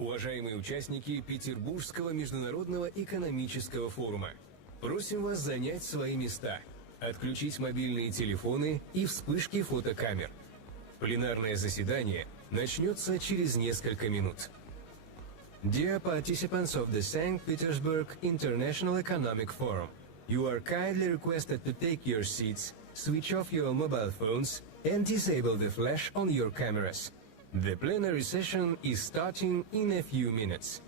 Уважаемые участники Петербургского международного экономического форума, просим вас занять свои места, отключить мобильные телефоны и вспышки фотокамер. Пленарное заседание начнется через несколько минут. Dear participants of the St. Petersburg International Economic Forum, you are kindly requested to take your seats, switch off your mobile phones, and disable the flash on your cameras. The plenary session is starting in a few minutes.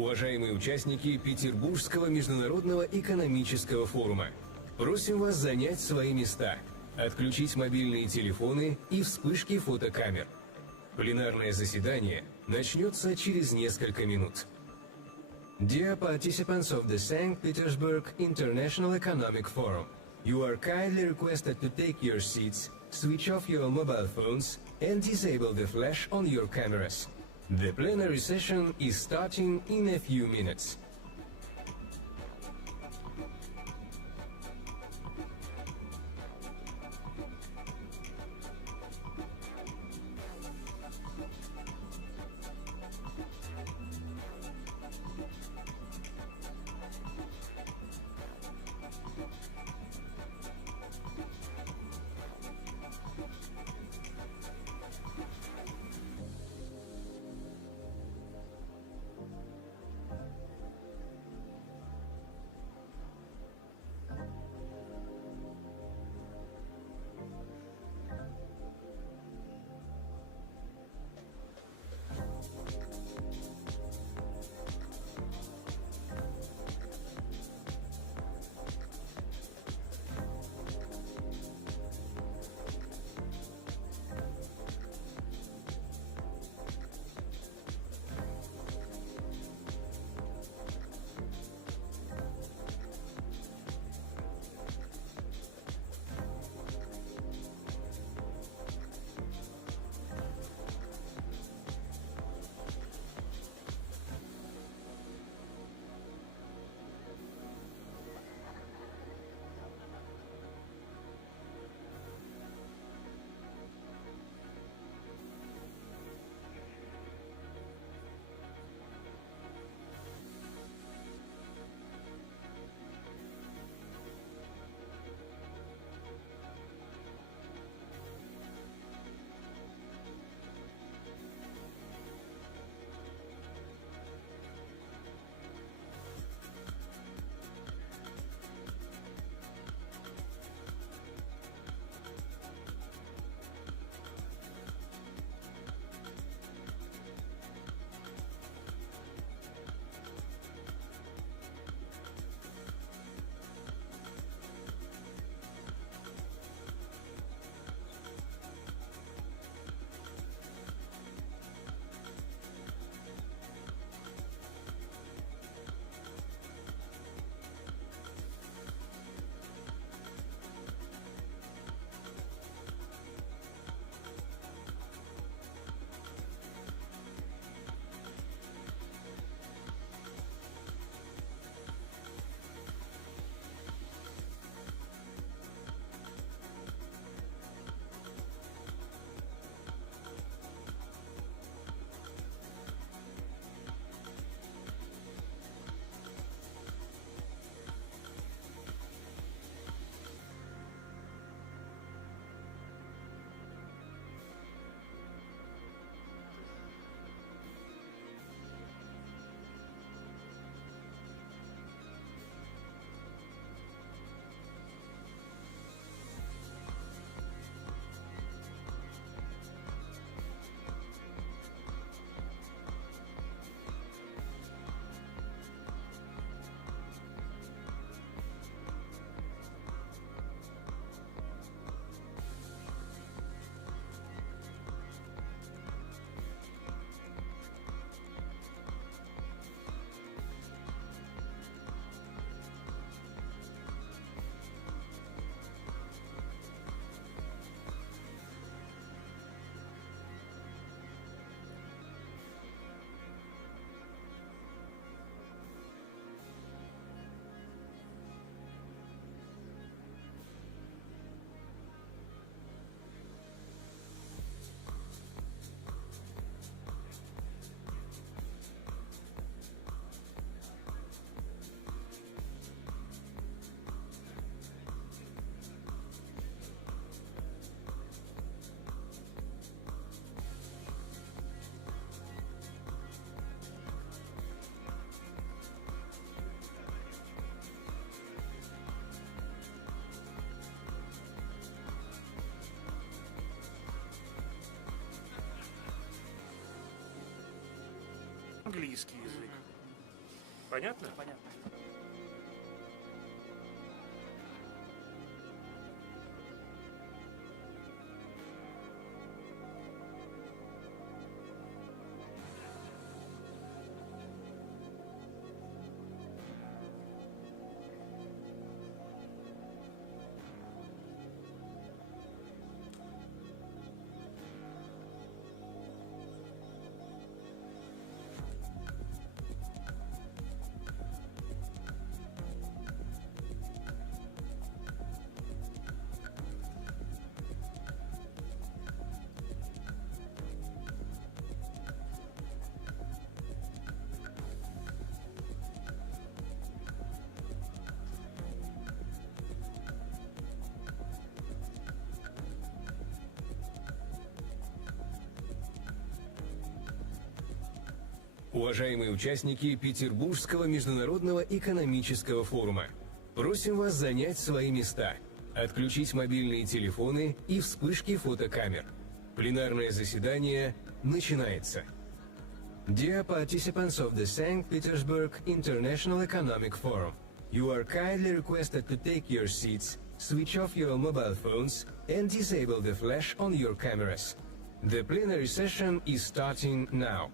Уважаемые участники Петербургского международного экономического форума, просим вас занять свои места, отключить мобильные телефоны и вспышки фотокамер. Пленарное заседание начнется через несколько минут. Dear participants of the St. Petersburg International Economic Forum, you are kindly requested to take your seats, switch off your mobile phones, and disable the flash on your cameras. The plenary session is starting in a few minutes. Английский язык. Понятно? Понятно. Уважаемые участники Петербургского международного экономического форума, просим вас занять свои места, отключить мобильные телефоны и вспышки фотокамер. Пленарное заседание начинается. Dear participants of the St. Petersburg International Economic Forum, you are kindly requested to take your seats, switch off your mobile phones and disable the flash on your cameras. The plenary session is starting now.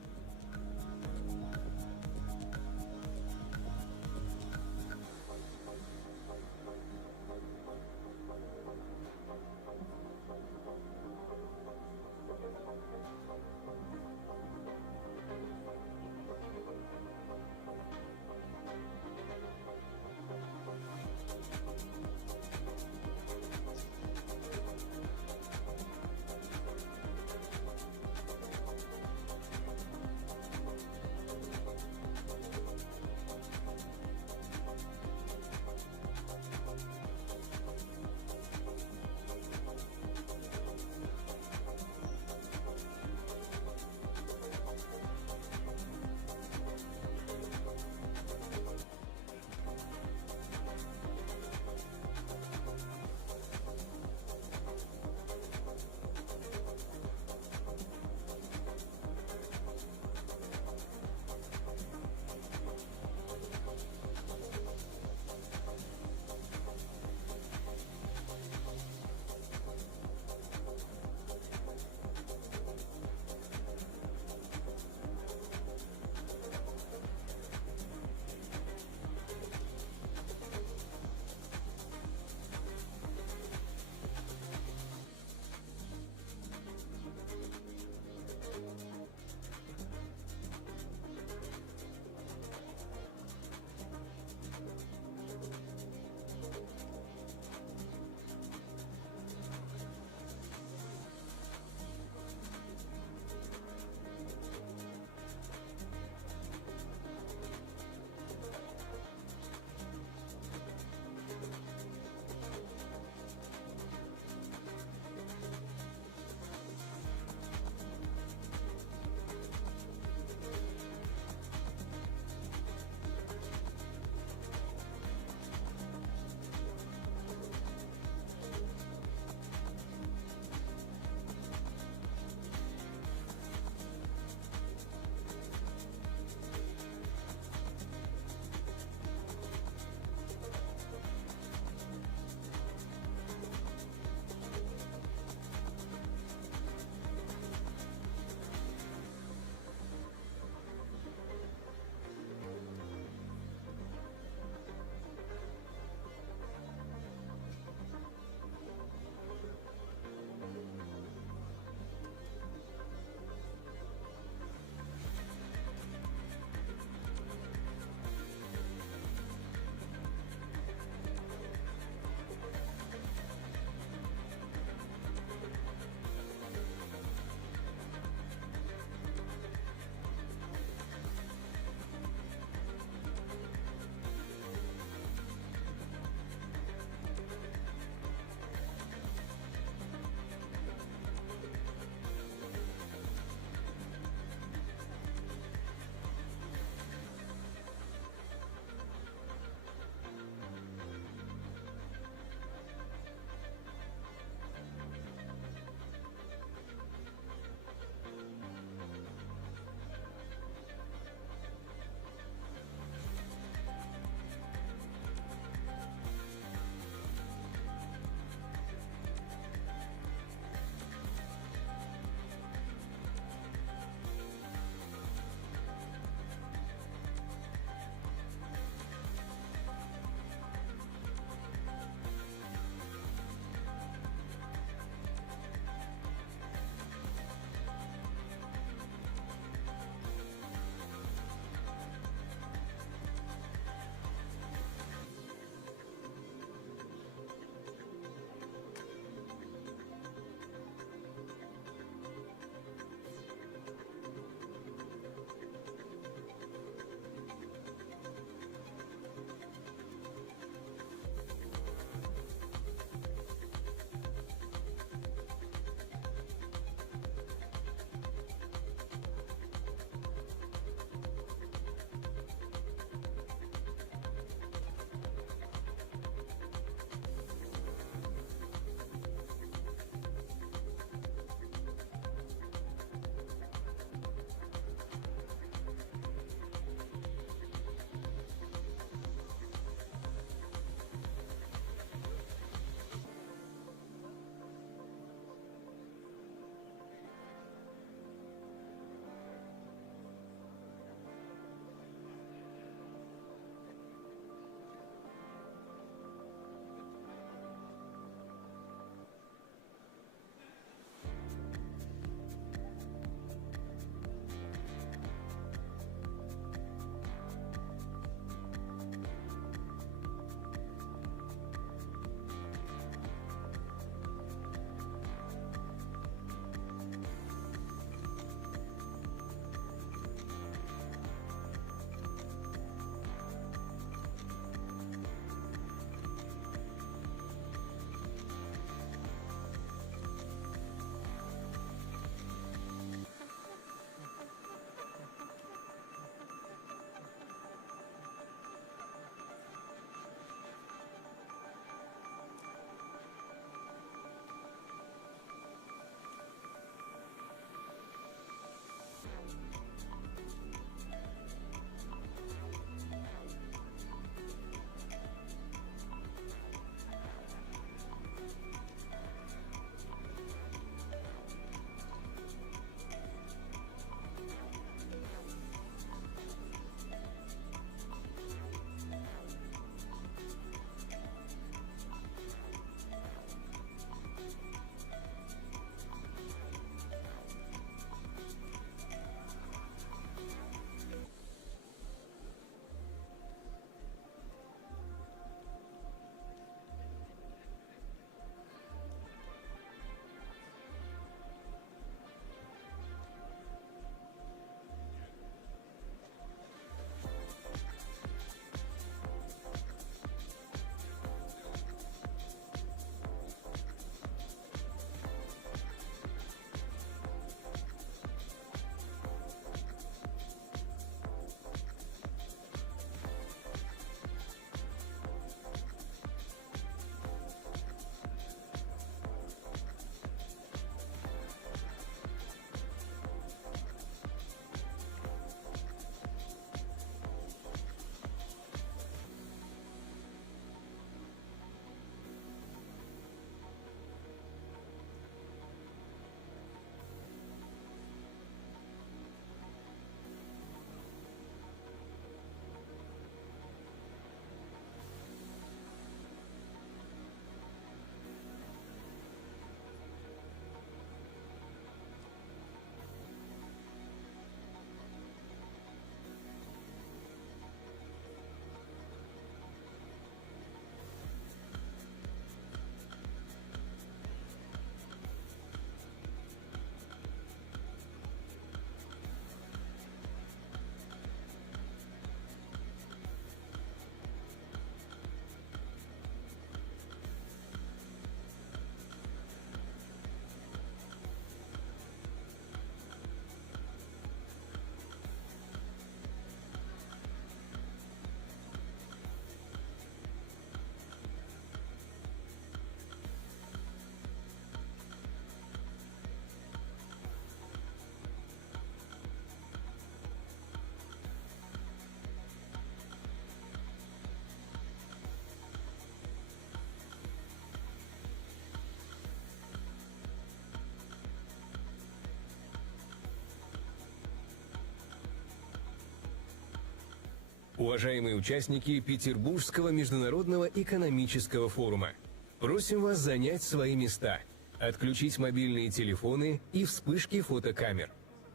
Уважаемые участники Петербургского международного экономического форума, просим вас занять свои места, отключить мобильные телефоны и вспышки фотокамер.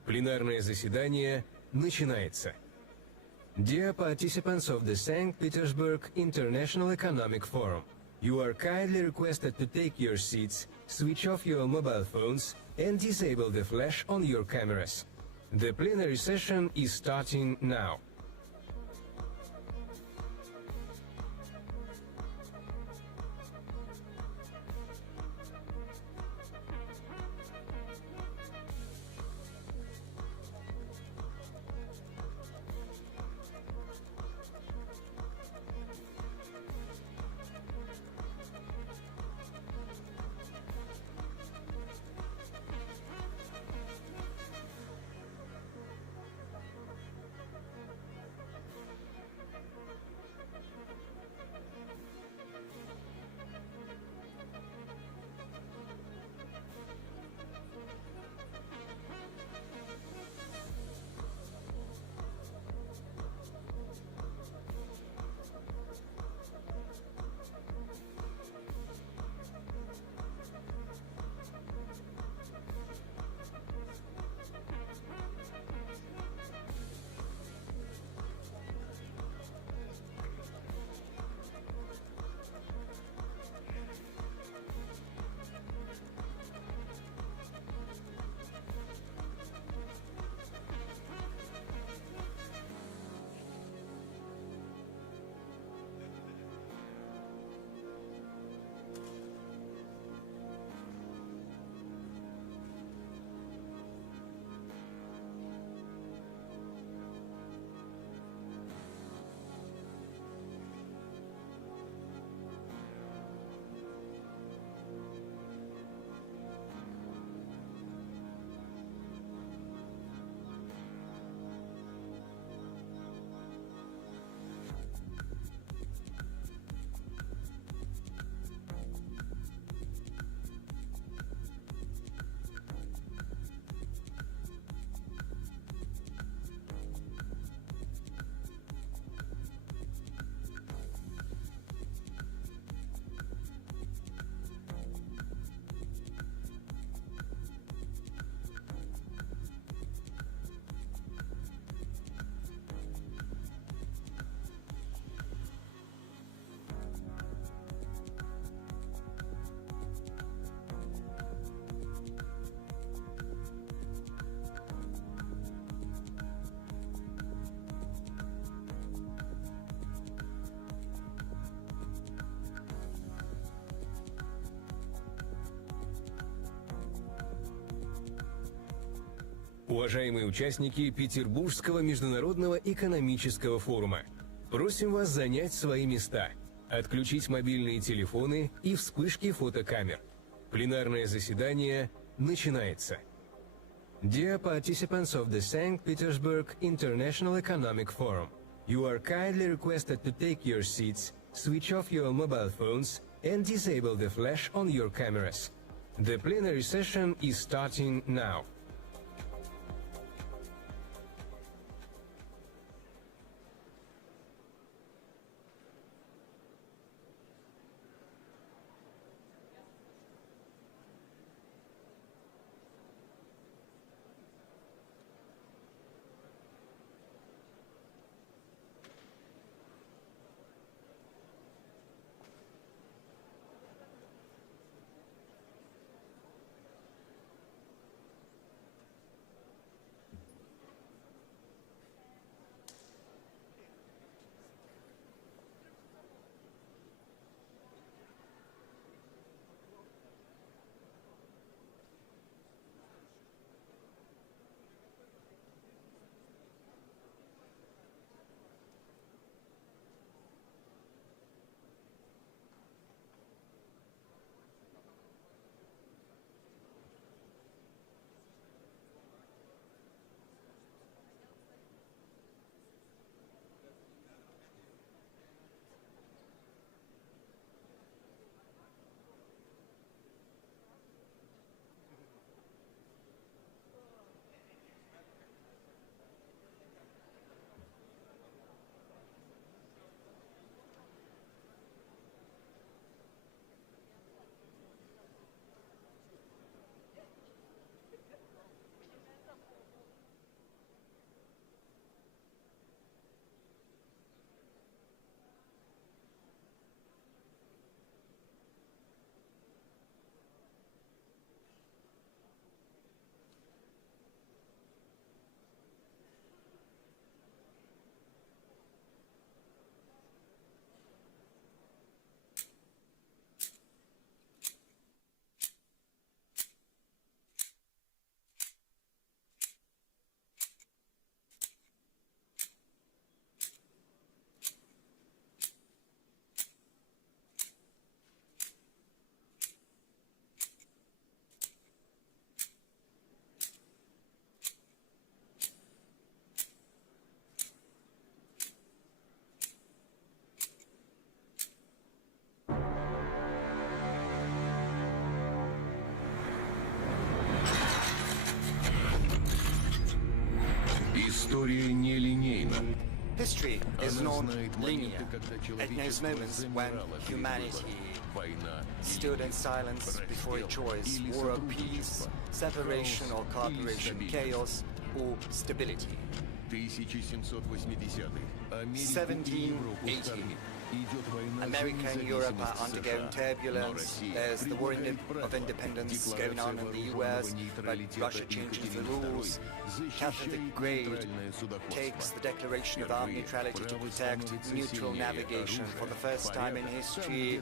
Пленарное заседание начинается. Dear participants of the St. Petersburg International Economic Forum, you are kindly requested to take your seats, switch off your mobile phones, and disable the flash on your cameras. The plenary session is starting now. Уважаемые участники Петербургского международного экономического форума, просим вас занять свои места, отключить мобильные телефоны и вспышки фотокамер. Пленарное заседание начинается. Dear participants of the St. Petersburg International Economic Forum, you are kindly requested to take your seats, switch off your mobile phones, and disable the flash on your cameras. The plenary session is starting now. История нелинейна. History is not linear. It knows moments when humanity stood in silence before a choice, war or peace, separation or cooperation, chaos or stability. 1780. America and Europe are undergoing turbulence. There's the war of independence going on in the US, but Russia changes the rules. Catherine the Great takes the declaration of armed neutrality to protect neutral navigation. For the first time in history,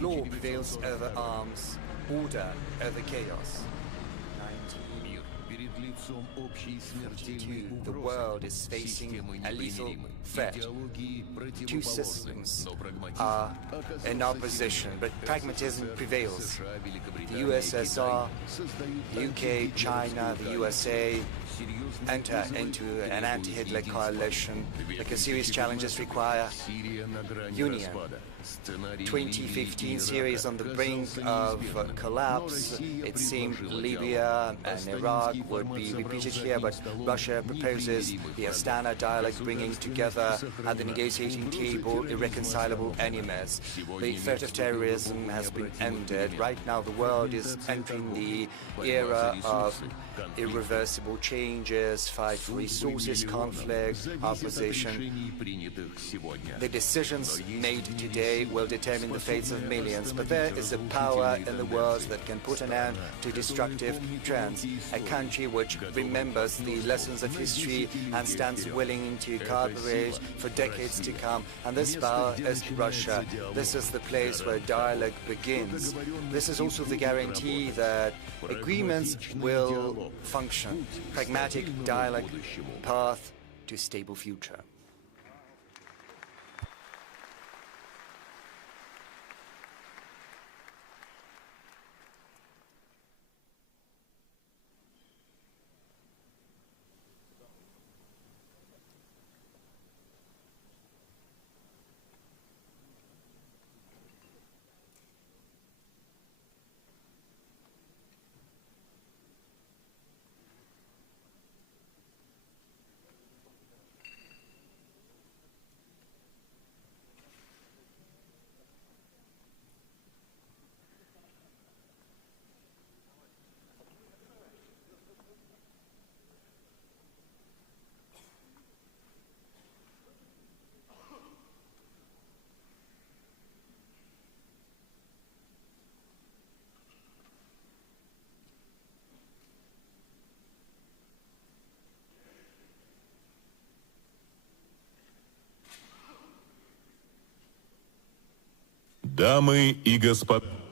law prevails over arms, order over chaos. 1942, the world is facing a lethal threat. Two systems are in opposition, but pragmatism prevails. The USSR, the UK, China, the USA enter into an anti-Hitler coalition because serious challenges require union. 2015 Syria is on the brink of collapse. It seemed Libya and Iraq would be repeated here, but Russia proposes the Astana dialogue, bringing together at the negotiating table irreconcilable enemies. The threat of terrorism has been ended. Right now the world is entering the era of irreversible changes, fight for resources, conflict, opposition. The decisions made today will determine the fates of millions, but there is a power in the world that can put an end to destructive trends. A country which remembers the lessons of history and stands willing to cooperate for decades to come. And this power is Russia. This is the place where dialogue begins. This is also the guarantee that agreements will function. Pragmatic dialogue, path to stable future.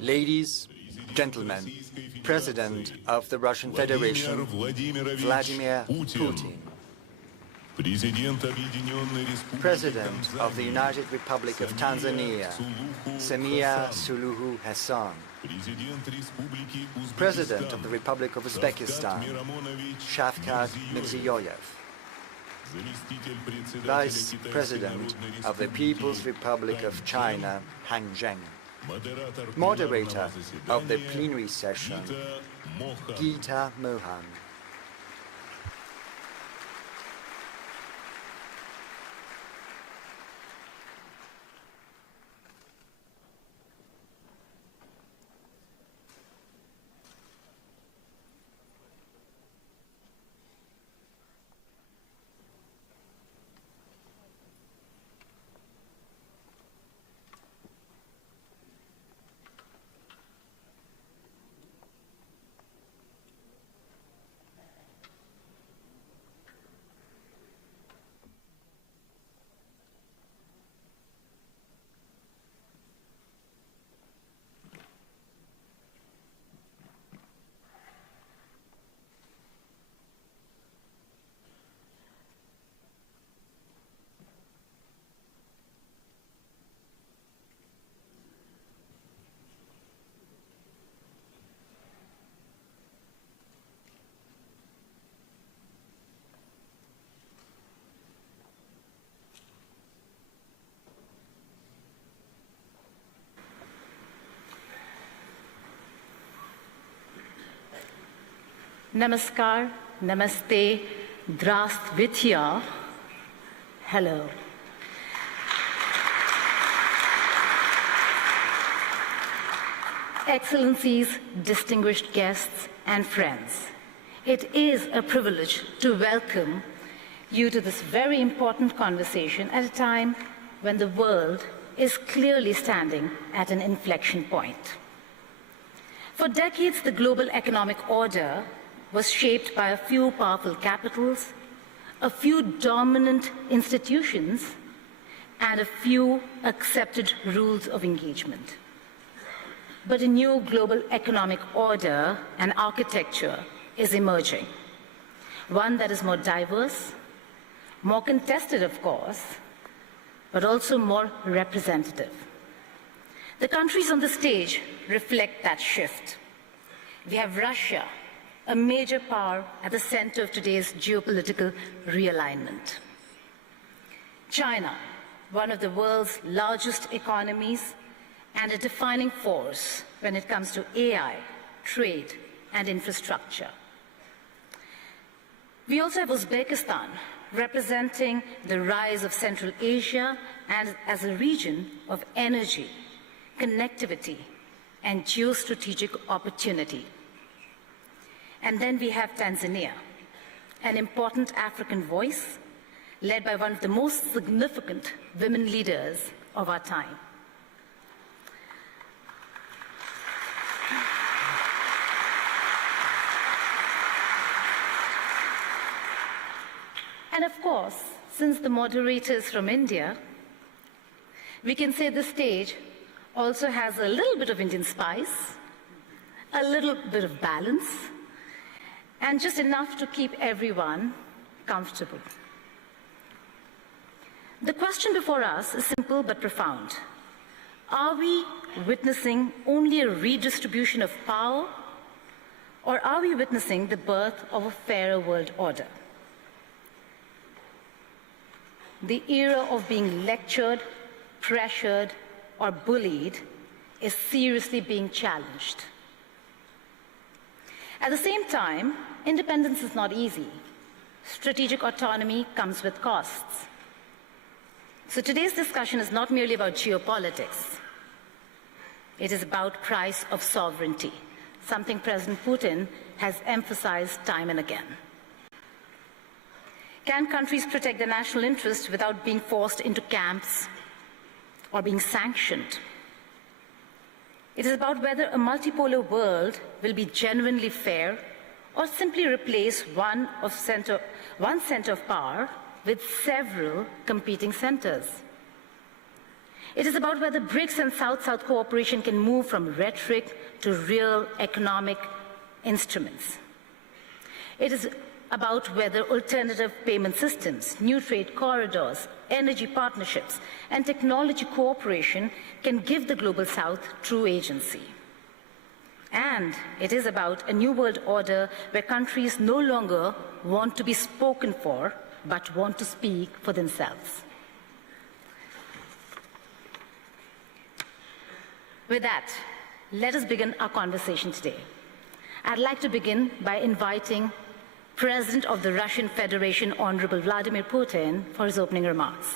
Ladies, gentlemen, President of the Russian Federation, Vladimir Putin. President of the United Republic of Tanzania, Samia Suluhu Hassan. President of the Republic of Uzbekistan, Shavkat Mirziyoyev. Vice President of the People's Republic of China, Han Zheng. Moderator of the plenary session, Gita Mohan. Namaskar, Namaste, Здравствуйте. Hello. Excellencies, distinguished guests, and friends, it is a privilege to welcome you to this very important conversation at a time when the world is clearly standing at an inflection point. For decades, the global economic order was shaped by a few powerful capitals, a few dominant institutions, and a few accepted rules of engagement. But a new global economic order and architecture is emerging, one that is more diverse, more contested, of course, but also more representative. The countries on the stage reflect that shift. We have Russia, a major power at the center of today's geopolitical realignment. China, one of the world's largest economies and a defining force when it comes to AI, trade, and infrastructure. We also have Uzbekistan, representing the rise of Central Asia and as a region of energy, connectivity, and geostrategic opportunity. And then we have Tanzania, an important African voice led by one of the most significant women leaders of our time. And of course, since the moderator is from India, we can say the stage also has a little bit of Indian spice, a little bit of balance, and just enough to keep everyone comfortable. The question before us is simple but profound. Are we witnessing only a redistribution of power, or are we witnessing the birth of a fairer world order? The era of being lectured, pressured, or bullied is seriously being challenged. At the same time, independence is not easy. Strategic autonomy comes with costs. So today's discussion is not merely about geopolitics. It is about price of sovereignty, something President Putin has emphasized time and again. Can countries protect their national interest without being forced into camps or being sanctioned? It is about whether a multipolar world will be genuinely fair or simply replace one center of power with several competing centers. It is about whether BRICS and South-South cooperation can move from rhetoric to real economic instruments. It is about whether alternative payment systems, new trade corridors, energy partnerships, and technology cooperation can give the Global South true agency. And it is about a new world order where countries no longer want to be spoken for, but want to speak for themselves. With that, let us begin our conversation today. I'd like to begin by inviting President of the Russian Federation, Honorable Vladimir Putin, for his opening remarks.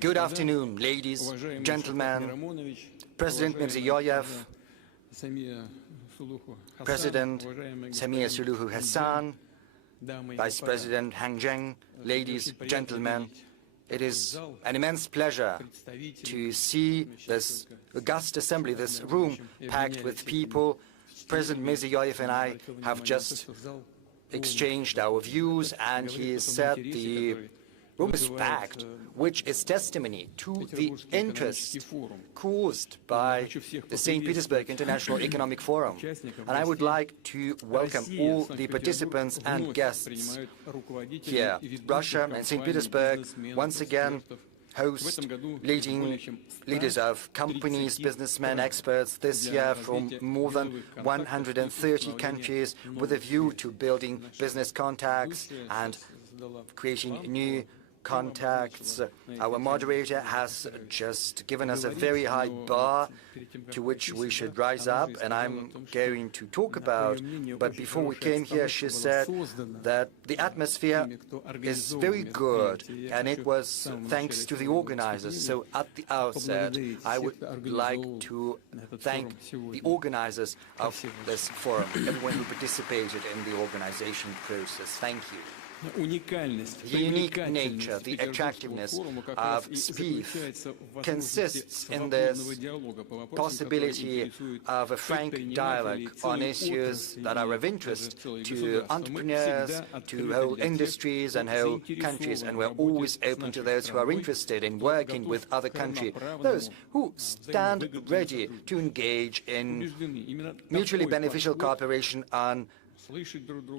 Good afternoon, ladies, gentlemen, President Mirziyoyev, President Samir Suluhu Hassan, Vice President Hang Zheng, ladies, gentlemen, it is an immense pleasure to see this august assembly, this room packed with people. President Mirziyoyev and I have just exchanged our views, and he said the room is packed, which is testimony to the interest caused by the St. Petersburg International Economic Forum. And I would like to welcome all the participants and guests here. Russia and St. Petersburg once again host leaders of companies, businessmen, experts this year from more than 130 countries with a view to building business contacts and creating new contacts. Our moderator has just given us a very high bar to which we should rise up, and I'm going to talk about. But before we came here, she said that the atmosphere is very good, and it was thanks to the organizers. So at the outset, I would like to thank the organizers of this forum, everyone who participated in the organization process. Thank you. The unique nature, the attractiveness of SPIEF consists in this possibility of a frank dialogue on issues that are of interest to entrepreneurs, to whole industries and whole countries, and we're always open to those who are interested in working with other countries, those who stand ready to engage in mutually beneficial cooperation on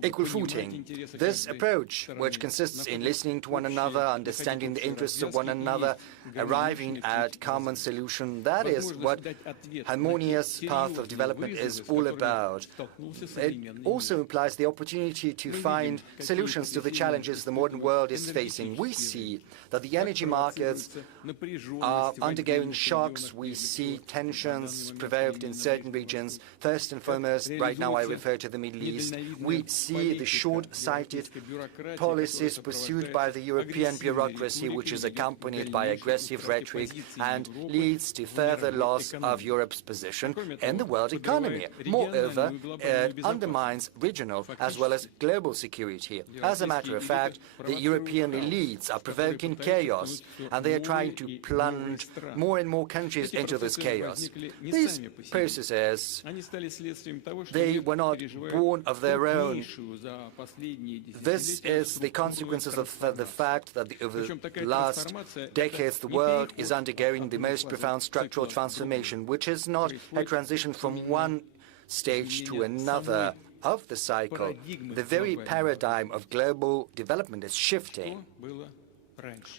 equal footing. This approach, which consists in listening to one another, understanding the interests of one another, arriving at common solution, that is what harmonious path of development is all about. It also implies the opportunity to find solutions to the challenges the modern world is facing. We see that the energy markets are undergoing shocks. We see tensions provoked in certain regions. First and foremost, right now I refer to the Middle East. We see the short-sighted policies pursued by the European bureaucracy, which is accompanied by aggressive rhetoric and leads to further loss of Europe's position in the world economy. Moreover, it undermines regional as well as global security. As a matter of fact, the European elites are provoking chaos, and they are trying to plunge more and more countries into this chaos. These processes, they were not born of their own. This is the consequences of the fact that over the last decades the world is undergoing the most profound structural transformation, which is not a transition from one stage to another of the cycle. The very paradigm of global development is shifting.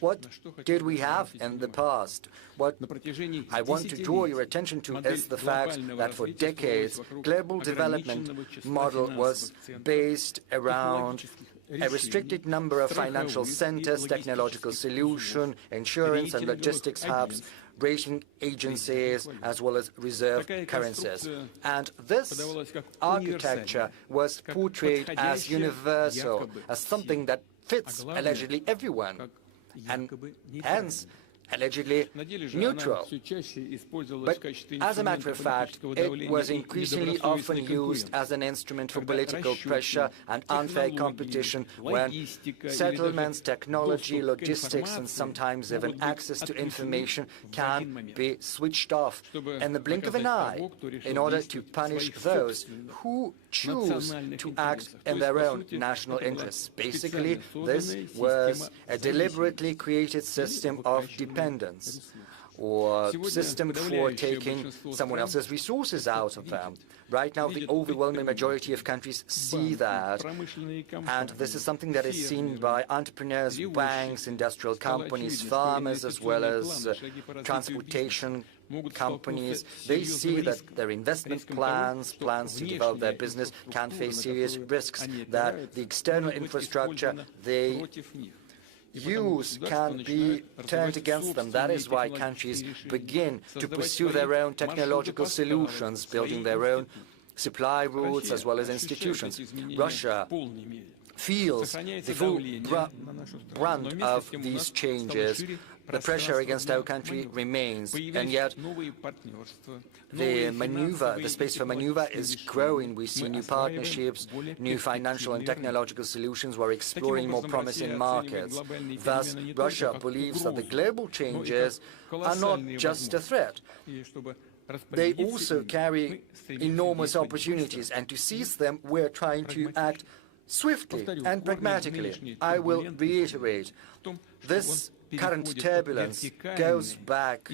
What did we have in the past? What I want to draw your attention to is the fact that for decades, global development model was based around a restricted number of financial centers, technological solution, insurance and logistics hubs, rating agencies, as well as reserve currencies. And this architecture was portrayed as universal, as something that fits allegedly everyone, and hence allegedly neutral. But as a matter of fact, it was increasingly often used as an instrument for political pressure and unfair competition when settlements, technology, logistics, and sometimes even access to information can be switched off in the blink of an eye in order to punish those who choose to act in their own national interests. Basically, this was a deliberately created system of dependence, or system for taking someone else's resources out of them. Right now, the overwhelming majority of countries see that, and this is something that is seen by entrepreneurs, banks, industrial companies, farmers, as well as transportation companies. They see that their investment plans to develop their business can face serious risks, that the external infrastructure they use can be turned against them. That is why countries begin to pursue their own technological solutions, building their own supply routes as well as institutions. Russia feels the full brunt of these changes. The pressure against our country remains, and yet the space for maneuver is growing. We see new partnerships, new financial and technological solutions. We're exploring more promising markets. Thus, Russia believes that the global changes are not just a threat. They also carry enormous opportunities, and to seize them, we're trying to act swiftly and pragmatically. I will reiterate, this current turbulence goes back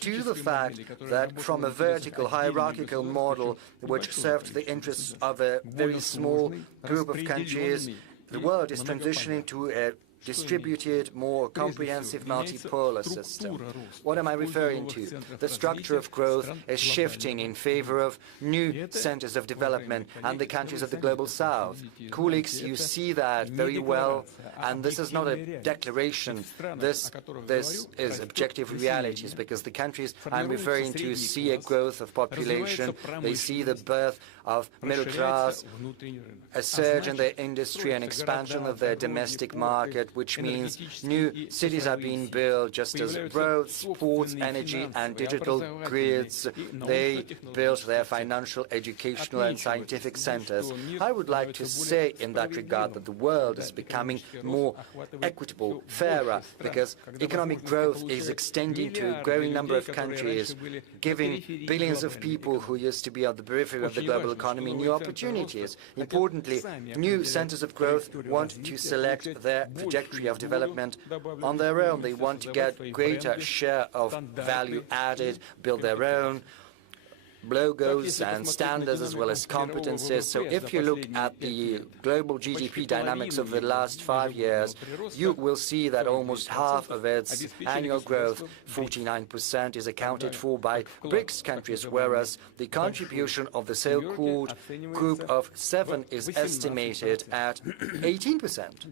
to the fact that from a vertical hierarchical model which served the interests of a very small group of countries, the world is transitioning to a distributed, more comprehensive multipolar system. What am I referring to? The structure of growth is shifting in favor of new centers of development and the countries of the global south. Colleagues, you see that very well, and this is not a declaration. This is objective realities, because the countries I'm referring to see a growth of population, they see the birth of middle class, a surge in their industry, an expansion of their domestic market, which means new cities are being built, just as roads, ports, energy and digital grids. They built their financial, educational and scientific centers. I would like to say in that regard that the world is becoming more equitable, fairer, because economic growth is extending to a growing number of countries, giving billions of people who used to be on the periphery of the global economy new opportunities. Importantly, new centers of growth want to select their trajectory of development on their own. They want to get greater share of value added, build their own logos and standards as well as competences. So if you look at the global GDP dynamics of the last 5 years, you will see that almost half of its annual growth, 49%, is accounted for by BRICS countries, whereas the contribution of the so-called Group of 7 is estimated at 18%.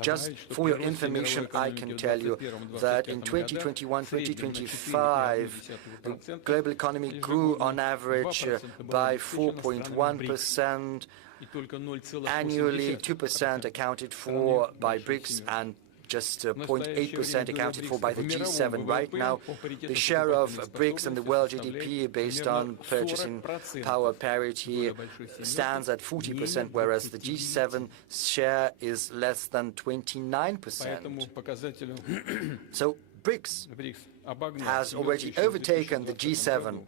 Just for your information, I can tell you that in 2021-2025, the global economy grew on average by 4.1%, annually 2% accounted for by BRICS and just 0.8% accounted for by the G7. Right now, the share of BRICS in the world GDP based on purchasing power parity stands at 40%, whereas the G7 share is less than 29%. So BRICS has already overtaken the G7,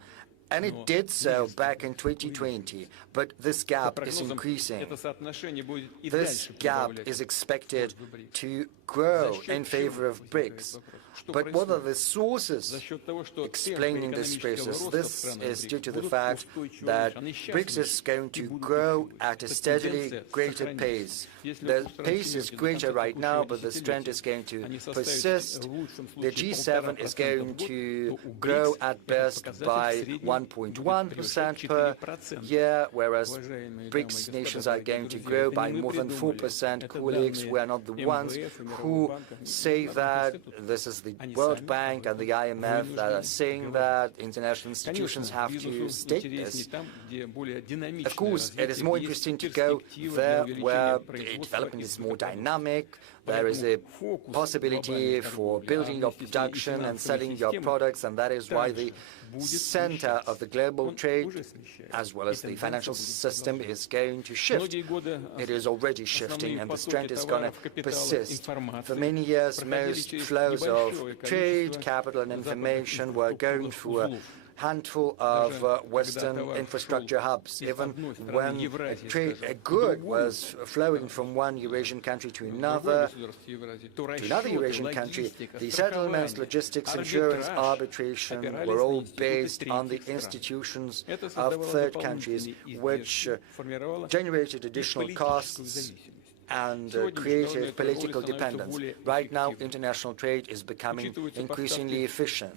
and it did so back in 2020, but this gap is increasing. This gap is expected to grow in favor of BRICS. But what are the sources explaining this process? This is due to the fact that BRICS is going to grow at a steadily greater pace. The pace is greater right now, but this trend is going to persist. The G7 is going to grow at best by 1.1% per year, whereas BRICS nations are going to grow by more than 4%. Colleagues, we are not the ones who say that. This is the World Bank and the IMF that are saying that. International institutions have to state this. Of course, it is more interesting to go there where the development is more dynamic. There is a possibility for building your production and selling your products, and that is why the center of the global trade, as well as the financial system, is going to shift. It is already shifting, and this trend is going to persist. For many years, most flows of trade, capital, and information were going through a handful of Western infrastructure hubs. Even when a good was flowing from one Eurasian country to another Eurasian country, the settlements, logistics, insurance, arbitration were all based on the institutions of third countries, which generated additional costs and created political dependence. Right now, international trade is becoming increasingly efficient.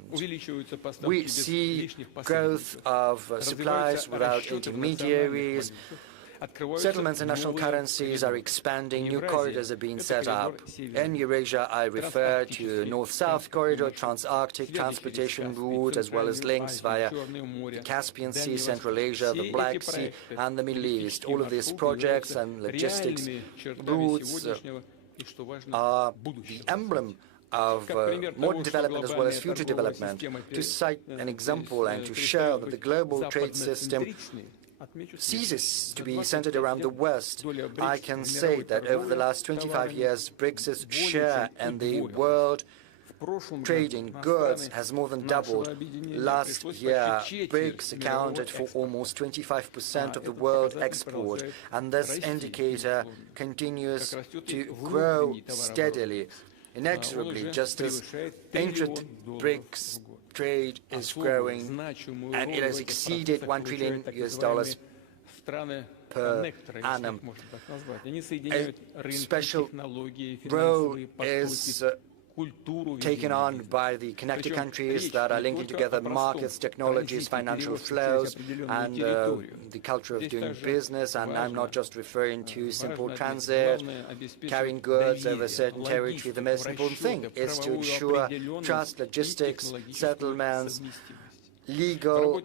We see growth of supplies without intermediaries. Settlements in national currencies are expanding, new corridors are being set up. In Eurasia, I refer to North-South corridor, trans-Arctic transportation route, as well as links via the Caspian Sea, Central Asia, the Black Sea, and the Middle East. All of these projects and logistics routes are the emblem of modern development as well as future development. To cite an example and to show that the global trade system ceases to be centered around the West, I can say that over the last 25 years, BRICS' share in the world trade in goods has more than doubled. Last year, BRICS accounted for almost 25% of the world export, and this indicator continues to grow steadily, inexorably, just as intra-BRICS trade is growing, and it has exceeded $1 trillion per annum. A special role is taken on by the connected countries that are linking together markets, technologies, financial flows, and the culture of doing business. And I'm not just referring to simple transit, carrying goods over a certain territory. The most important thing is to ensure trust, logistics, settlements, legal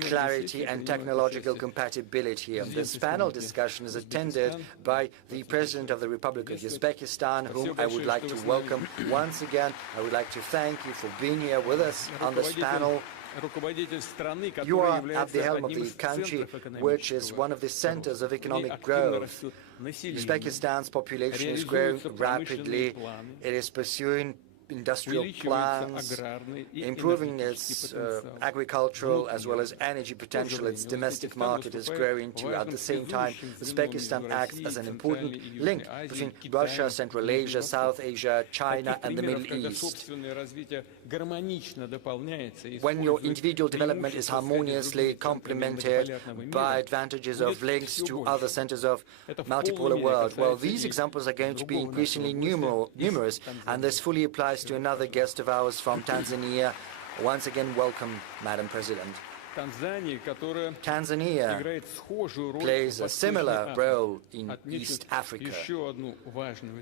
clarity and technological compatibility. And this panel discussion is attended by the President of the Republic of Uzbekistan, whom I would like to welcome once again. I would like to thank you for being here with us on this panel. You are at the helm of the country, which is one of the centers of economic growth. Uzbekistan's population is growing rapidly. It is pursuing industrial plans, improving its agricultural as well as energy potential. Its domestic market is growing too. At the same time, Uzbekistan acts as an important link between Russia, Central Asia, South Asia, China, and the Middle East. When your individual development is harmoniously complemented by advantages of links to other centers of multipolar world, well, these examples are going to be increasingly numerous, and this fully applies to another guest of ours from Tanzania. Once again, welcome, Madam President. Tanzania plays a similar role in East Africa.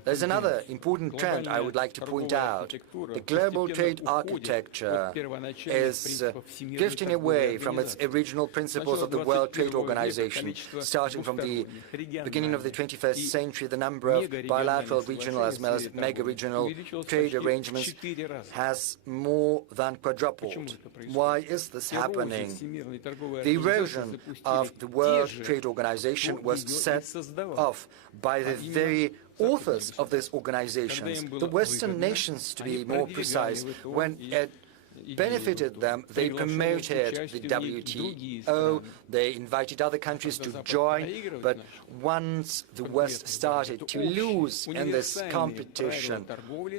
There's another important trend I would like to point out. The global trade architecture is drifting away from its original principles of the World Trade Organization. Starting from the beginning of the 21st century, the number of bilateral, regional, as well as mega-regional trade arrangements has more than quadrupled. Why is this happening? The erosion of the World Trade Organization was set off by the very authors of these organizations, the Western nations to be more precise. When it benefited them, they promoted the WTO, they invited other countries to join, but once the West started to lose in this competition,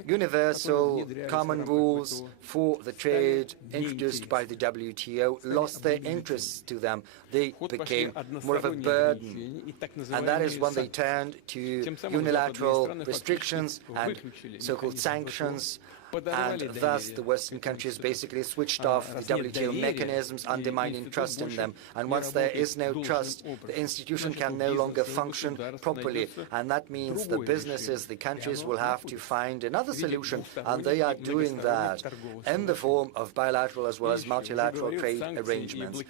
universal common rules for the trade introduced by the WTO lost their interests to them. They became more of a burden, and that is when they turned to unilateral restrictions and so-called sanctions. And thus the Western countries basically switched off the WTO mechanisms, undermining trust in them. And once there is no trust, the institution can no longer function properly. And that means the businesses, the countries will have to find another solution. And they are doing that in the form of bilateral as well as multilateral trade arrangements.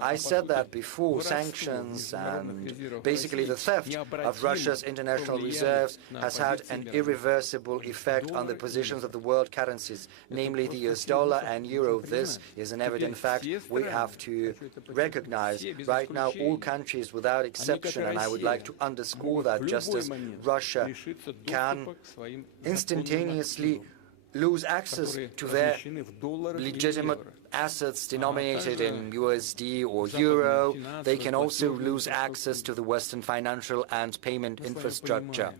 I said that before, sanctions and basically the theft of Russia's international reserves has had an irreversible effect on the positions of the world currencies, namely the US dollar and euro. This is an evident fact we have to recognize. Right now, all countries without exception, and I would like to underscore that, just as Russia can instantaneously lose access to their legitimate assets denominated in USD or euro, they can also lose access to the Western financial and payment infrastructure.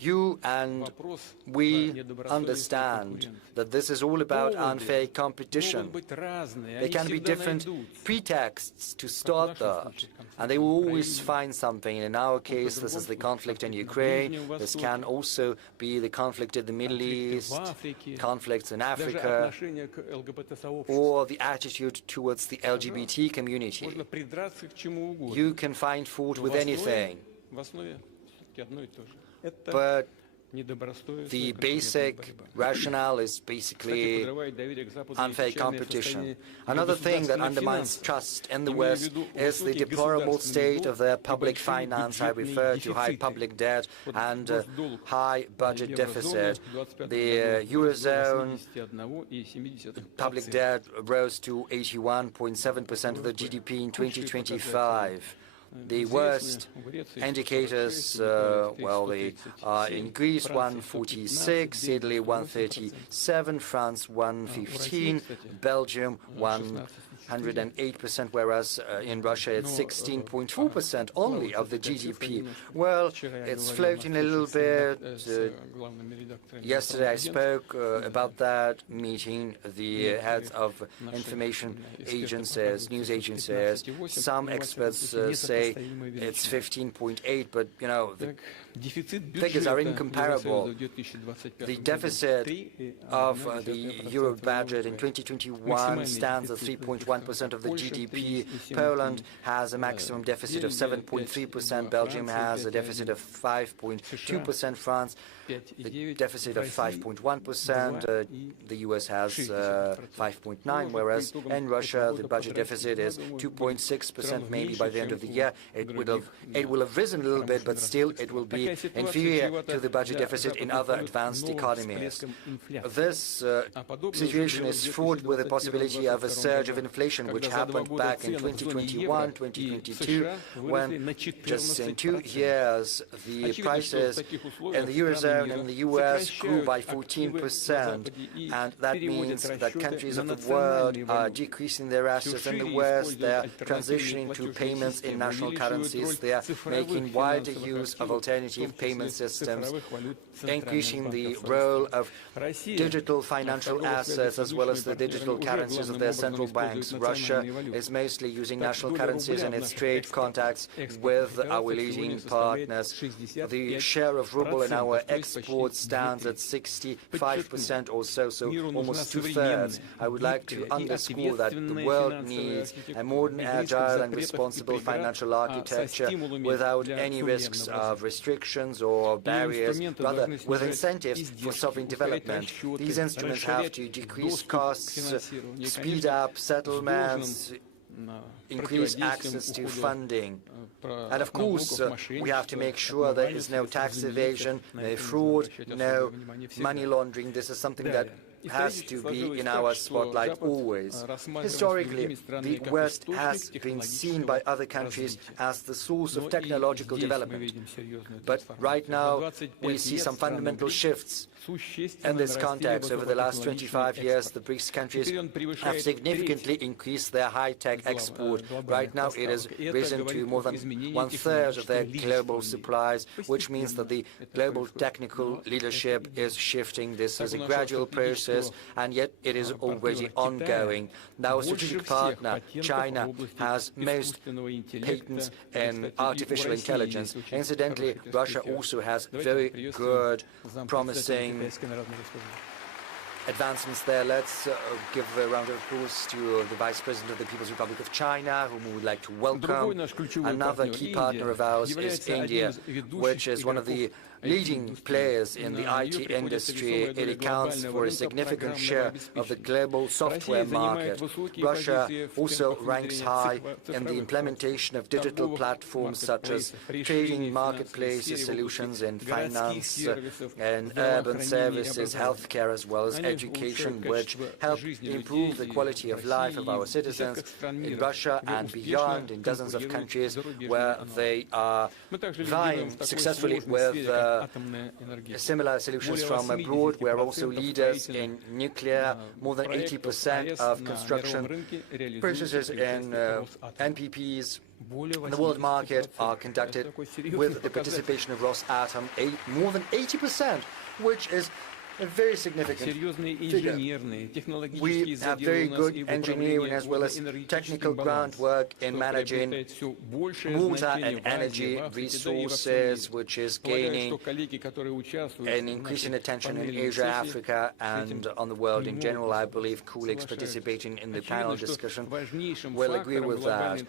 You and we understand that this is all about unfair competition. There can be different pretexts to start that, and they will always find something. In our case, this is the conflict in Ukraine. This can also be the conflict in the Middle East, conflicts in Africa, or the attitude towards the LGBT community. You can find fault with anything. But the basic rationale is basically unfair competition. Another thing that undermines trust in the West is the deplorable state of their public finance. I refer to high public debt and high budget deficit. The Eurozone public debt rose to 81.7% of the GDP in 2025. The worst indicators, well, they are in Greece 146, Italy 137, France 115, Belgium 108%, whereas in Russia it's 16.4% only of the GDP. Well, it's floating a little bit. Yesterday I spoke about that, meeting the heads of information agencies, news agencies. Some experts say it's 15.8, but you know, the figures are incomparable. The deficit of the Euro budget in 2021 stands at 3.1% of the GDP. Poland has a maximum deficit of 7.3%. Belgium has a deficit of 5.2%. France, the deficit of 5.1%. The US has 5.9%, whereas in Russia the budget deficit is 2.6%. Maybe by the end of the year it will have risen a little bit, but still it will be inferior to the budget deficit in other advanced economies. This situation is fraught with the possibility of a surge of inflation, which happened back in 2021, 2022, when just in 2 years the prices in the Eurozone and the US grew by 14%, and that means that countries of the world are decreasing their assets in the West. They are transitioning to payments in national currencies. They are making wider use of alternative payment systems, increasing the role of digital financial assets as well as the digital currencies of their central banks. Russia is mostly using national currencies in its trade contacts with our leading partners. The share of ruble in our exports stands at 65% or so, so almost 2/3. I would like to underscore that the world needs a modern, agile and responsible financial architecture without any risks of restrictions or barriers, rather with incentives for sovereign development. These instruments have to decrease costs, speed up settlements, increase access to funding. And of course, we have to make sure there is no tax evasion, no fraud, no money laundering. This is something that has to be in our spotlight always. Historically, the West has been seen by other countries as the source of technological development. But right now, we see some fundamental shifts. In this context, over the last 25 years, the BRICS countries have significantly increased their high-tech export. Right now, it has risen to more than 1/3 of their global supplies, which means that the global technical leadership is shifting. This is a gradual process, and yet it is already ongoing. Our strategic partner, China, has most patents in artificial intelligence. Incidentally, Russia also has very good, promising advancements there. Let's give a round of applause to the Vice President of the People's Republic of China, whom we would like to welcome. Another key partner of ours is India, which is one of the leading players in the IT industry. It accounts for a significant share of the global software market. Russia also ranks high in the implementation of digital platforms such as trading, marketplaces, solutions in finance, and urban services, healthcare, as well as education, which help improve the quality of life of our citizens in Russia and beyond, in dozens of countries where they are vying successfly with similar solutions from abroad. We are also leaders in nuclear. More than 80% of construction processes in NPPs in the world market are conducted with the participation of Rosatom. More than 80%, which is a very significant figure. We have very good engineering as well as technical groundwork in managing water and energy resources, which is gaining an increasing attention in Asia, Africa, and on the world in general. I believe colleagues participating in the panel discussion will agree with that.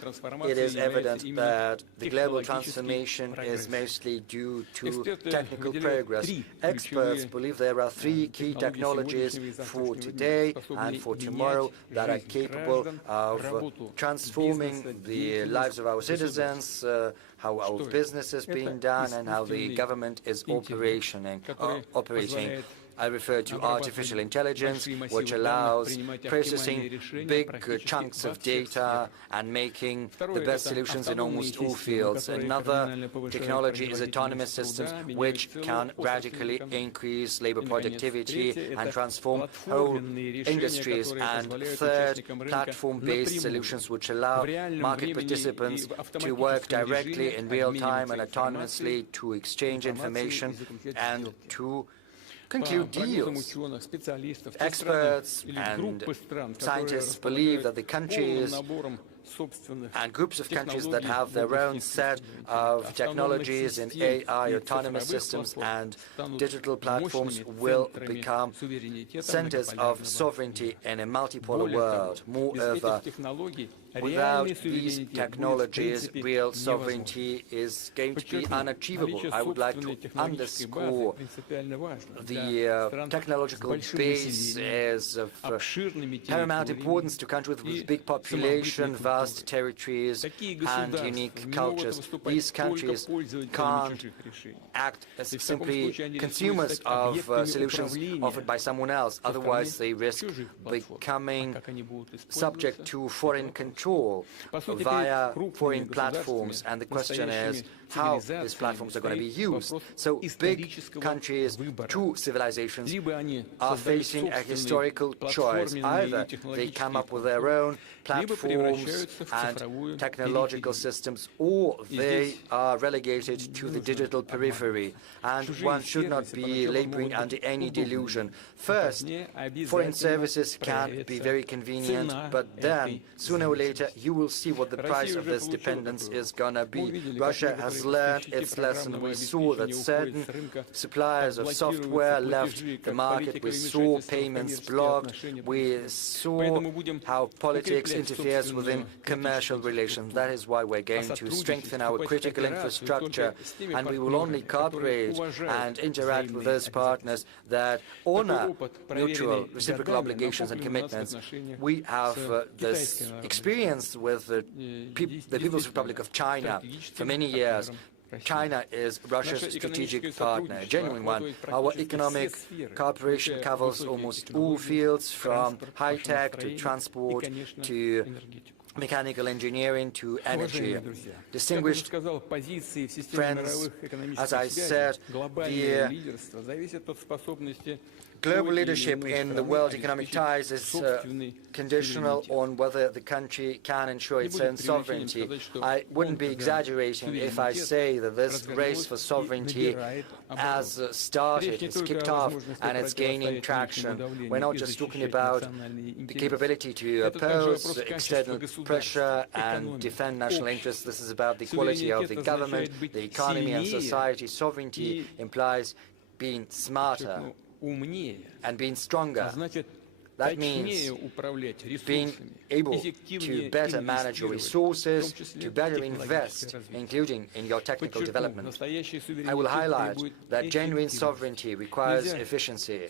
It is evident that the global transformation is mostly due to technical progress. Experts believe there are 3 key technologies for today and for tomorrow that are capable of transforming the lives of our citizens, how our business is being done, and how the government is operating. I refer to artificial intelligence, which allows processing big chunks of data and making the best solutions in almost all fields. Another technology is autonomous systems, which can radically increase labor productivity and transform whole industries. And third, platform-based solutions, which allow market participants to work directly in real time and autonomously to exchange information and to conclude deals. Experts and scientists believe that the countries and groups of countries that have their own set of technologies in AI, autonomous systems and digital platforms will become centers of sovereignty in a multipolar world. Moreover, without these technologies, real sovereignty is going to be unachievable. I would like to underscore the technological base is of paramount importance to countries with big population, vast territories, and unique cultures. These countries can't act as simply consumers of solutions offered by someone else. Otherwise, they risk becoming subject to foreign control via foreign platforms. And the question is how these platforms are going to be used. So big countries, true civilizations, are facing a historical choice. Either they come up with their own platforms and technological systems, or they are relegated to the digital periphery. And one should not be laboring under any delusion. First, foreign services can be very convenient, but then, sooner or later, you will see what the price of this dependence is going to be. Russia has learned its lesson. We saw that certain suppliers of software left the market. We saw payments blocked. We saw how politics interferes within commercial relations. That is why we're going to strengthen our critical infrastructure, and we will only cooperate and interact with those partners that honor mutual reciprocal obligations and commitments. We have this experience with the People's Republic of China for many years. China is Russia's strategic partner, a genuine one. Our economic cooperation covers almost all fields, from high-tech to transport to mechanical engineering to energy. Distinguished friends, as I said, the global leadership in the world economic ties is conditional on whether the country can ensure its own sovereignty. I wouldn't be exaggerating if I say that this race for sovereignty has started, it's kicked off, and it's gaining traction. We're not just talking about the capability to oppose external pressure and defend national interests. This is about the quality of the government, the economy and society. Sovereignty implies being smarter and being stronger. That means being able to better manage your resources, to better invest, including in your technical development. I will highlight that genuine sovereignty requires efficiency.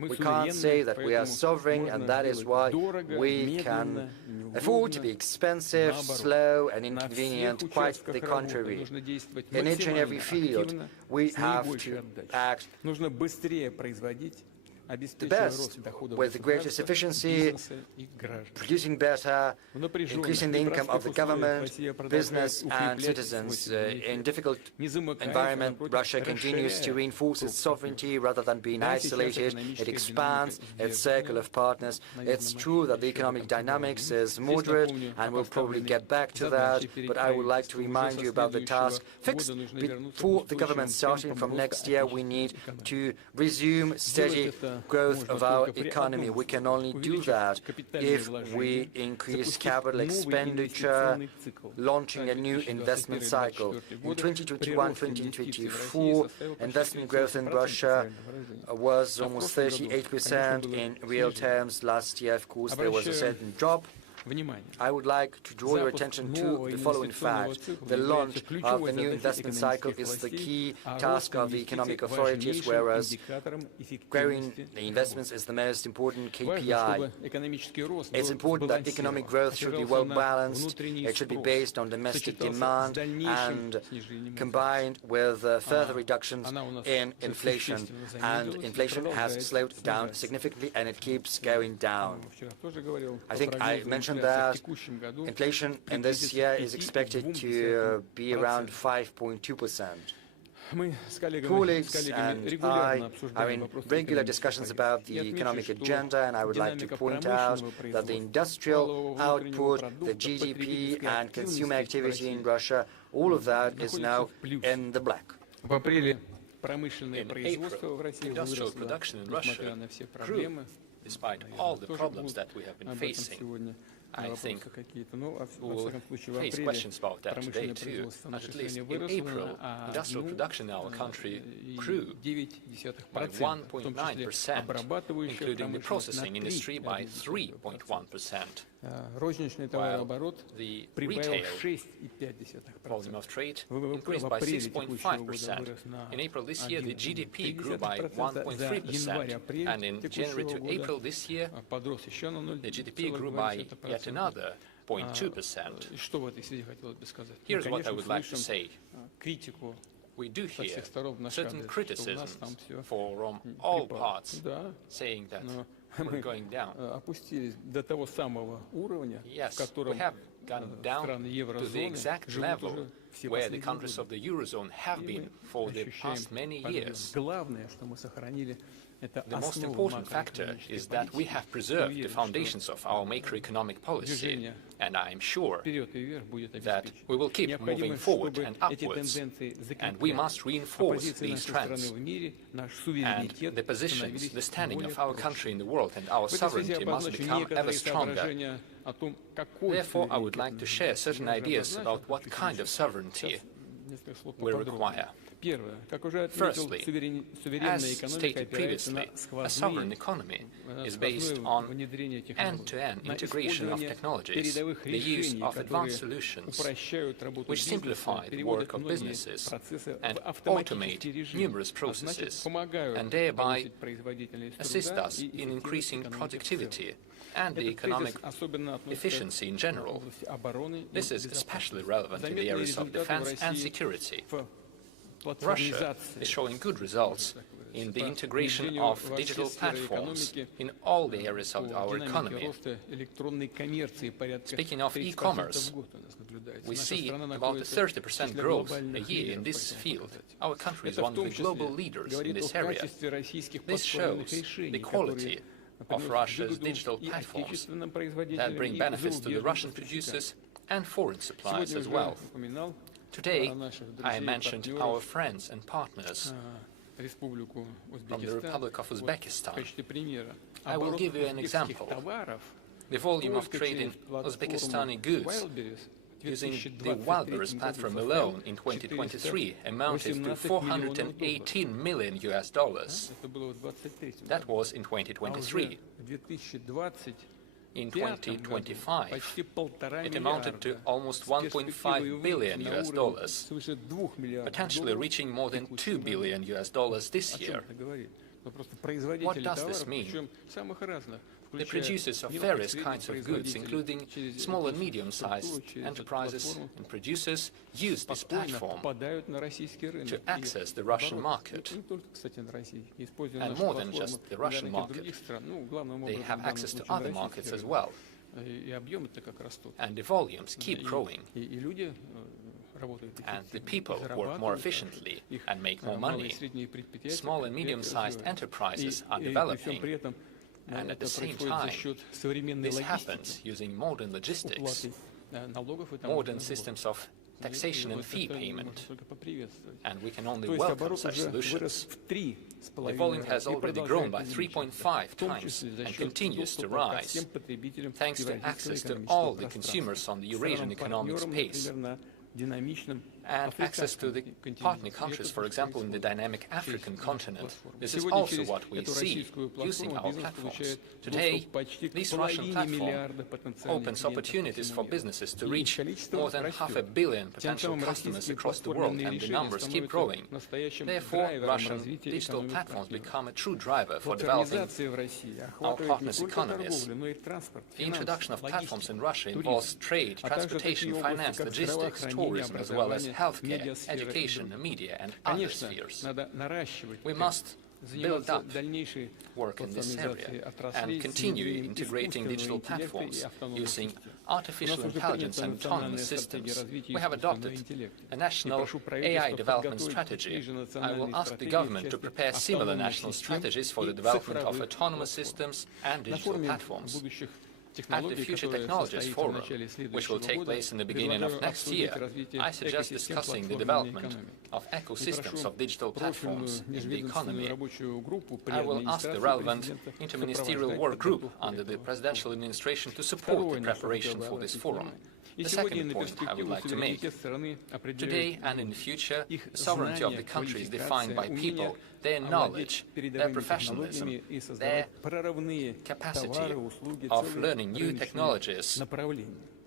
We can't say that we are sovereign, and that is why we can afford to be expensive, slow, and inconvenient. Quite the contrary. In each and every field, we have to act the best, with the greatest efficiency, producing better, increasing the income of the government, business and citizens. In difficult environment, Russia continues to reinforce its sovereignty rather than being isolated. It expands its circle of partners. It's true that the economic dynamics is moderate, and we'll probably get back to that, but I would like to remind you about the task fixed before the government starting from next year. We need to resume steady growth of our economy. We can only do that if we increase capital expenditure, launching a new investment cycle. In 2021-2024, investment growth in Russia was almost 38% in real terms. Last year, of course, there was a certain drop. I would like to draw your attention to the following fact. The launch of the new investment cycle is the key task of the economic authorities, whereas growing the investments is the most important KPI. It's important that economic growth should be well balanced, it should be based on domestic demand and combined with further reductions in inflation. And inflation has slowed down significantly and it keeps going down. I think I mentioned that inflation in this year is expected to be around 5.2%. Colleagues and I are in regular discussions about the economic agenda, and I would like to point out that the industrial output, the GDP and consumer activity in Russia, all of that is now in the black. In April, industrial production in Russia grew despite all the problems that we have been facing. I think we will face questions about that today too. But at least in April, industrial production in our country grew by 1.9%, including the processing industry by 3.1%. While the retail volume of trade increased by 6.5%. In April this year, the GDP grew by 1.3%, and in January to April this year, the GDP grew by yet another 0.2%. Here's what I would like to say. We do hear certain criticisms from all parts, saying that we're going down. Yes, we have gone down to the exact level where the countries of the Eurozone have been for the past many years. The most important factor is that we have preserved the foundations of our macroeconomic policy, and I am sure that we will keep moving forward and upwards, and we must reinforce these trends. And the positions, the standing of our country in the world and our sovereignty must become ever stronger. Therefore, I would like to share certain ideas about what kind of sovereignty we require. Firstly, as stated previously, a sovereign economy is based on end-to-end integration of technologies, the use of advanced solutions, which simplify the work of businesses and automate numerous processes, and thereby assist us in increasing productivity and the economic efficiency in general. This is especially relevant in the areas of defense and security. Russia is showing good results in the integration of digital platforms in all the areas of our economy. Speaking of e-commerce, we see about a 30% growth a year in this field. Our country is one of the global leaders in this area. This shows the quality of Russia's digital platforms that bring benefits to the Russian producers and foreign suppliers as well. Today, I mentioned our friends and partners from the Republic of Uzbekistan. I will give you an example. The volume of trade in Uzbekistani goods using the Wildberries platform alone in 2023 amounted to $418 million. That was in 2023. In 2025, it amounted to almost $1.5 billion, potentially reaching more than $2 billion this year. What does this mean? The producers of various kinds of goods, including small and medium-sized enterprises and producers, use this platform to access the Russian market. And more than just the Russian market, they have access to other markets as well. And the volumes keep growing. And the people work more efficiently and make more money. Small and medium-sized enterprises are developing. And at the same time, this happens using modern logistics, modern systems of taxation and fee payment, and we can only welcome such solutions. The volume has already grown by 3.5 times and continues to rise, thanks to access to all the consumers on the Eurasian economic space. and access to the partner countries, for example, in the dynamic African continent. This is also what we see using our platforms. Today, this Russian platform opens opportunities for businesses to reach more than 500 million potential customers across the world, and the numbers keep growing. Therefore, Russian digital platforms become a true driver for developing our partners' economies. The introduction of platforms in Russia involves trade, transportation, finance, logistics, tourism, as well as healthcare, education, media, and other spheres. We must build up work in this area and continue integrating digital platforms using artificial intelligence and autonomous systems. We have adopted a national AI development strategy. I will ask the government to prepare similar national strategies for the development of autonomous systems and digital platforms. At the Future Technologies Forum, which will take place in the beginning of next year, I suggest discussing the development of ecosystems of digital platforms in the economy. I will ask the relevant interministerial work group under the presidential administration to support the preparation for this forum. The second point I would like to make. Today and in the future, the sovereignty of the country is defined by people, their knowledge, their professionalism, their capacity of learning new technologies,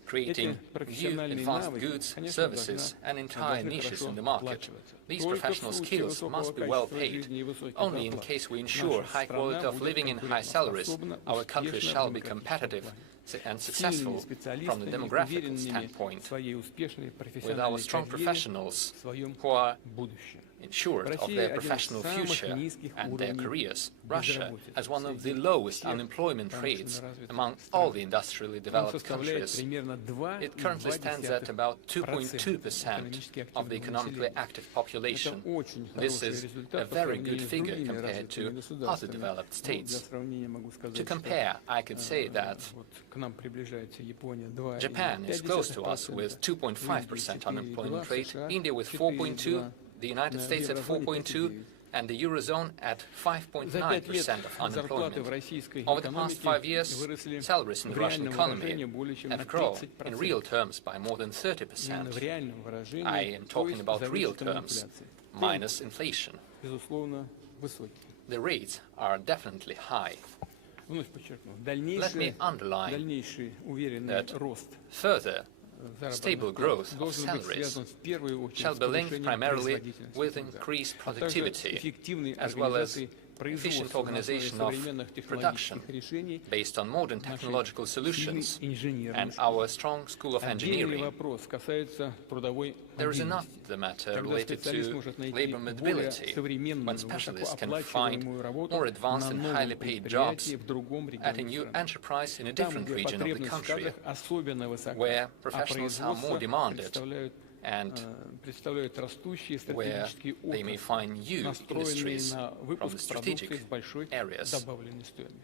creating new advanced goods, services, and entire niches in the market. These professional skills must be well paid. Only in case we ensure high quality of living and high salaries, our country shall be competitive and successful from the demographic standpoint. With our strong professionals who are ensured of their professional future and their careers, Russia has one of the lowest unemployment rates among all the industrially developed countries. It currently stands at about 2.2% of the economically active population. This is a very good figure compared to other developed states. To compare, I could say that Japan is close to us with 2.5% unemployment rate, India with 4.2%, the United States at 4.2%, and the Eurozone at 5.9% of unemployment. Over the past 5 years, salaries in the Russian economy have grown in real terms by more than 30%. I am talking about real terms, minus inflation. The rates are definitely high. Let me underline that further stable growth of salaries shall be linked primarily with increased productivity, as well as efficient organization of production based on modern technological solutions and our strong school of engineering. There is another matter related to labor mobility, when specialists can find more advanced and highly paid jobs at a new enterprise in a different region of the country, where professionals are more demanded and where they may find new industries from the strategic areas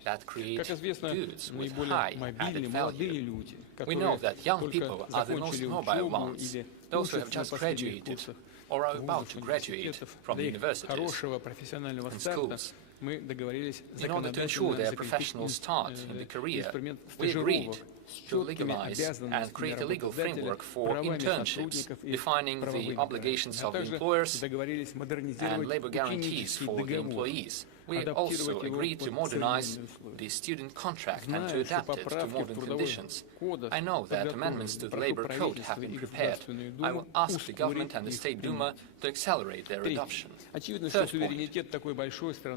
that create goods with high added value. We know that young people are the most mobile ones, those who have just graduated or are about to graduate from universities and schools. In order to ensure their professional start in the career, we agreed to legalize and create a legal framework for internships, defining the obligations of the employers and labor guarantees for the employees. We also agreed to modernize the student contract and to adapt it to modern conditions. I know that amendments to the labor code have been prepared. I will ask the government and the State Duma to accelerate their adoption. Third point.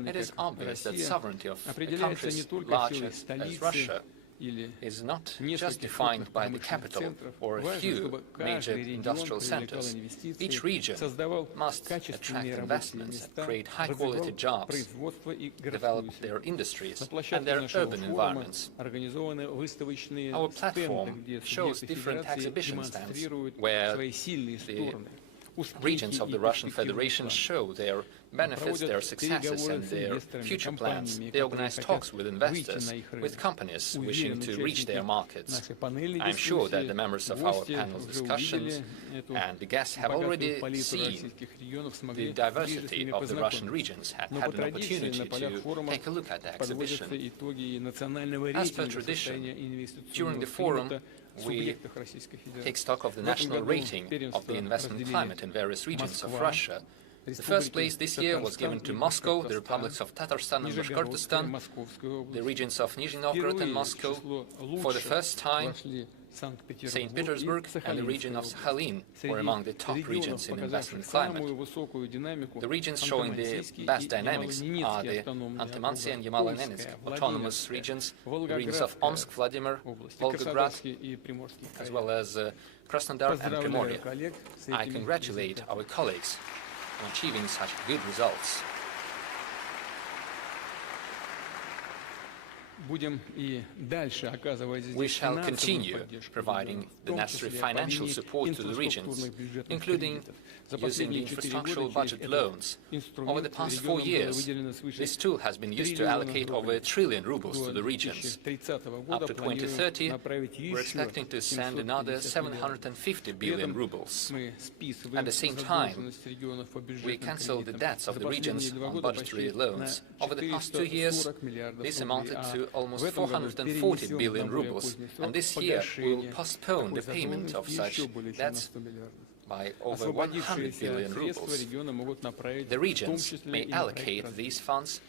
It is obvious that sovereignty of a country as large as Russia is not just defined by the capital or a few major industrial centers. Each region must attract investments, create high-quality jobs, develop their industries and their urban environments. Our platform shows different exhibition stands where the regions of the Russian Federation show their benefits, their successes, and their future plans. They organize talks with investors, with companies wishing to reach their markets. I'm sure that the members of our panel's discussions and the guests have already seen the diversity of the Russian regions, had an opportunity to take a look at the exhibition. As per tradition, during the forum, we take stock of the national rating of the investment climate in various regions of Russia. The first place this year was given to Moscow, the republics of Tatarstan and Bashkortostan, the regions of Nizhny Novgorod and Moscow. For the first time, St. Petersburg and the region of Sakhalin were among the top regions in investment climate. The regions showing the best dynamics are the Antimansy and Yamal-Nenetsk autonomous regions, the regions of Omsk, Vladimir, Volgograd, as well as Krasnodar and Primorye. I congratulate our colleagues on achieving such good results. We shall continue providing the necessary financial support to the regions, including using the infrastructural budget loans. Over the past 4 years, this tool has been used to allocate over 1 trillion rubles to the regions. Up to 2030, we're expecting to send another 750 billion rubles. At the same time, we cancel the debts of the regions on budgetary loans. Over the past 2 years, this amounted to almost 440 billion rubles, and this year we will postpone the payment of such debts by over 100 billion rubles. The regions may allocate these funds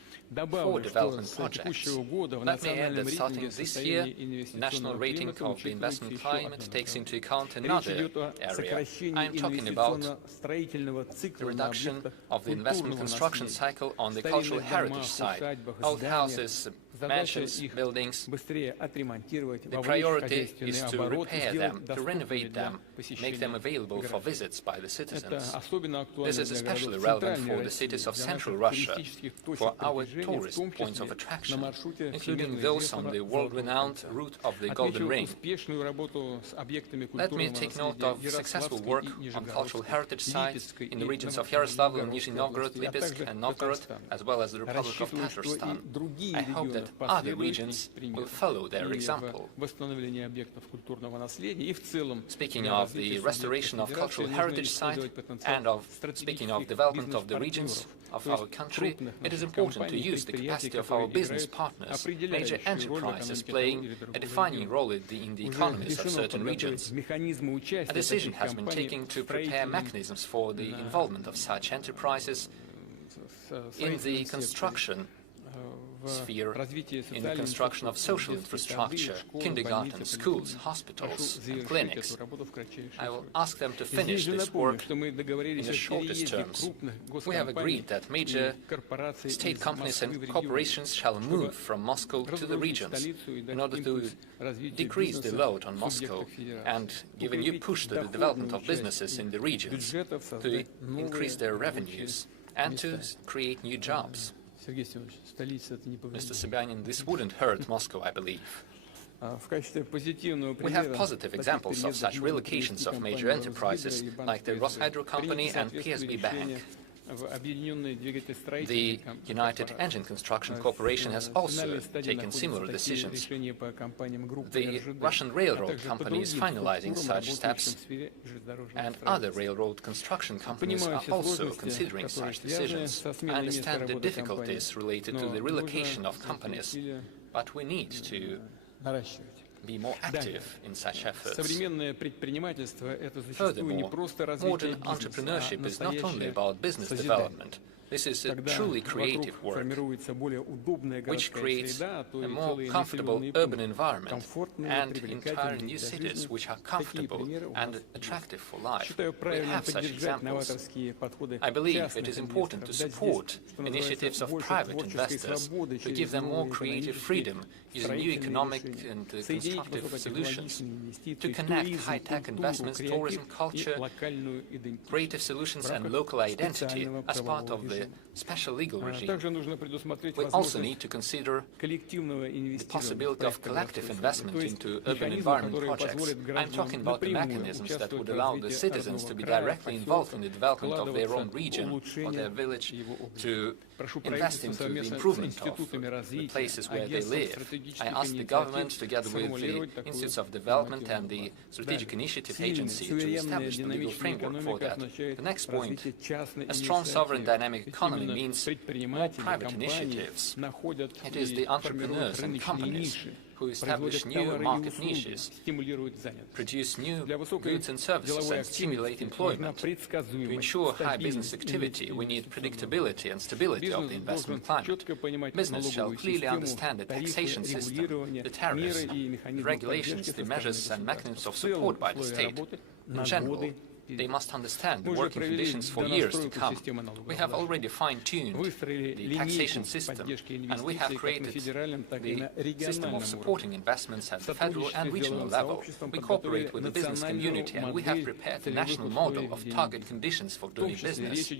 for development projects. Let me add that starting this year, the national rating of the investment climate takes into account another area. I am talking about the reduction of the investment construction cycle on the cultural heritage side. Old houses, mansions, buildings. The priority is to repair them, to renovate them, make them available for visits by the citizens. This is especially relevant for the cities of central Russia, for our tourist points of attraction, including those on the world-renowned route of the Golden Ring. Let me take note of successful work on cultural heritage sites in the regions of Yaroslavl and Nizhny Novgorod, Lipetsk and Novgorod, as well as the Republic of Tatarstan. I hope that other regions will follow their example. Speaking of the restoration of cultural heritage sites and speaking of development of the regions of our country, it is important to use the capacity of our business partners, major enterprises playing a defining role in the economies of certain regions. A decision has been taken to prepare mechanisms for the involvement of such enterprises in the construction sphere, in the construction of social infrastructure, kindergartens, schools, hospitals and clinics. I will ask them to finish this work in the shortest terms. We have agreed that major state companies and corporations shall move from Moscow to the regions in order to decrease the load on Moscow and give a new push to the development of businesses in the regions, to increase their revenues and to create new jobs. Mr. Sobyanin, this wouldn't hurt Moscow, I believe. We have positive examples of such relocations of major enterprises, like the Roshydro Company and PSB Bank. The United Engine Construction Corporation has also taken similar decisions. The Russian Railroad Company is finalizing such steps, and other railroad construction companies are also considering such decisions. I understand the difficulties related to the relocation of companies, but we need to be more active in such efforts. Furthermore, modern entrepreneurship is not only about business development. This is a truly creative work, which creates a more comfortable urban environment and entire new cities which are comfortable and attractive for life. We have such examples. I believe it is important to support initiatives of private investors, to give them more creative freedom, using new economic and constructive solutions to connect high-tech investments, tourism, culture, creative solutions and local identity as part of the special legal regime. We also need to consider the possibility of collective investment into urban environment projects. I'm talking about the mechanisms that would allow the citizens to be directly involved in the development of their own region or their village, to invest into the improvement of the places where they live. I ask the government, together with the Institutes of Development and the Strategic Initiative Agency, to establish the legal framework for that. The next point, a strong, sovereign, dynamic economy means more private initiatives. It is the entrepreneurs and companies who establish new market niches, produce new goods and services, and stimulate employment. To ensure high business activity, we need predictability and stability of the investment climate. Business shall clearly understand the taxation system, the tariffs, the regulations, the measures and mechanisms of support by the state. In general, they must understand the working conditions for years to come. We have already fine-tuned the taxation system, and we have created the system of supporting investments at the federal and regional level. We cooperate with the business community, and we have prepared the national model of target conditions for doing business.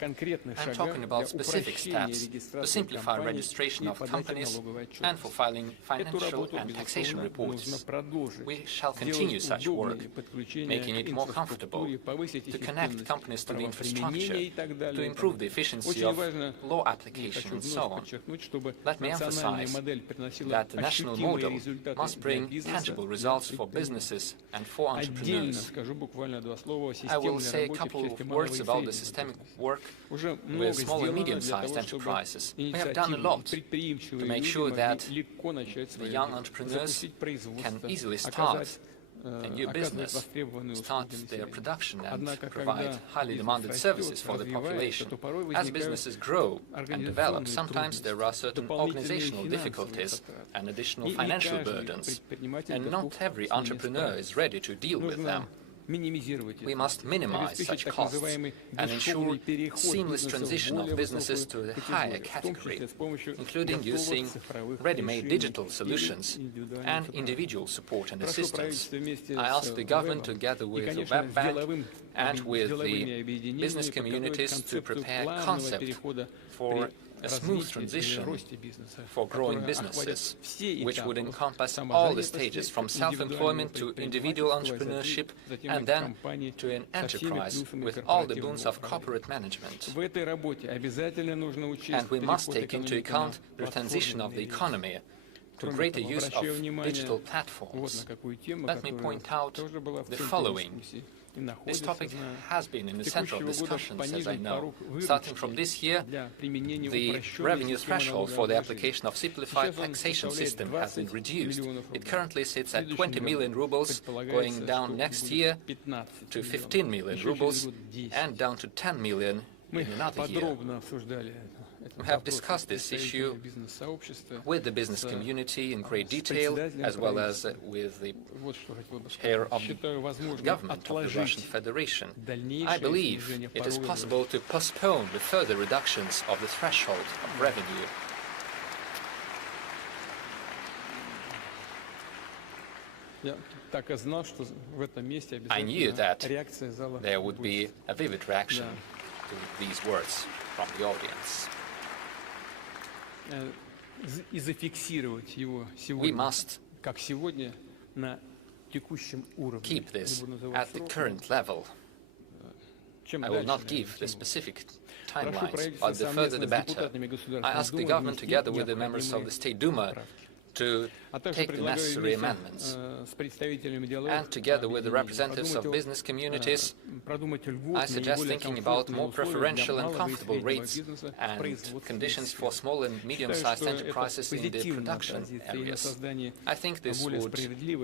I'm talking about specific steps to simplify registration of companies and for filing financial and taxation reports. We shall continue such work, making it more comfortable to connect companies to the infrastructure, to improve the efficiency of law application and so on. Let me emphasize that the national model must bring tangible results for businesses and for entrepreneurs. I will say a couple of words about the systemic work with small and medium-sized enterprises. We have done a lot to make sure that the young entrepreneurs can easily start a new business, start their production and provide highly demanded services for the population. As businesses grow and develop, sometimes there are certain organizational difficulties and additional financial burdens, and not every entrepreneur is ready to deal with them. We must minimize such costs and ensure seamless transition of businesses to the higher category, including using ready-made digital solutions and individual support and assistance. I ask the government, together with the Web Bank and with the business communities, to prepare a concept for a smooth transition for growing businesses, which would encompass all the stages from self-employment to individual entrepreneurship and then to an enterprise with all the boons of corporate management. And we must take into account the transition of the economy to greater use of digital platforms. Let me point out the following. This topic has been in the center of discussions, as I know. Starting from this year, the revenue threshold for the application of simplified taxation system has been reduced. It currently sits at 20 million rubles, going down next year to 15 million rubles and down to 10 million in another year. We have discussed this issue with the business community in great detail, as well as with the chair of the government of the Russian Federation. I believe it is possible to postpone the further reductions of the threshold of revenue. I knew that there would be a vivid reaction to these words from the audience. We must keep this at the current level. I will not give the specific timelines, but the further the better. I ask the government, together with the members of the State Duma, to take the necessary amendments, and together with the representatives of business communities, I suggest thinking about more preferential and comfortable rates and conditions for small and medium-sized enterprises in the production areas. I think this would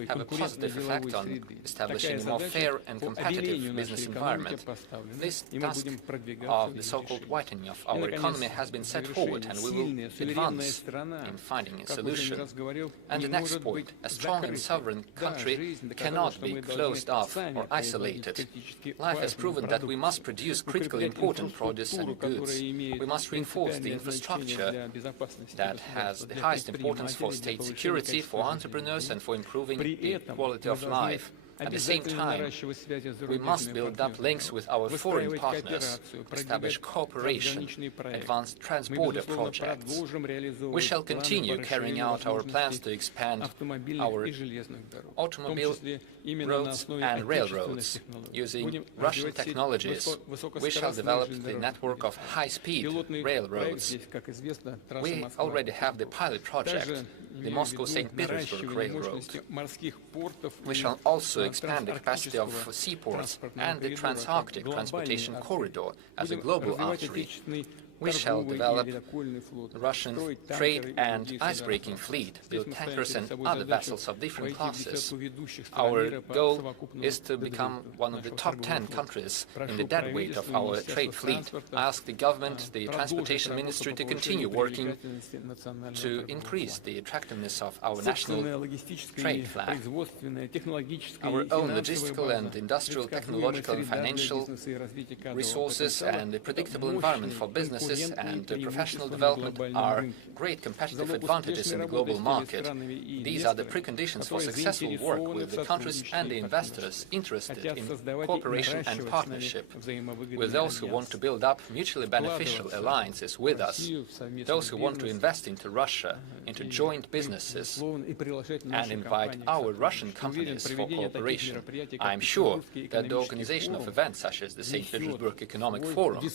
have a positive effect on establishing a more fair and competitive business environment. This task of the so-called whitening of our economy has been set forward, and we will advance in finding a solution. And the next point, a strong and sovereign country cannot be closed off or isolated. Life has proven that we must produce critically important produce and goods. We must reinforce the infrastructure that has the highest importance for state security, for entrepreneurs, and for improving the quality of life. At the same time, we must build up links with our foreign partners, establish cooperation, advance trans-border projects. We shall continue carrying out our plans to expand our automobile roads and railroads. Using Russian technologies, we shall develop the network of high-speed railroads. We already have the pilot project, the Moscow-St. Petersburg Railroad. We shall also expand the capacity of seaports and the Trans-Arctic Transportation Corridor as a global artery. We shall develop Russian trade and ice-breaking fleet, build tankers and other vessels of different classes. Our goal is to become one of the top 10 countries in the deadweight of our trade fleet. I ask the government, the Transportation Ministry to continue working to increase the attractiveness of our national trade flag. Our own logistical and industrial, technological and financial resources and a predictable environment for business and professional development are great competitive advantages in the global market. These are the preconditions for successful work with the countries and the investors interested in cooperation and partnership, with those who want to build up mutually beneficial alliances with us, those who want to invest into Russia, into joint businesses, and invite our Russian companies for cooperation. I am sure that the organization of events such as the St. Petersburg Economic Forum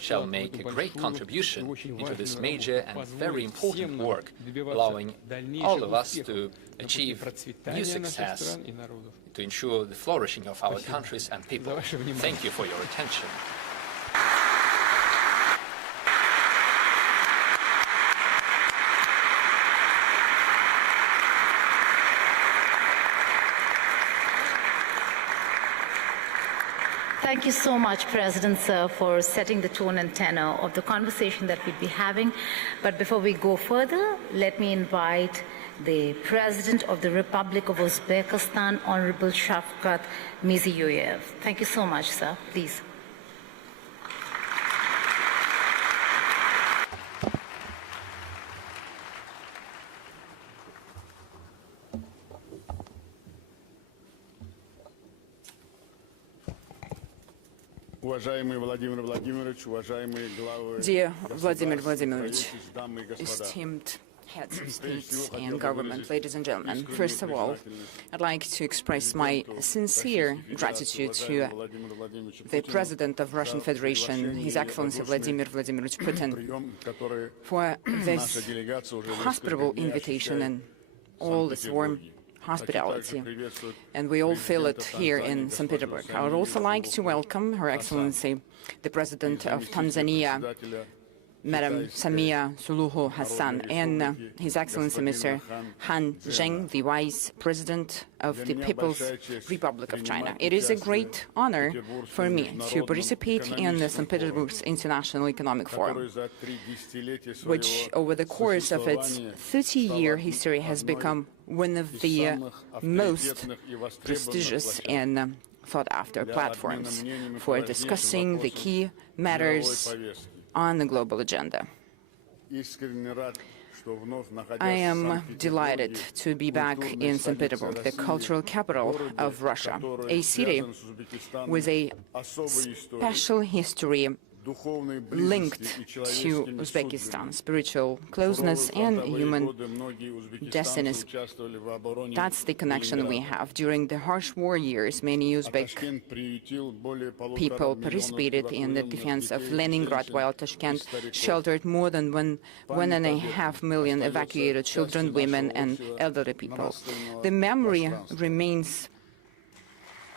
shall make a great contribution into this major and very important work, allowing all of us to achieve new success, to ensure the flourishing of our countries and people. Thank you for your attention. Thank you so much, President Sir, for setting the tone and tenor of the conversation that we'll be having. But before we go further, let me invite the President of the Republic of Uzbekistan, Honorable Shavkat Mirziyoyev. Thank you so much, sir. Please. Dear Vladimir Vladimirovich, esteemed heads of states and government, ladies and gentlemen, first of all, I'd like to express my sincere gratitude to the President of Russian Federation, His Excellency Vladimir Vladimirovich Putin, for this hospitable invitation and all this warm hospitality, and we all feel it here in St. Petersburg. I would also like to welcome Her Excellency, the President of Tanzania, Madam Samia Suluhu Hassan, and His Excellency Mr. Han Zheng, the Vice President of the People's Republic of China. It is a great honor for me to participate in the St. Petersburg's International Economic Forum, which over the course of its 30-year history has become one of the most prestigious and sought-after platforms for discussing the key matters on the global agenda. I am delighted to be back in St. Petersburg, the cultural capital of Russia, a city with a special history linked to Uzbekistan, spiritual closeness and human destinies. That's the connection we have. During the harsh war years, many Uzbek people participated in the defense of Leningrad, while Tashkent sheltered more than 1.5 million evacuated children, women, and elderly people. The memory remains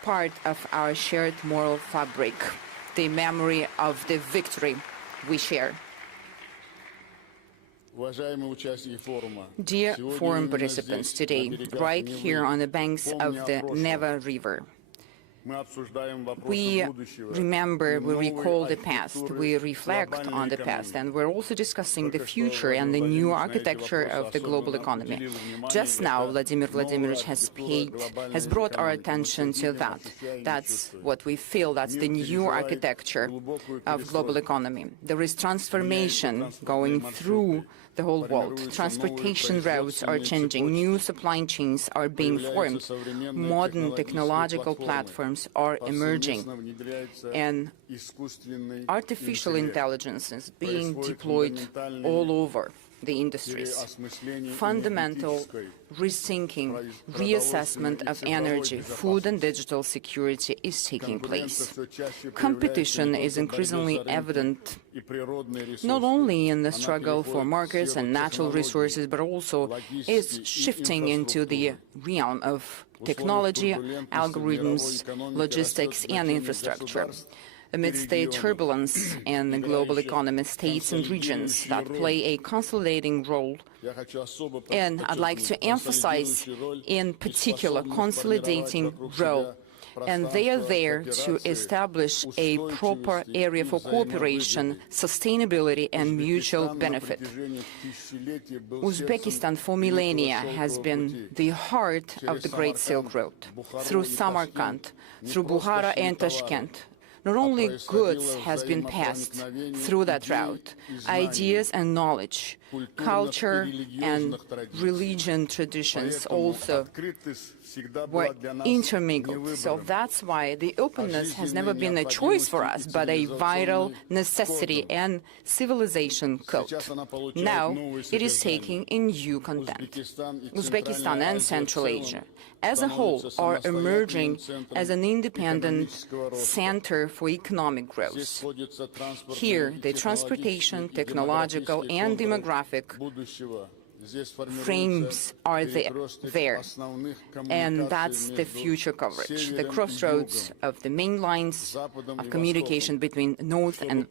part of our shared moral fabric, the memory of the victory we share. Dear forum participants, today, right here on the banks of the Neva River, We remember, we recall the past, we reflect on the past, and we're also discussing the future and the new architecture of the global economy. Just now, Vladimir Vladimirovich has brought our attention to that. That's what we feel, that's the new architecture of global economy. There is transformation going through the whole world. Transportation routes are changing, new supply chains are being formed, modern technological platforms are emerging, and artificial intelligence is being deployed all over the industries. Fundamental rethinking, reassessment of energy, food and digital security is taking place. Competition is increasingly evident not only in the struggle for markets and natural resources, but also is shifting into the realm of technology, algorithms, logistics, and infrastructure. Amidst the turbulence in the global economy, states and regions that play a consolidating role, and I'd like to emphasize in particular consolidating role, and they are there to establish a proper area for cooperation, sustainability, and mutual benefit. Uzbekistan for millennia has been the heart of the Great Silk Road. Through Samarkand, through Bukhara and Tashkent, not only goods has been passed through that route, ideas and knowledge, culture and religion traditions also were intermingled. So that's why the openness has never been a choice for us, but a vital necessity and civilization code. Now it is taking a new content. Uzbekistan and Central Asia as a whole are emerging as an independent center for economic growth. Here, the transportation, technological, and demographic frames are there, and that's the future coverage. The crossroads of the main lines of communication between North and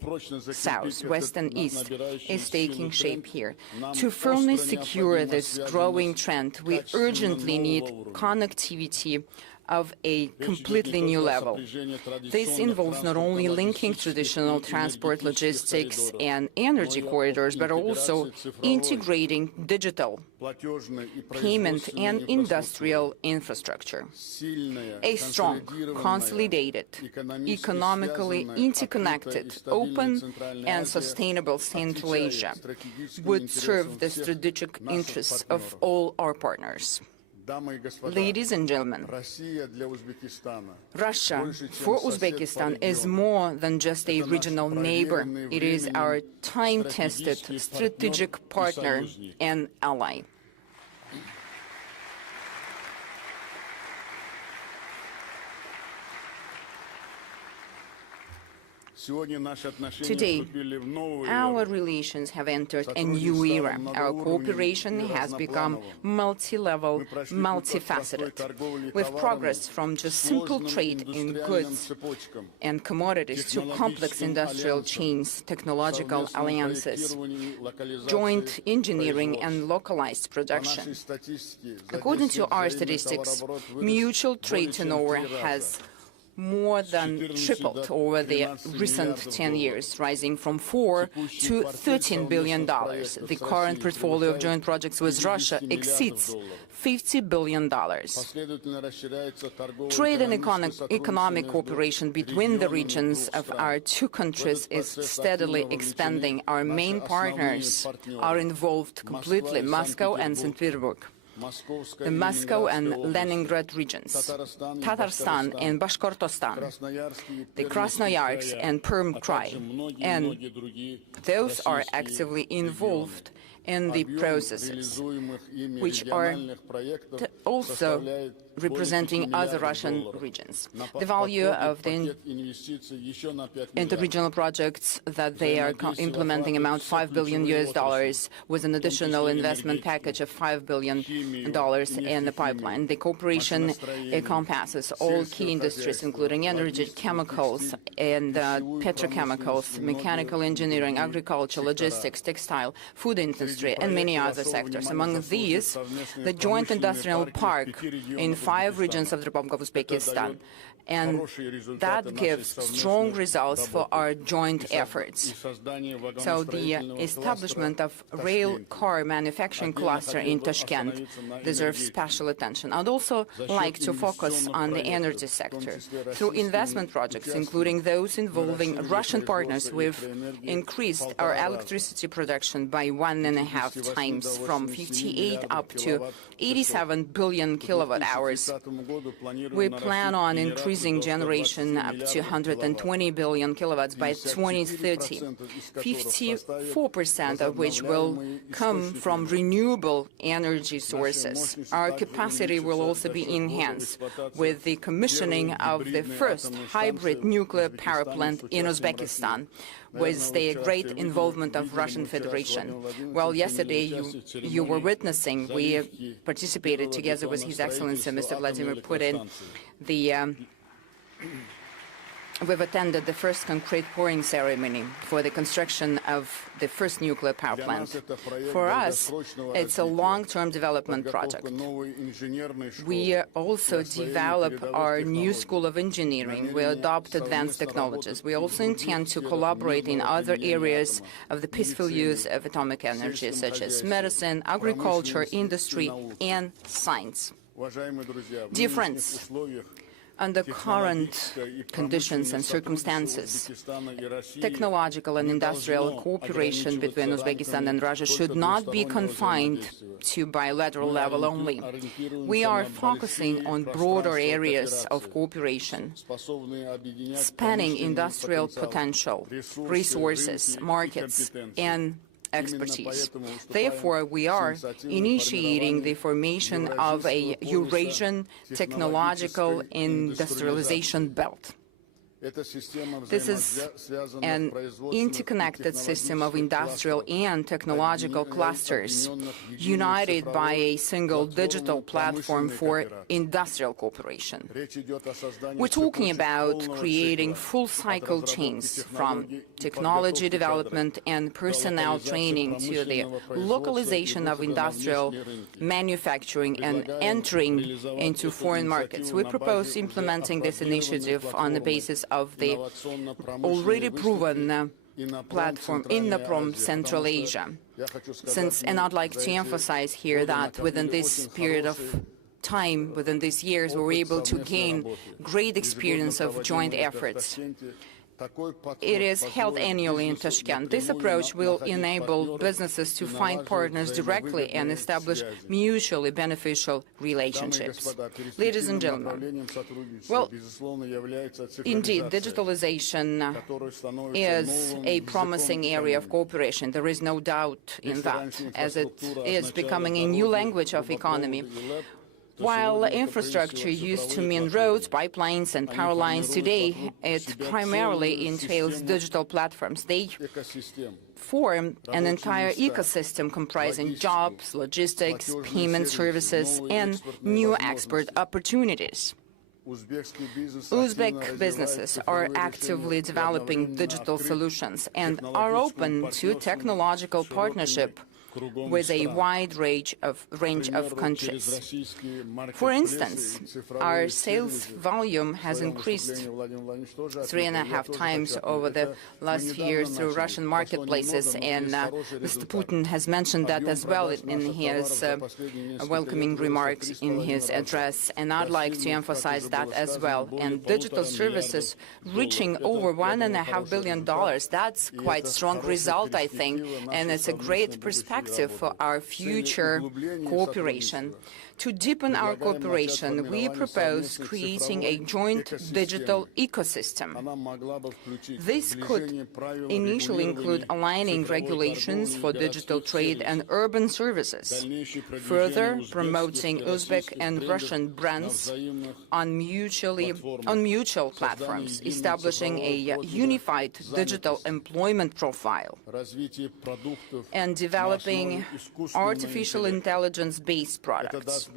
South, West and East is taking shape here. To firmly secure this growing trend, we urgently need connectivity of a completely new level. This involves not only linking traditional transport, logistics, and energy corridors, but also integrating digital payment and industrial infrastructure. A strong, consolidated, economically interconnected, open, and sustainable Central Asia would serve the strategic interests of all our partners. Ladies and gentlemen, Russia for Uzbekistan is more than just a regional neighbor. It is our time-tested strategic partner and ally. Today, our relations have entered a new era. Our cooperation has become multi-level, multifaceted. We've progressed from just simple trade in goods and commodities to complex industrial chains, technological alliances, joint engineering, and localized production. According to our statistics, mutual trade turnover has more than tripled over the recent 10 years, rising from $4 to $13 billion. The current portfolio of joint projects with Russia exceeds $50 billion. Trade and economic cooperation between the regions of our two countries is steadily expanding. Our main partners are involved completely, Moscow and St. Petersburg. The Moscow and Leningrad regions, Tatarstan and Bashkortostan, the Krasnoyarsk and Perm Krai, and those are actively involved in the processes, which are also representing other Russian regions. The value of the interregional projects that they are implementing amount $5 billion with an additional investment package of $5 billion in the pipeline. The cooperation encompasses all key industries, including energy, chemicals, and petrochemicals, mechanical engineering, agriculture, logistics, textile, food industry, industry, and many other sectors. Among these, the joint industrial park in 5 regions of the Republic of Uzbekistan. And that gives strong results for our joint efforts. So the establishment of rail car manufacturing cluster in Tashkent deserves special attention. I'd also like to focus on the energy sector. Through investment projects, including those involving Russian partners, we've increased our electricity production by 1.5 times, from 58 up to 87 billion kilowatt hours. We plan on increasing generation up to 120 billion kilowatts by 2030, 54% of which will come from renewable energy sources. Our capacity will also be enhanced with the commissioning of the first hybrid nuclear power plant in Uzbekistan, with the great involvement of Russian Federation. Well, yesterday you were witnessing, we participated together with His Excellency Mr. Vladimir Putin. We've attended the first concrete pouring ceremony for the construction of the first nuclear power plant. For us, it's a long-term development project. We also develop our new School of Engineering. We adopt advanced technologies. We also intend to collaborate in other areas of the peaceful use of atomic energy, such as medicine, agriculture, industry, and science. Dear friends, under current conditions and circumstances, technological and industrial cooperation between Uzbekistan and Russia should not be confined to bilateral level only. We are focusing on broader areas of cooperation, spanning industrial potential, resources, markets, and expertise. Therefore, we are initiating the formation of a Eurasian technological industrialization belt. This is an interconnected system of industrial and technological clusters united by a single digital platform for industrial cooperation. We're talking about creating full-cycle chains from technology development and personnel training to the localization of industrial manufacturing and entering into foreign markets. We propose implementing this initiative on the basis of the already proven platform Innoprom Central Asia. And I'd like to emphasize here that within this period of time, within these years, we were able to gain great experience of joint efforts. It is held annually in Tashkent. This approach will enable businesses to find partners directly and establish mutually beneficial relationships. Ladies and gentlemen, well, indeed, digitalization is a promising area of cooperation. There is no doubt in that, as it is becoming a new language of economy. While infrastructure used to mean roads, pipelines, and power lines, today it primarily entails digital platforms. They form an entire ecosystem comprising jobs, logistics, payment services, and new export opportunities. Uzbek businesses are actively developing digital solutions and are open to technological partnership with a wide range of countries. For instance, our sales volume has increased 3.5 times over the last few years through Russian marketplaces, and Mr. Putin has mentioned that as well in his welcoming remarks in his address, and I'd like to emphasize that as well. And digital services reaching over $1.5 billion, that's quite a strong result, I think, and it's a great perspective for our future cooperation. To deepen our cooperation, we propose creating a joint digital ecosystem. This could initially include aligning regulations for digital trade and urban services, further promoting Uzbek and Russian brands on mutual platforms, establishing a unified digital employment profile, and developing developing artificial intelligence-based products.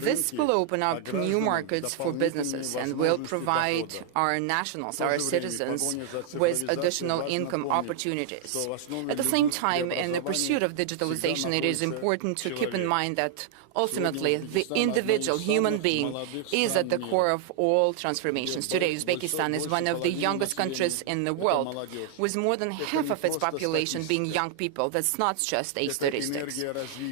This will open up new markets for businesses and will provide our nationals, our citizens, with additional income opportunities. At the same time, in the pursuit of digitalization, it is important to keep in mind that ultimately the individual human being is at the core of all transformations. Today, Uzbekistan is one of the youngest countries in the world, with more than half of its population being young people. That's not just a statistics.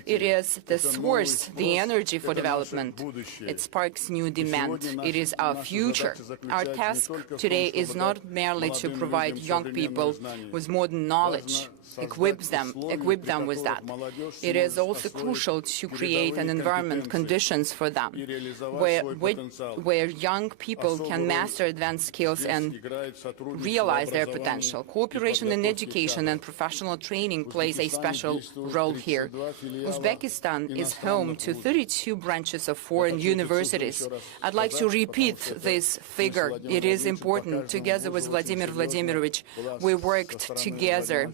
It is the source, the energy for development. It sparks new demand. It is our future. Our task today is not merely to provide young people with modern knowledge, equip them with that. It is also crucial to create an environment, conditions for them, where young people can master advanced skills and realize their potential. Cooperation in education and professional training plays a special role here. Uzbekistan is home to 32 branches of foreign universities. I'd like to repeat this figure. It is important. Together with Vladimir Vladimirovich, we worked together,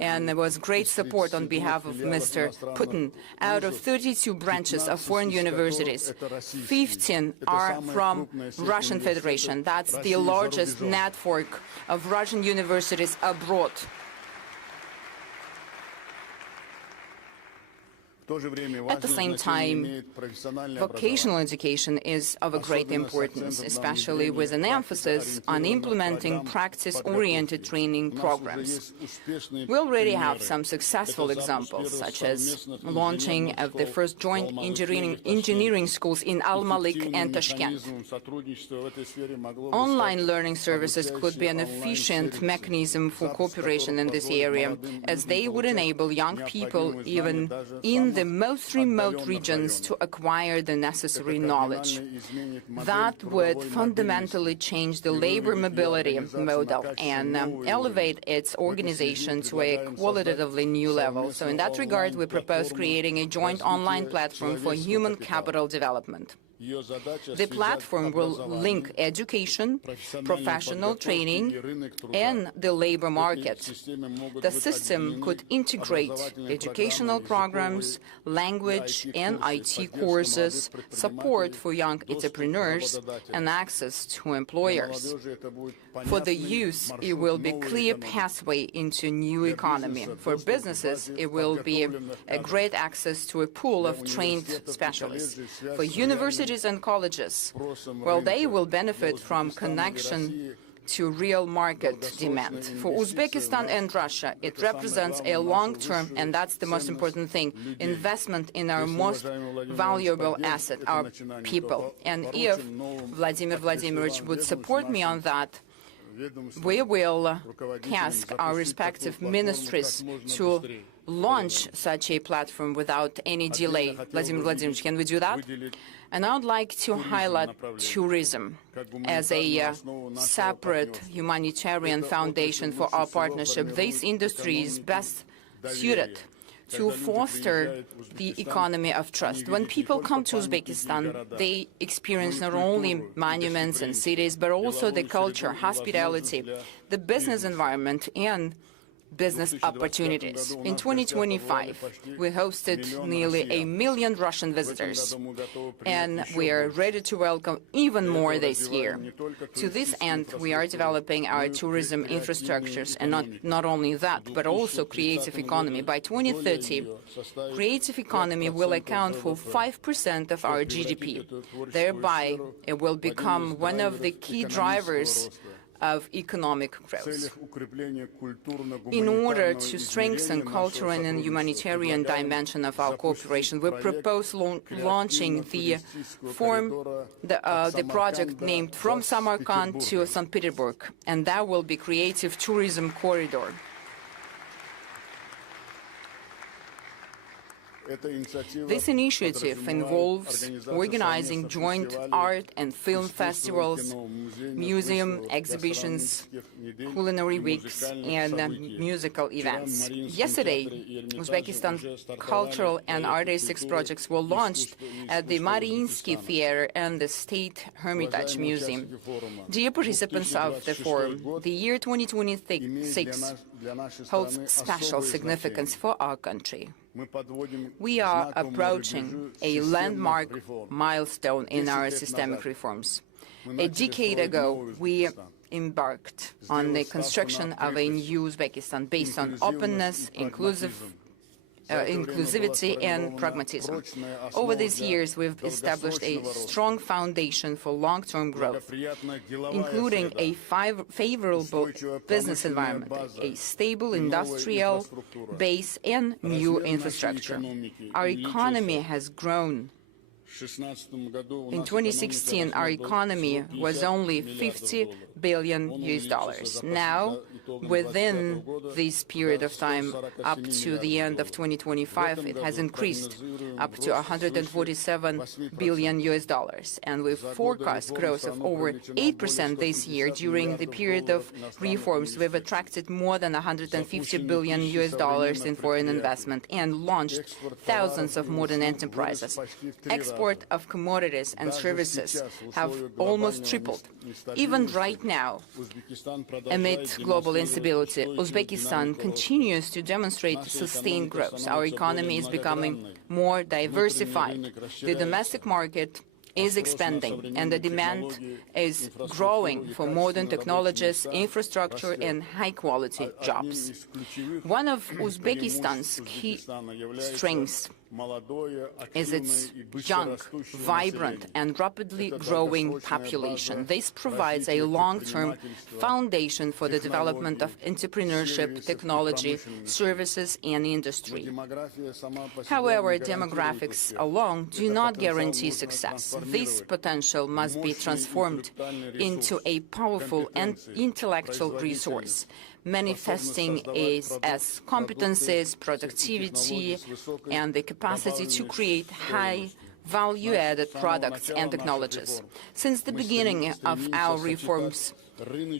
and there was great support on behalf of Mr. Putin. Out of 32 branches of foreign universities, 15 are from Russian Federation. That's the largest network of Russian universities abroad. At the same time, vocational education is of a great importance, especially with an emphasis on implementing practice-oriented training programs. We already have some successful examples, such as launching of the first joint engineering schools in Almaty and Tashkent. Online learning services could be an efficient mechanism for cooperation in this area, as they would enable young people, even in the most remote regions, to acquire the necessary knowledge. That would fundamentally change the labor mobility model and elevate its organization to a qualitatively new level. So in that regard, we propose creating a joint online platform for human capital development. The platform will link education, professional training, and the labor market. The system could integrate educational programs, language and IT courses, support for young entrepreneurs, and access to employers. For the youth, it will be a clear pathway into new economy. For businesses, it will be a great access to a pool of trained specialists. For universities and colleges, well, they will benefit from connection to real market demand. For Uzbekistan and Russia, it represents a long-term, and that's the most important thing, investment in our most valuable asset, our people. And if Vladimir Vladimirovich would support me on that, we will task our respective ministries to launch such a platform without any delay. Vladimir Vladimirovich, can we do that? And I would like to highlight tourism as a separate humanitarian foundation for our partnership. This industry is best suited to foster the economy of trust. When people come to Uzbekistan, they experience not only monuments and cities, but also the culture, hospitality, the business environment, and business opportunities. In 2025, we hosted nearly 1 million Russian visitors, and we are ready to welcome even more this year. To this end, we are developing our tourism infrastructures, and not only that, but also creative economy. By 2030, creative economy will account for 5% of our GDP. Thereby, it will become one of the key drivers of economic growth. In order to strengthen cultural and humanitarian dimension of our cooperation, we propose launching the project named From Samarkand to St. Petersburg, and that will be Creative Tourism Corridor. This initiative involves organizing joint art and film festivals, museum exhibitions, culinary weeks, and musical events. Yesterday, Uzbekistan cultural and artistic projects were launched at the Mariinsky Theater and the State Hermitage Museum. Dear participants of the forum, the year 2026 holds special significance for our country. We are approaching a landmark milestone in our systemic reforms. A decade ago, we embarked on the construction of a new Uzbekistan based on openness, inclusivity and pragmatism. Over these years, we've established a strong foundation for long-term growth, including a favorable business environment, a stable industrial base and new infrastructure. Our economy has grown. In 2016, our economy was only $50 billion. Now, within this period of time, up to the end of 2025, it has increased up to $147 billion. And we forecast growth of over 8% this year. During the period of reforms, we've attracted more than $150 billion in foreign investment and launched thousands of modern enterprises. Export of commodities and services have almost tripled. Even right now, amid global instability, Uzbekistan continues to demonstrate sustained growth. Our economy is becoming more diversified. The domestic market is expanding, and the demand is growing for modern technologies, infrastructure, and high-quality jobs. One of Uzbekistan's key strengths is its young, vibrant, and rapidly growing population. This provides a long-term foundation for the development of entrepreneurship, technology, services, and industry. However, demographics alone do not guarantee success. This potential must be transformed into a powerful and intellectual resource, manifesting as competencies, productivity, and the capacity to create high value-added products and technologies. Since the beginning of our reforms,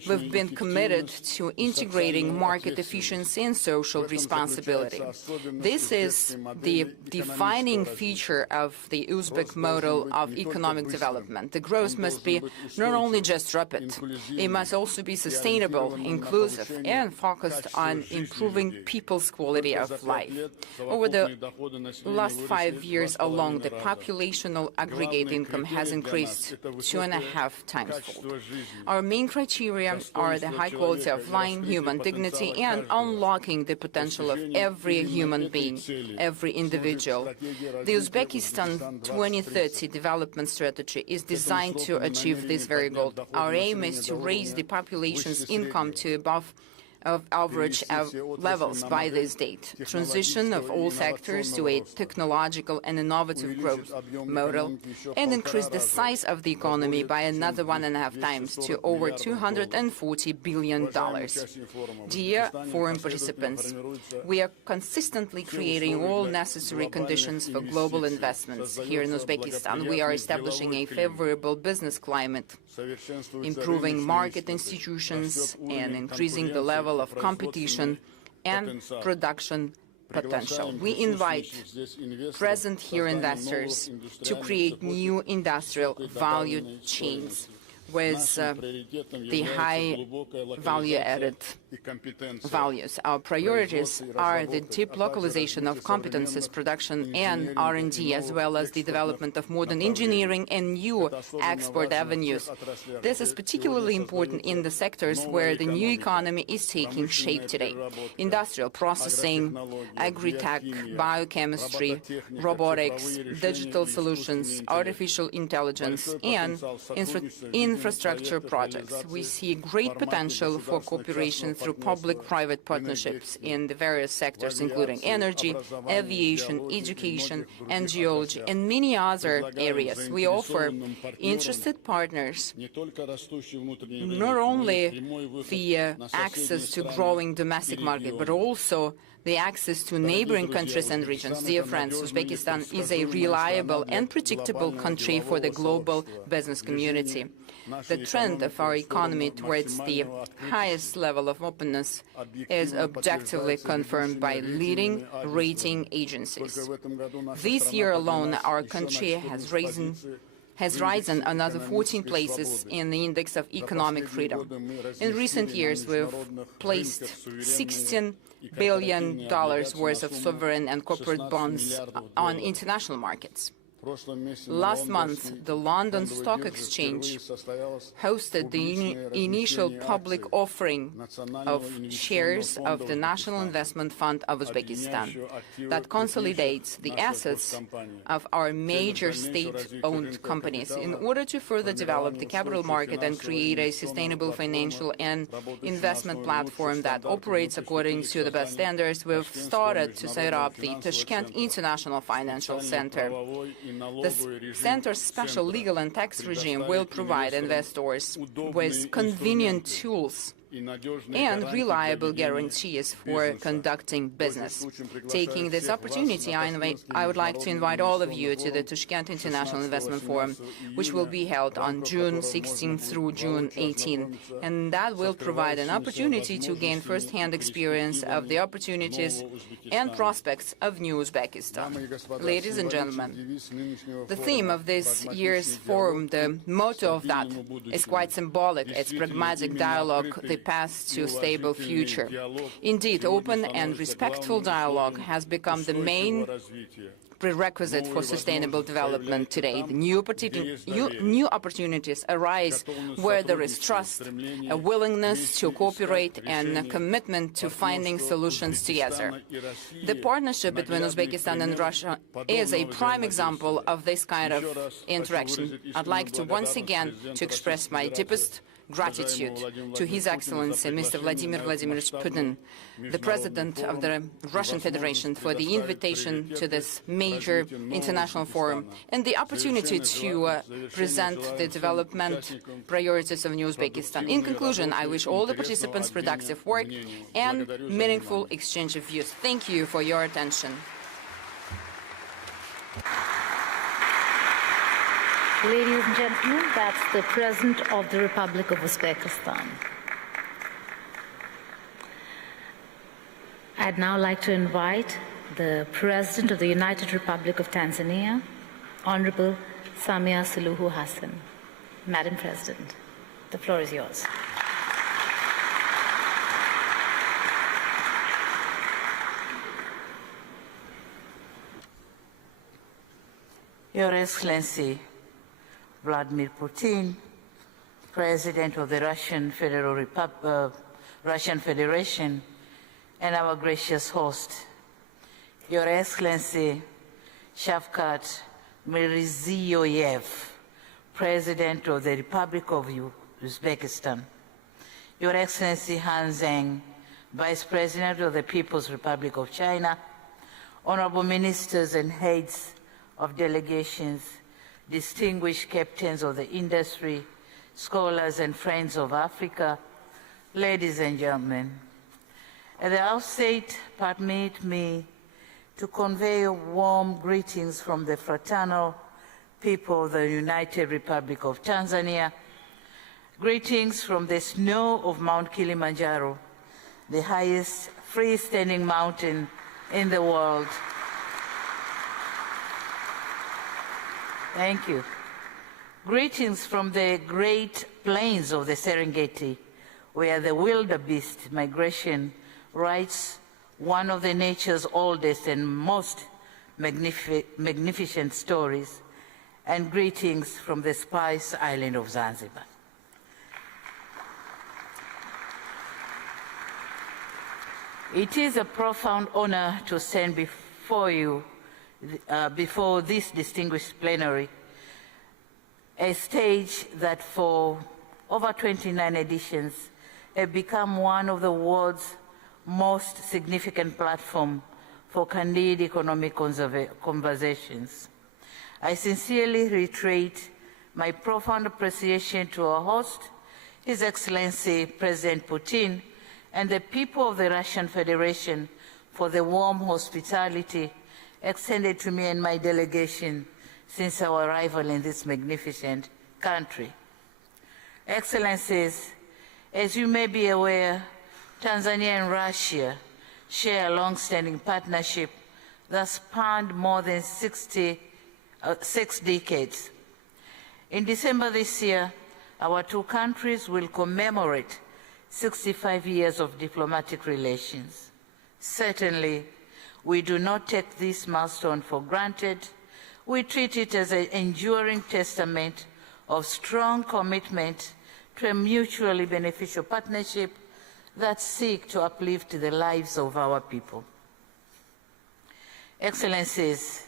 we've been committed to integrating market efficiency and social responsibility. This is the defining feature of the Uzbek model of economic development. The growth must be not only just rapid, it must also be sustainable, inclusive, and focused on improving people's quality of life. Over the last 5 years alone, the populational aggregate income has increased 2.5 times fold. Our main criteria are the high quality of life, human dignity, and unlocking the potential of every human being, every individual. The Uzbekistan 2030 development strategy is designed to achieve this very goal. Our aim is to raise the population's income to above average levels by this date. Transition of all sectors to a technological and innovative growth model, and increase the size of the economy by another 1.5 times to over $240 billion. Dear foreign participants, we are consistently creating all necessary conditions for global investments here in Uzbekistan. We are establishing a favorable business climate, improving market institutions, and increasing the level of competition and production potential. We invite present here investors to create new industrial value chains with the high value-added values. Our priorities are the deep localization of competences, production, and R&D, as well as the development of modern engineering and new export avenues. This is particularly important in the sectors where the new economy is taking shape today: industrial processing, agri-tech, biochemistry, robotics, digital solutions, artificial intelligence, and infrastructure projects. We see great potential for cooperation through public-private partnerships in the various sectors, including energy, aviation, education, and geology, and many other areas. We offer interested partners not only the access to growing domestic market, but also the access to neighboring countries and regions. Dear friends, Uzbekistan is a reliable and predictable country for the global business community. The trend of our economy towards the highest level of openness is objectively confirmed by leading rating agencies. This year alone, our country has risen has risen another 14 places in the index of economic freedom. In recent years, we've placed $16 billion worth of sovereign and corporate bonds on international markets. Last month, the London Stock Exchange hosted the initial public offering of shares of the National Investment Fund of Uzbekistan that consolidates the assets of our major state-owned companies. In order to further develop the capital market and create a sustainable financial and investment platform that operates according to the best standards, we've started to set up the Tashkent International Financial Center. The center's special legal and tax regime will provide investors with convenient tools and reliable guarantees for conducting business. Taking this opportunity, I would like to invite all of you to the Tashkent International Investment Forum, which will be held on June 16 through June 18, and that will provide an opportunity to gain first-hand experience of the opportunities and prospects of new Uzbekistan. Ladies and gentlemen, the theme of this year's forum, the motto of that, is quite symbolic. It's pragmatic dialogue, the path to a stable future. Indeed, open and respectful dialogue has become the main prerequisite for sustainable development today. The new opportunities arise where there is trust, a willingness to cooperate, and a commitment to finding solutions together. The partnership between Uzbekistan and Russia is a prime example of this kind of interaction. I'd like to once again express my deepest gratitude to His Excellency Mr. Vladimir Vladimirovich Putin, the President of the Russian Federation, for the invitation to this major international forum and the opportunity to present the development priorities of New Uzbekistan. In conclusion, I wish all the participants productive work and meaningful exchange of views. Thank you for your attention. Ladies and gentlemen, that's the President of the Republic of Uzbekistan. I'd now like to invite the President of the United Republic of Tanzania, Honorable Samia Suluhu Hassan. Madam President, the floor is yours. Your Excellency, Vladimir Putin, President of the Russian Federation, and our gracious host, Your Excellency Shavkat Mirziyoyev, President of the Republic of Uzbekistan, Your Excellency Han Zheng, Vice President of the People's Republic of China, honorable ministers and heads of delegations, distinguished captains of the industry, scholars and friends of Africa, ladies and gentlemen. At the outset, permit me to convey warm greetings from the fraternal people of the United Republic of Tanzania, greetings from the snow of Mount Kilimanjaro, the highest freestanding mountain in the world. Thank you. Greetings from the great plains of the Serengeti, where the wildebeest migration writes one of the nature's oldest and most magnificent stories, and greetings from the Spice Island of Zanzibar. It is a profound honor to stand before you before this distinguished plenary, a stage that for over 29 editions have become one of the world's most significant platforms for candid economic conversations. I sincerely reiterate my profound appreciation to our host, His Excellency President Putin, and the people of the Russian Federation for the warm hospitality extended to me and my delegation since our arrival in this magnificent country. Excellencies, as you may be aware, Tanzania and Russia share a long-standing partnership that spanned more than 6 decades. In December this year, our two countries will commemorate 65 years of diplomatic relations. Certainly, we do not take this milestone for granted. We treat it as an enduring testament of strong commitment to a mutually beneficial partnership that seeks to uplift the lives of our people. Excellencies,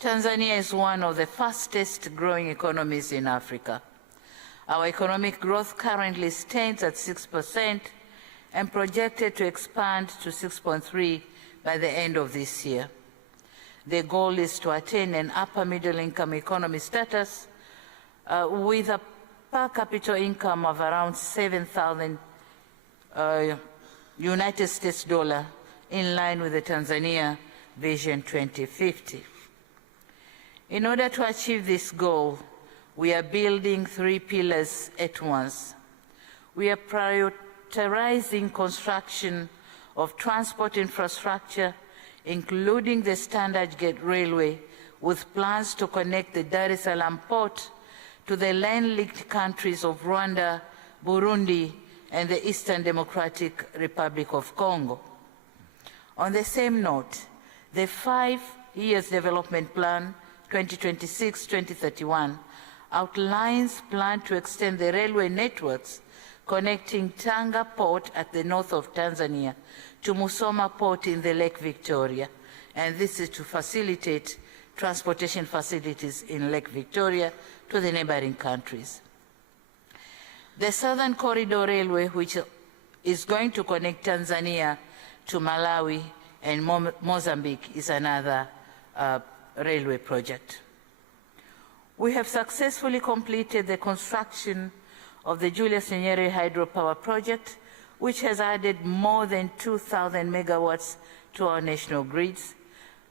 Tanzania is one of the fastest growing economies in Africa. Our economic growth currently stands at 6% and projected to expand to 6.3% by the end of this year. The goal is to attain an upper middle income economy status with a per capita income of around 7,000 United States dollar, in line with the Tanzania Vision 2050. In order to achieve this goal, we are building three pillars at once. We are prioritizing construction of transport infrastructure, including the Standard Gauge Railway, with plans to connect the Dar es Salaam port to the land-linked countries of Rwanda, Burundi, and the Eastern Democratic Republic of Congo. On the same note, the 5-year development plan 2026-2031 outlines plan to extend the railway networks connecting Tanga port at the north of Tanzania to Musoma port in the Lake Victoria, and this is to facilitate transportation facilities in Lake Victoria to the neighboring countries. The Southern Corridor Railway, which is going to connect Tanzania to Malawi and Mozambique, is another railway project. We have successfully completed the construction of the Julius Nyerere hydropower project, which has added more than 2,000 megawatts to our national grids,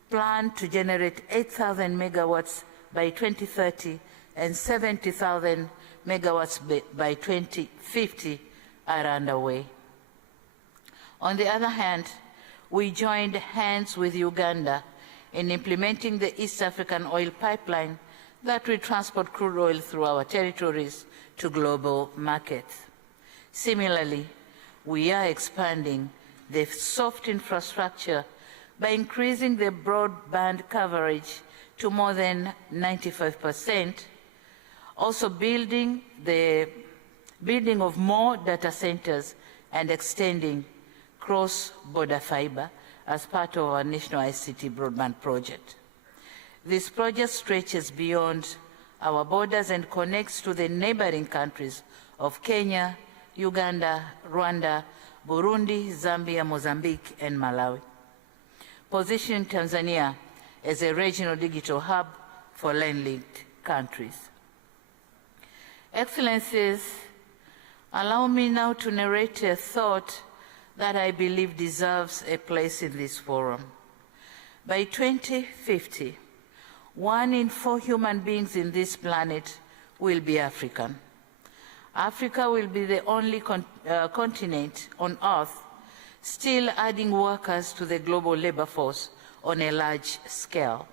planned to generate 8,000 megawatts by 2030 and 70,000 megawatts by 2050 are underway. On the other hand, we joined hands with Uganda in implementing the East African oil pipeline that will transport crude oil through our territories to global markets. Similarly, we are expanding the soft infrastructure by increasing the broadband coverage to more than 95%, also building of more data centers and extending cross-border fiber as part of our national ICT broadband project. This project stretches beyond our borders and connects to the neighboring countries of Kenya, Uganda, Rwanda, Burundi, Zambia, Mozambique, and Malawi, positioning Tanzania as a regional digital hub for land-linked countries. Excellencies, allow me now to narrate a thought that I believe deserves a place in this forum. By 2050, 1 in 4 human beings in this planet will be African. Africa will be the only continent on Earth still adding workers to the global labor force on a large scale.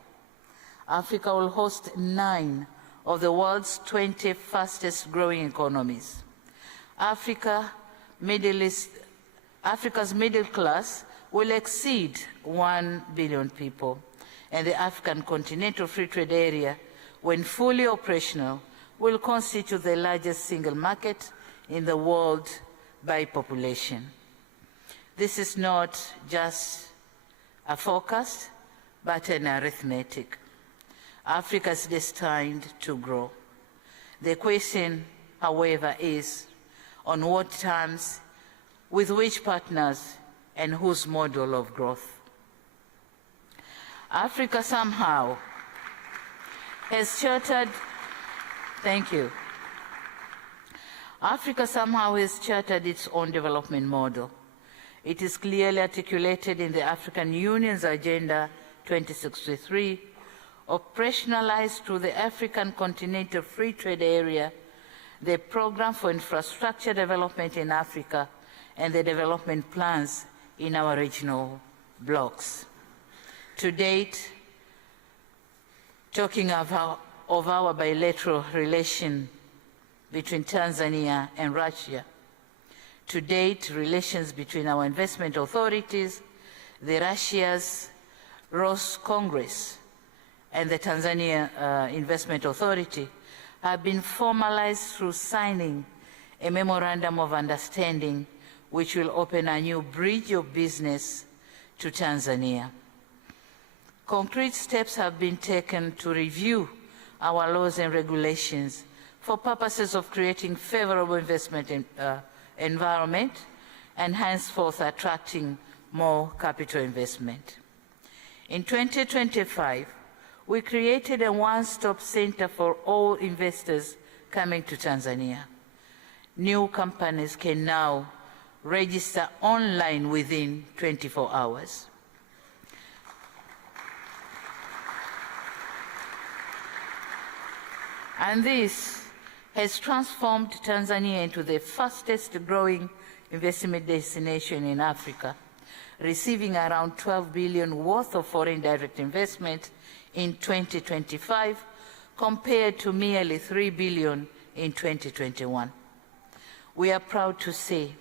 Africa will host 9 of the world's 20 fastest growing economies. Africa's middle class will exceed 1 billion people, and the African Continental Free Trade Area, when fully operational, will constitute the largest single market in the world by population. This is not just a forecast, but an arithmetic. Africa is destined to grow. The question, however, is on what terms, with which partners, and whose model of growth. Africa somehow has chartered, thank you. Africa somehow has chartered its own development model. It is clearly articulated in the African Union's Agenda 2063, operationalized through the African Continental Free Trade Area, the Program for Infrastructure Development in Africa, and the development plans in our regional blocks. To date, talking about of our bilateral relation between Tanzania and Russia. To date, relations between our investment authorities, the Russia's Roscongress, and the Tanzania Investment Authority have been formalized through signing a memorandum of understanding which will open a new bridge of business to Tanzania. Concrete steps have been taken to review our laws and regulations for purposes of creating favorable investment environment and henceforth attracting more capital investment. In 2025, we created a one-stop center for all investors coming to Tanzania. New companies can now register online within 24 hours. And this has transformed Tanzania into the fastest growing investment destination in Africa, receiving around 12 billion worth of foreign direct investment in 2025 compared to merely 3 billion in 2021. We are proud to say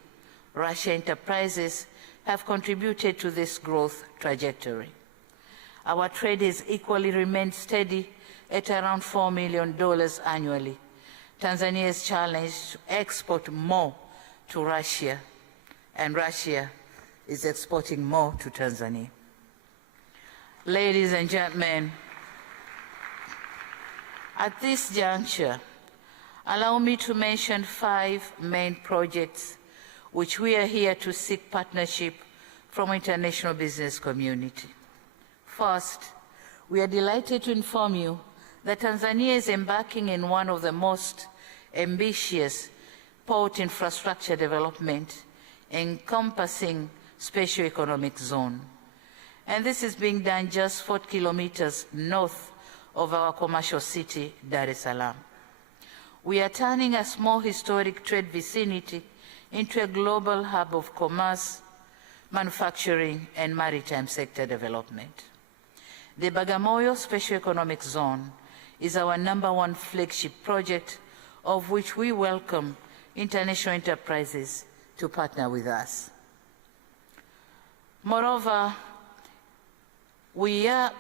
Russian enterprises have contributed to this growth trajectory. Our trade has equally remained steady at around $4 million annually. Tanzania is challenged to export more to Russia, and Russia is exporting more to Tanzania. Ladies and gentlemen, at this juncture, allow me to mention 5 main projects which we are here to seek partnership from international business community. First, we are delighted to inform you that Tanzania is embarking in one of the most ambitious port infrastructure development encompassing special economic zone. And this is being done just 4 kilometers north of our commercial city, Dar es Salaam. We are turning a small historic trade vicinity into a global hub of commerce, manufacturing, and maritime sector development. The Bagamoyo Special Economic Zone is our #1 flagship project, of which we welcome international enterprises to partner with us. Moreover, we are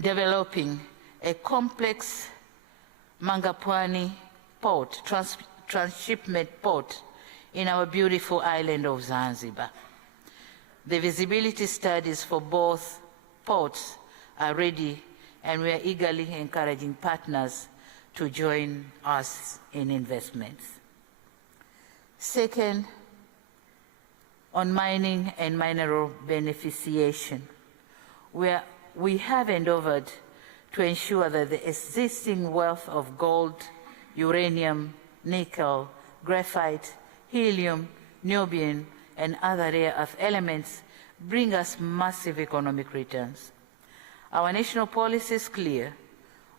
developing a complex Mangapwani port, transshipment port in our beautiful island of Zanzibar. The visibility studies for both ports are ready, and we are eagerly encouraging partners to join us in investments. Second, on mining and mineral beneficiation, we have endeavored to ensure that the existing wealth of gold, uranium, nickel, graphite, helium, niobium, and other rare earth elements bring us massive economic returns. Our national policy is clear.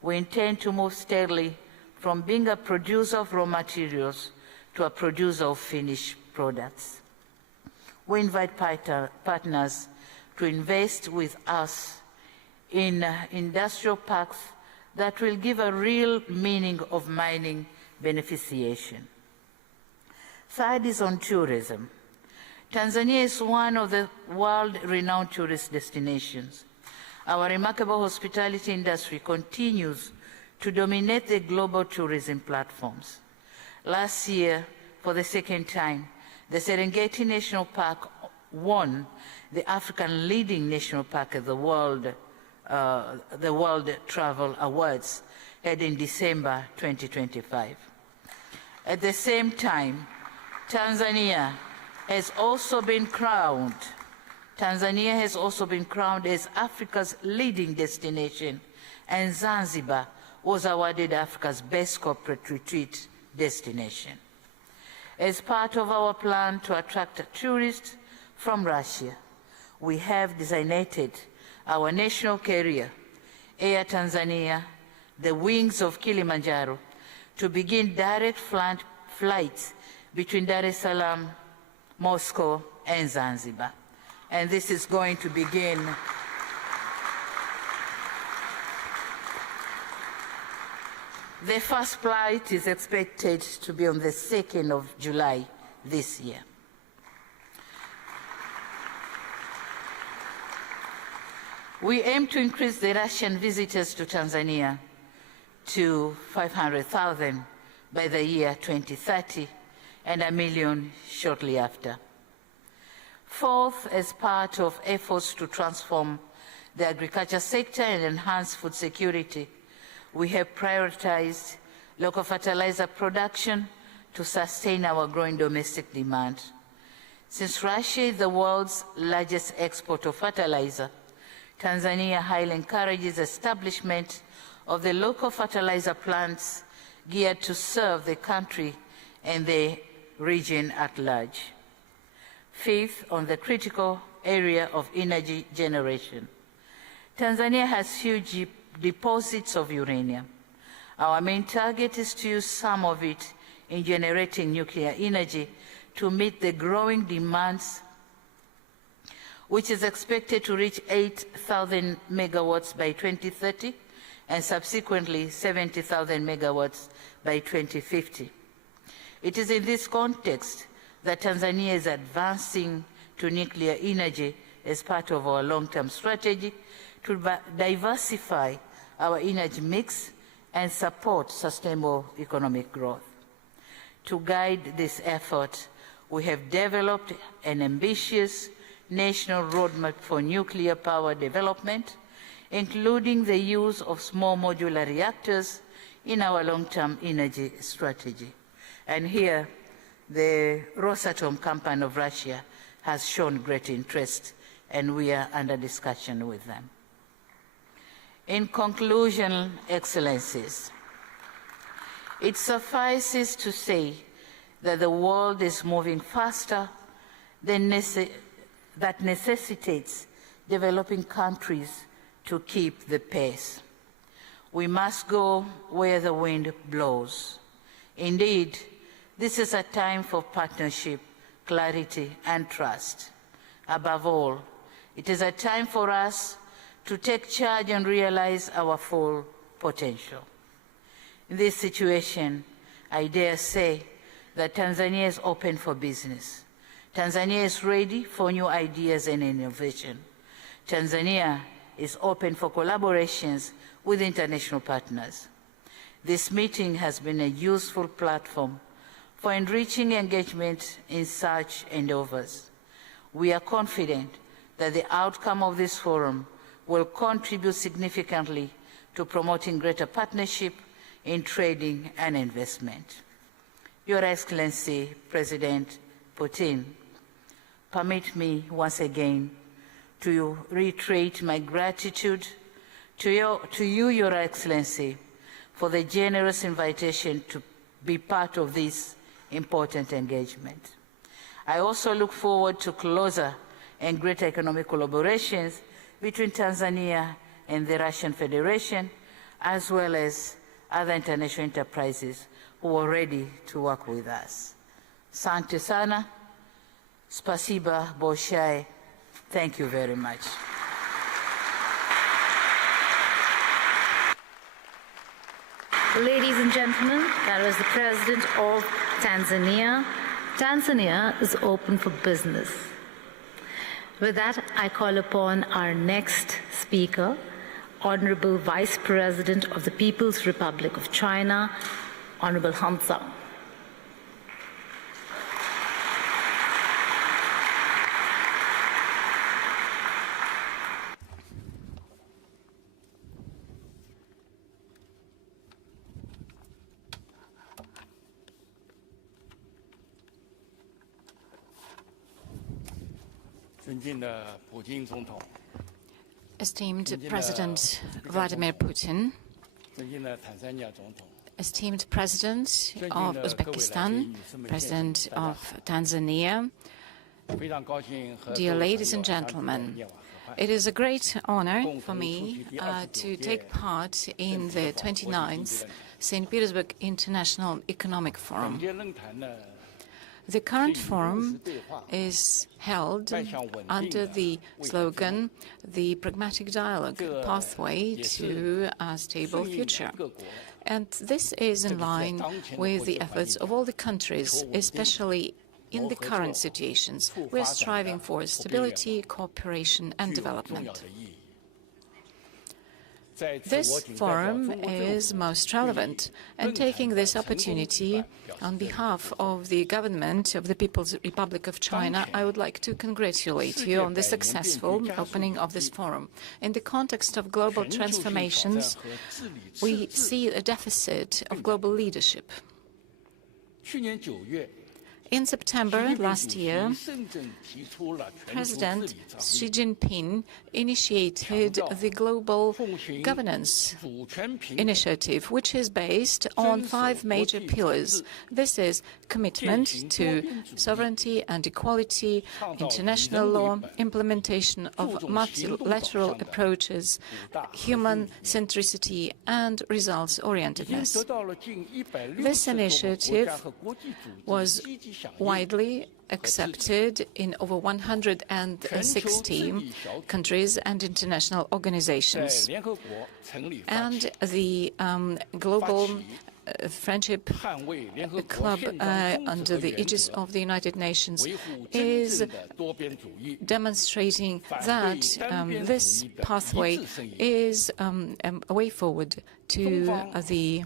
We intend to move steadily from being a producer of raw materials to a producer of finished products. We invite partners to invest with us in industrial parks that will give a real meaning of mining beneficiation. Third is on tourism. Tanzania is one of the world-renowned tourist destinations. Our remarkable hospitality industry continues to dominate the global tourism platforms. Last year, for the second time, the Serengeti National Park won the African Leading National Park at the World Travel Awards held in December 2025. At the same time, Tanzania has also been crowned as Africa's leading destination, and Zanzibar was awarded Africa's best corporate retreat destination. As part of our plan to attract tourists from Russia, we have designated our national carrier, Air Tanzania, the wings of Kilimanjaro, to begin direct flights between Dar es Salaam, Moscow, and Zanzibar. And this is going to begin The first flight is expected to be on the 2nd of July this year. We aim to increase the Russian visitors to Tanzania to 500,000 by the year 2030 and 1 million shortly after. Fourth, as part of efforts to transform the agriculture sector and enhance food security, we have prioritized local fertilizer production to sustain our growing domestic demand. Since Russia is the world's largest exporter of fertilizer, Tanzania highly encourages establishment of the local fertilizer plants geared to serve the country and the region at large. Fifth, on the critical area of energy generation, Tanzania has huge deposits of uranium. Our main target is to use some of it in generating nuclear energy to meet the growing demands, which is expected to reach 8,000 megawatts by 2030 and subsequently 70,000 megawatts by 2050. It is in this context that Tanzania is advancing to nuclear energy as part of our long-term strategy to diversify our energy mix and support sustainable economic growth. To guide this effort, we have developed an ambitious national roadmap for nuclear power development, including the use of small modular reactors in our long-term energy strategy. And here, the Rosatom company of Russia has shown great interest, and we are under discussion with them. In conclusion, Excellencies, it suffices to say that the world is moving faster than that necessitates developing countries to keep the pace. We must go where the wind blows. Indeed, this is a time for partnership, clarity, and trust. Above all, it is a time for us to take charge and realize our full potential. In this situation, I dare say that Tanzania is open for business. Tanzania is ready for new ideas and innovation. Tanzania is open for collaborations with international partners. This meeting has been a useful platform for enriching engagement in such endeavors. We are confident that the outcome of this forum will contribute significantly to promoting greater partnership in trading and investment. Your Excellency, President Putin, permit me once again to reiterate my gratitude to you, Your Excellency, for the generous invitation to be part of this important engagement. I also look forward to closer and greater economic collaborations between Tanzania and the Russian Federation, as well as other international enterprises who are ready to work with us. Asante sana, spasiba bolshoi. Thank you very much. Ladies and gentlemen, that was the President of Tanzania. Tanzania is open for business. With that, I call upon our next speaker, Honorable Vice President of the People's Republic of China, Honorable Tổng. 尊敬的普京总统 Esteemed President Vladimir Putin, 尊敬的坦桑尼亚总统 esteemed President of Uzbekistan, President of Tanzania, 非常高兴和 dear ladies and gentlemen, it is a great honor for me to take part in the 29th St. Petersburg International Economic Forum. 本届论坛呢 The current forum is held under the slogan, the pragmatic dialogue pathway to a stable future. And this is in line with the efforts of all the countries, especially in the current situations. We are striving for stability, cooperation and development. This forum is most relevant, and taking this opportunity on behalf of the government of the People's Republic of China, I would like to congratulate you on the successful opening of this forum. In the context of global transformations, we see a deficit of global leadership. In September last year, President Xi Jinping initiated the Global Governance Initiative, which is based on 5 major pillars. This is commitment to sovereignty and equality, international law, implementation of multilateral approaches, human centricity, and results-orientedness. This initiative was widely accepted in over 160 countries and international organizations. And the Global Friendship Club under the aegis of the United Nations is demonstrating that this pathway is a way forward to the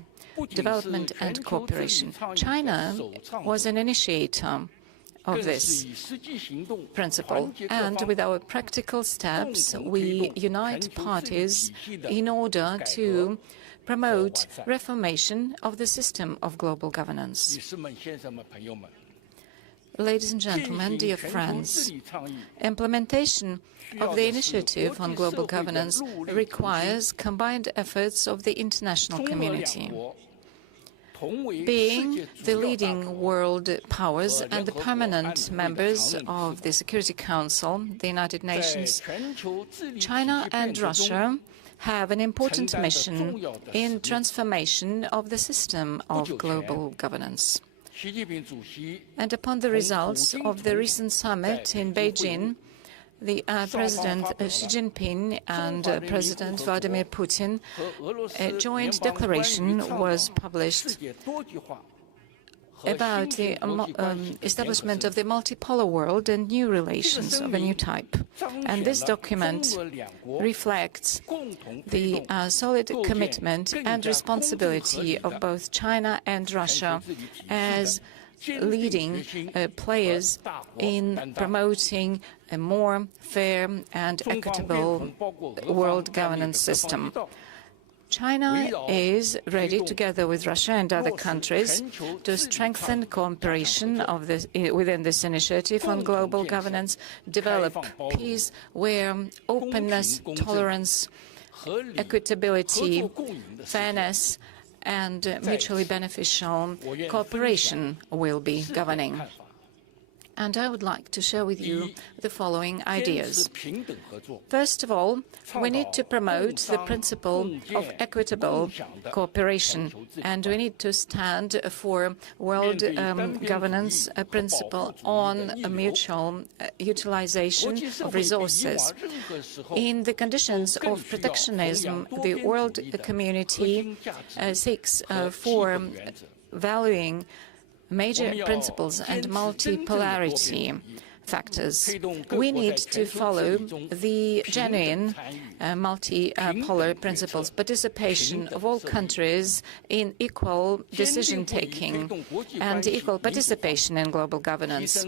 development and cooperation. China was an initiator of this principle, and with our practical steps, we unite parties in order to promote reformation of the system of global governance. Ladies and gentlemen, dear friends, implementation of the initiative on global governance requires combined efforts of the international community. Being the leading world powers and the permanent members of the Security Council, the United Nations, China and Russia have an important mission in transformation of the system of global governance. And upon the results of the recent summit in Beijing, the President Xi Jinping and President Vladimir Putin, a joint declaration was published about the establishment of the multipolar world and new relations of a new type. And this document reflects the solid commitment and responsibility of both China and Russia as leading players in promoting a more fair and equitable world governance system. China is ready, together with Russia and other countries, to strengthen cooperation within this initiative on global governance, develop peace where openness, tolerance, equitability, fairness, and mutually beneficial cooperation will be governing. And I would like to share with you the following ideas. First of all, we need to promote the principle of equitable cooperation, and we need to stand for world governance principle on a mutual utilization of resources. In the conditions of protectionism, the world community seeks for valuing major principles and multipolarity factors. We need to follow the genuine multipolar principles, participation of all countries in equal decision-taking and equal participation in global governance.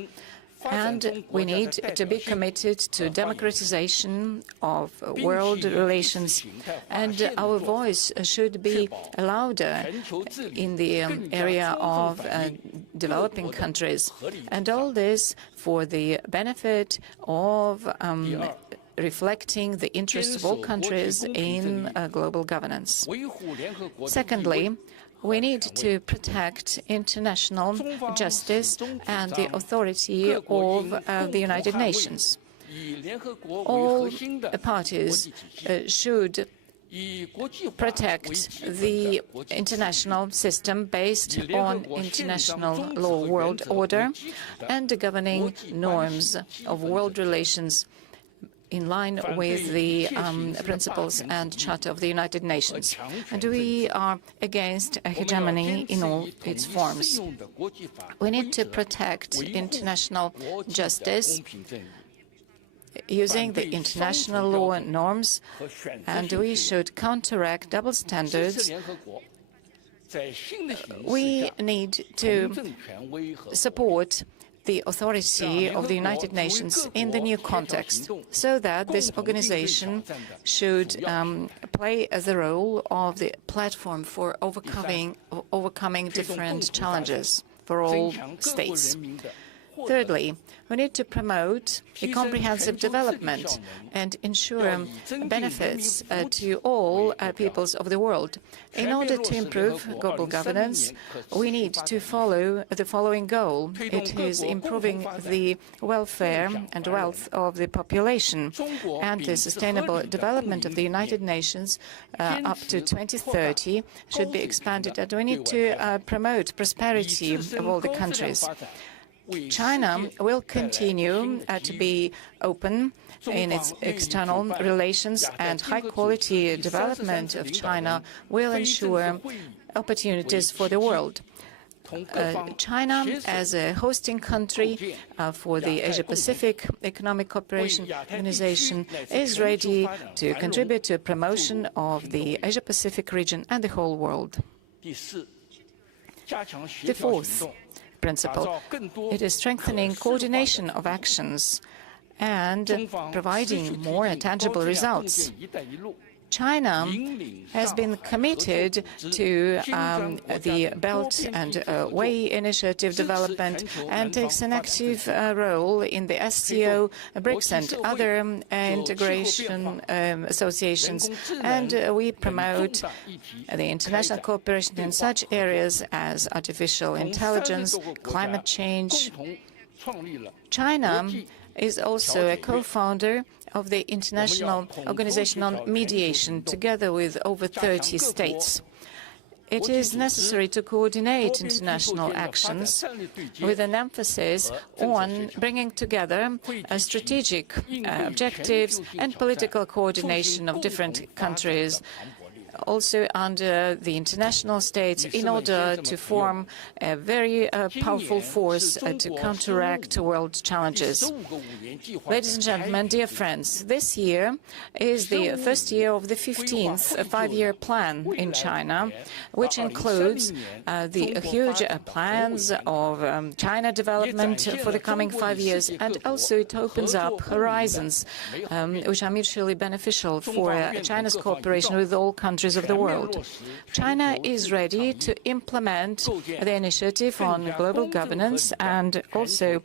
And we need to be committed to democratization of world relations, and our voice should be louder in the area of developing countries, and all this for the benefit of reflecting the interests of all countries in global governance. Secondly, we need to protect international justice and the authority of the United Nations. All parties should protect the international system based on international law, world order, and the governing norms of world relations in line with the principles and Charter of the United Nations. And we are against a hegemony in all its forms. We need to protect international justice using the international law and norms, and we should counteract double standards. We need to support the authority of the United Nations in the new context, so that this organization should play the role of the platform for overcoming different challenges for all states. Thirdly, we need to promote a comprehensive development and ensure benefits to all peoples of the world. In order to improve global governance, we need to follow the following goal. It is improving the welfare and wealth of the population, and the sustainable development of the United Nations up to 2030 should be expanded, and we need to promote prosperity of all the countries. China will continue to be open in its external relations, and high-quality development of China will ensure opportunities for the world. China, as a hosting country for the Asia-Pacific Economic Cooperation Organization, is ready to contribute to promotion of the Asia-Pacific region and the whole world. The fourth principle, it is strengthening coordination of actions and providing more tangible results. China has been committed to the Belt and Way Initiative development and takes an active role in the SCO, BRICS and other integration associations, and we promote the international cooperation in such areas as artificial intelligence, climate change. China is also a co-founder of the International Organization on Mediation, together with over 30 states. It is necessary to coordinate international actions with an emphasis on bringing together strategic objectives and political coordination of different countries, also under the international states, in order to form a very powerful force to counteract world challenges. Ladies and gentlemen, dear friends, this year is the first year of the 15th five-year plan in China, which includes the huge plans of China development for the coming 5 years, and also it opens up horizons which are mutually beneficial for China's cooperation with all countries of the world. China is ready to implement the initiative on global governance and also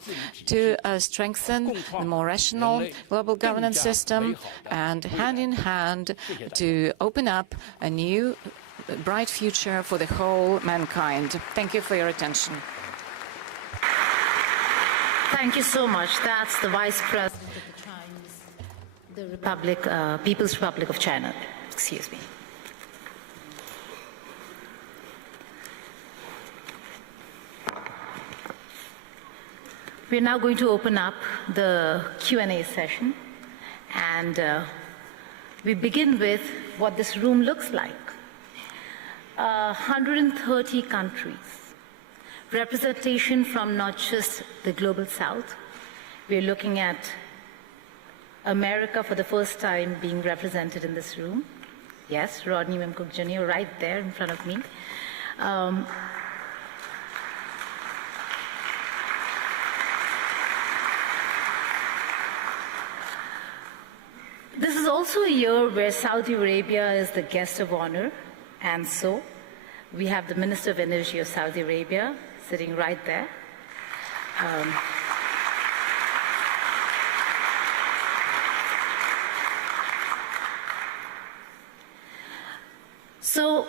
to strengthen the more rational global governance system, and hand in hand to open up a new bright future for the whole mankind. Thank you for your attention. Thank you so much. That's the Vice President of the Republic, People's Republic of China. Excuse me. We're now going to open up the Q&A session, and we begin with what this room looks like. 130 countries, representation from not just the global south. We're looking at America for the first time being represented in this room. Yes, Rodney M. Cook Jr. right there in front of me. This is also a year where Saudi Arabia is the guest of honor, and so we have the Minister of Energy of Saudi Arabia sitting right there. So,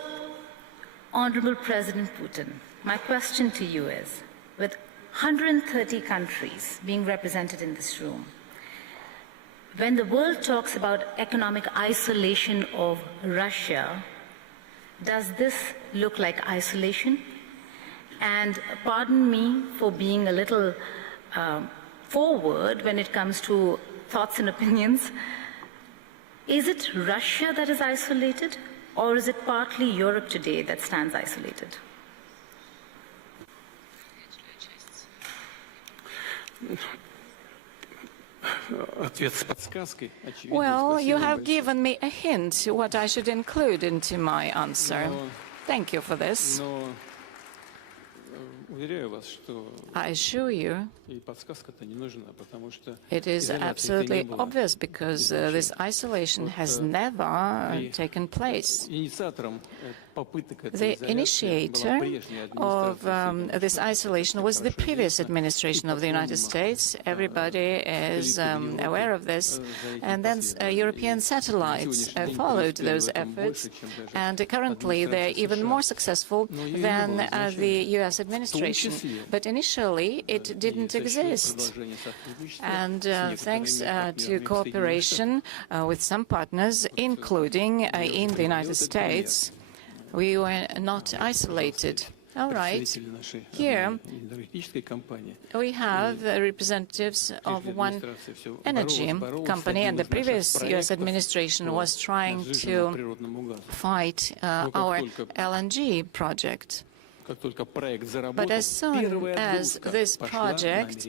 Honorable President Putin, my question to you is, with 130 countries being represented in this room, when the world talks about economic isolation of Russia, does this look like isolation? And pardon me for being a little forward when it comes to thoughts and opinions. Is it Russia that is isolated, or is it partly Europe today that stands isolated? Well, you have given me a hint what I should include into my answer. Thank you for this. I assure you, it is absolutely obvious because this isolation has never taken place. The initiator of this isolation was the previous administration of the United States. Everybody is aware of this. And then European satellites followed those efforts. And currently, they're even more successful than the US administration. But initially, it didn't exist. And thanks to cooperation with some partners, including in the United States, we were not isolated. All right. Here, we have representatives of one energy company, and the previous US administration was trying to fight our LNG project. But as soon as this project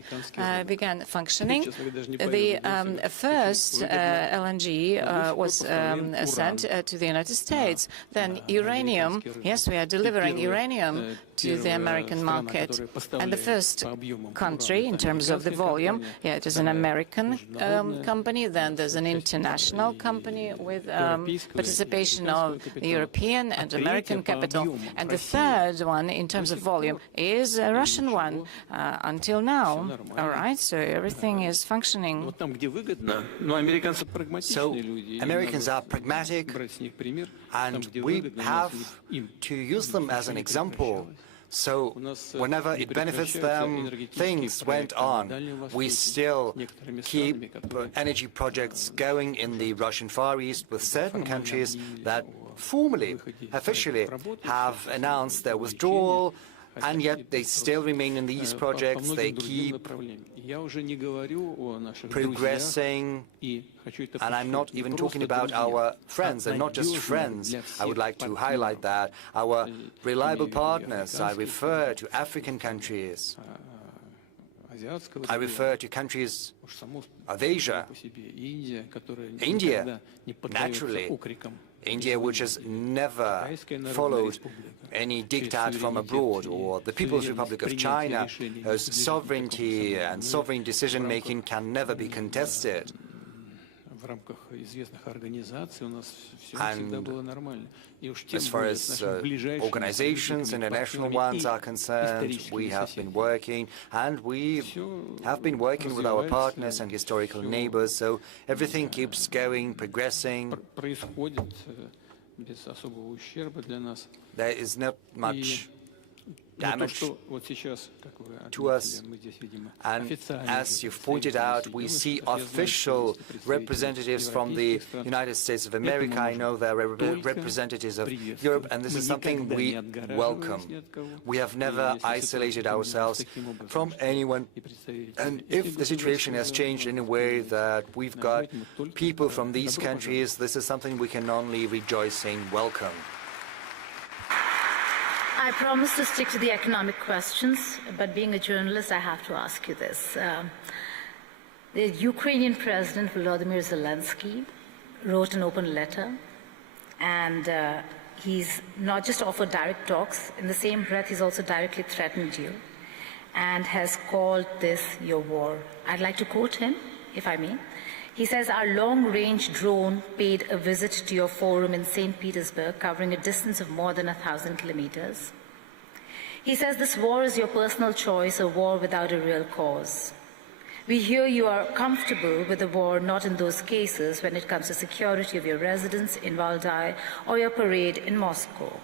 began functioning, the first LNG was sent to the United States. Then uranium, yes, we are delivering uranium to the American market. And the first country, in terms of the volume, yeah, it is an American company. Then there's an international company with participation of European and American capital. And the third one, in terms of volume, is a Russian one until now. All right, so everything is functioning. So Americans are pragmatic, and we have to use them as an example. So whenever it benefits them, things went on. We still keep energy projects going in the Russian Far East with certain countries that formally, officially have announced their withdrawal, and yet they still remain in these projects. They keep progressing, and I'm not even talking about our friends. They're not just friends. I would like to highlight that. Our reliable partners, I refer to African countries. I refer to countries of Asia, India, naturally. India, which has never followed any diktat from abroad, or the People's Republic of China, whose sovereignty and sovereign decision-making can never be contested. And as far as organizations, international ones are concerned, we have been working, and we have been working with our partners and historical neighbors, so everything keeps going, progressing. There is not much damage to us, and as you've pointed out, we see official representatives from the United States of America. I know there are representatives of Europe, and this is something we welcome. We have never isolated ourselves from anyone, and if the situation has changed in a way that we've got people from these countries, this is something we can only rejoice in, welcome. I promise to stick to the economic questions, but being a journalist, I have to ask you this. The Ukrainian President Volodymyr Zelensky wrote an open letter, and he's not just offered direct talks. In the same breath, he's also directly threatened you and has called this your war. I'd like to quote him, if I may. He says, "Our long-range drone paid a visit to your forum in St. Petersburg, covering a distance of more than 1,000 kilometers. He says, this war is your personal choice, a war without a real cause. We hear you are comfortable with the war, not in those cases when it comes to security of your residence in Valdai or your parade in Moscow.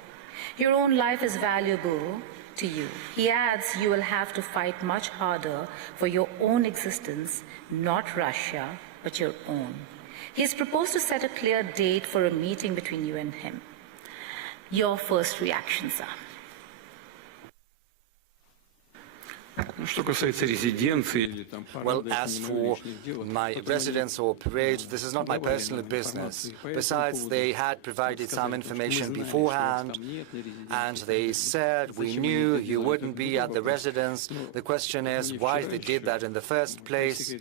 Your own life is valuable to you." He adds, "You will have to fight much harder for your own existence, not Russia, but your own." He has proposed to set a clear date for a meeting between you and him. Your first reaction, sir? Well, as for my residence or parade, this is not my personal business. Besides, they had provided some information beforehand, and they said, we knew you wouldn't be at the residence. The question is why they did that in the first place.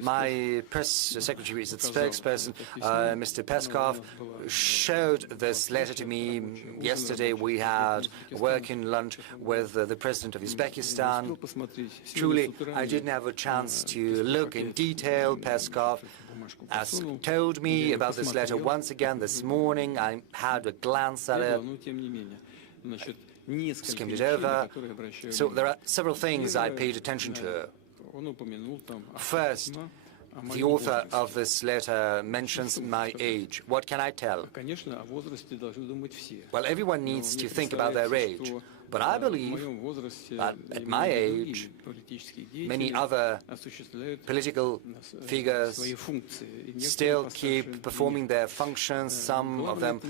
My press secretary, the spokesperson, Mr. Peskov, showed this letter to me yesterday. We had a working lunch with the president of Uzbekistan. Truly, I didn't have a chance to look in detail. Peskov has told me about this letter once again this morning. I had a glance at it, skimmed it over. So there are several things I paid attention to. First, the author of this letter mentions my age. What can I tell? Well, everyone needs to think about their age. But I believe that at my age, many other political figures still keep performing their functions. Some of them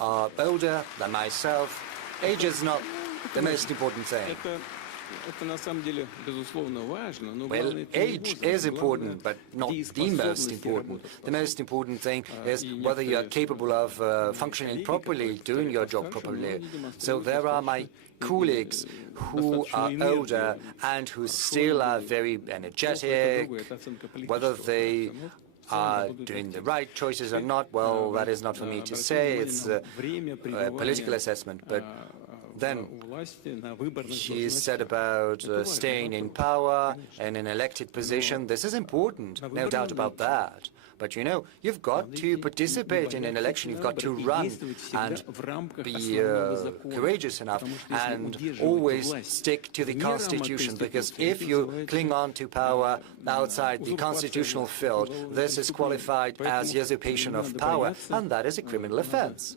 are older than myself. Age is not the most important thing. Well, age is important, but not the most important. The most important thing is whether you are capable of functioning properly, doing your job properly. So there are my colleagues who are older and who still are very energetic. Whether they are doing the right choices or not, well, that is not for me to say. It's a political assessment. But then he said about staying in power and an elected position. This is important, no doubt about that. But, you know, you've got to participate in an election. You've got to run and be courageous enough and always stick to the Constitution. Because if you cling on to power outside the constitutional field, this is qualified as usurpation of power, and that is a criminal offense.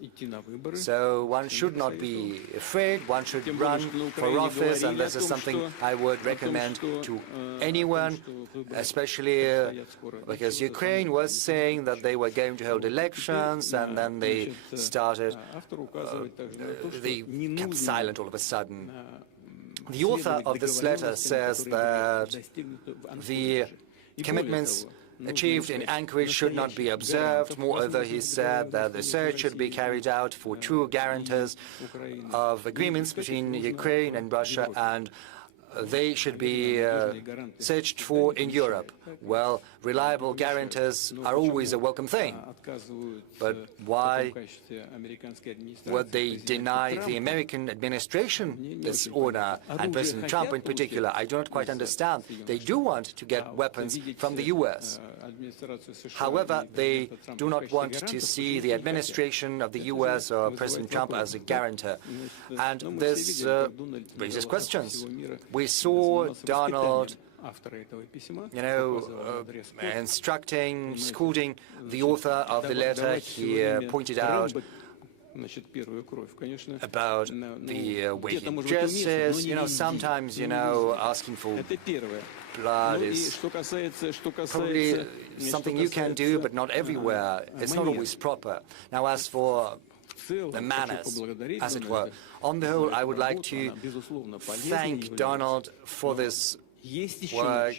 So one should not be afraid. One should run for office, and this is something I would recommend to anyone, especially because Ukraine was saying that they were going to hold elections, and then they started, they kept silent all of a sudden. The author of this letter says that the commitments achieved in Anchorage should not be observed. Moreover, he said that the search should be carried out for true guarantors of agreements between Ukraine and Russia, and they should be searched for in Europe. Well, reliable guarantors are always a welcome thing. But why would they deny the American administration this honor, and President Trump in particular? I do not quite understand. They do want to get weapons from the U.S. However, they do not want to see the administration of the U.S. or President Trump as a guarantor. And this raises questions. We saw Donald, you know, instructing, scolding the author of the letter. He pointed out about the way he dresses. You know, sometimes, you know, asking for blood is probably something you can do, but not everywhere. It's not always proper. Now, as for the manners, as it were, on the whole, I would like to thank Donald for this work.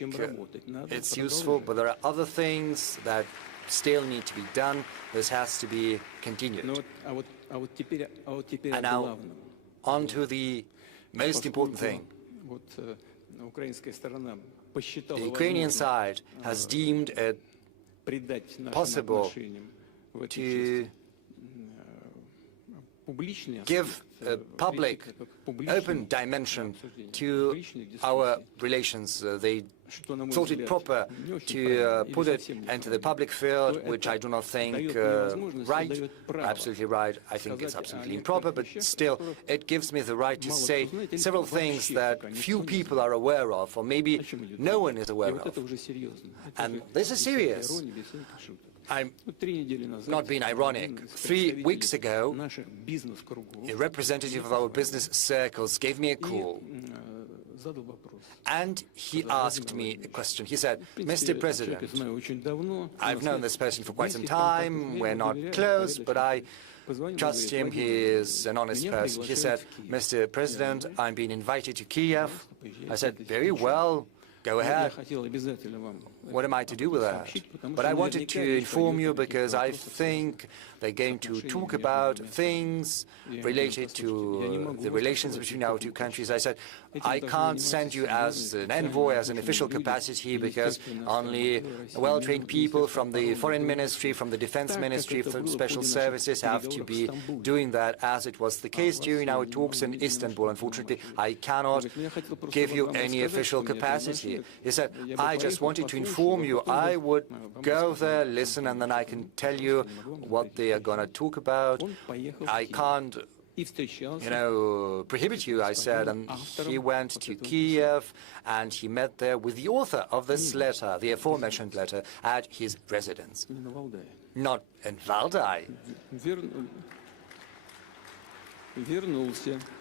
It's useful, but there are other things that still need to be done. This has to be continued. And now, on to the most important thing. The Ukrainian side has deemed it possible to give a public, open dimension to our relations. They thought it proper to put it into the public field, which I do not think right, absolutely right. I think it's absolutely improper, but still, it gives me the right to say several things that few people are aware of, or maybe no one is aware of. And this is serious. I'm not being ironic. 3 weeks ago, a representative of our business circles gave me a call And he asked me a question. He said, Mr. President, I've known this person for quite some time. We're not close, but I trust him. He is an honest person. He said, Mr. President, I'm being invited to Kiev. I said, very well, go ahead. What am I to do with that? But I wanted to inform you because I think they're going to talk about things related to the relations between our two countries. I said, I can't send you as an envoy, as an official capacity, because only well-trained people from the Foreign Ministry, from the Defense Ministry, from Special Services have to be doing that, as it was the case during our talks in Istanbul. Unfortunately, I cannot give you any official capacity. He said, I just wanted to inform you. I would go there, listen, and then I can tell you what they are going to talk about. I can't, prohibit you, I said. And he went to Kiev, and he met there with the author of this letter, the aforementioned letter, at his residence. Not in Valdai.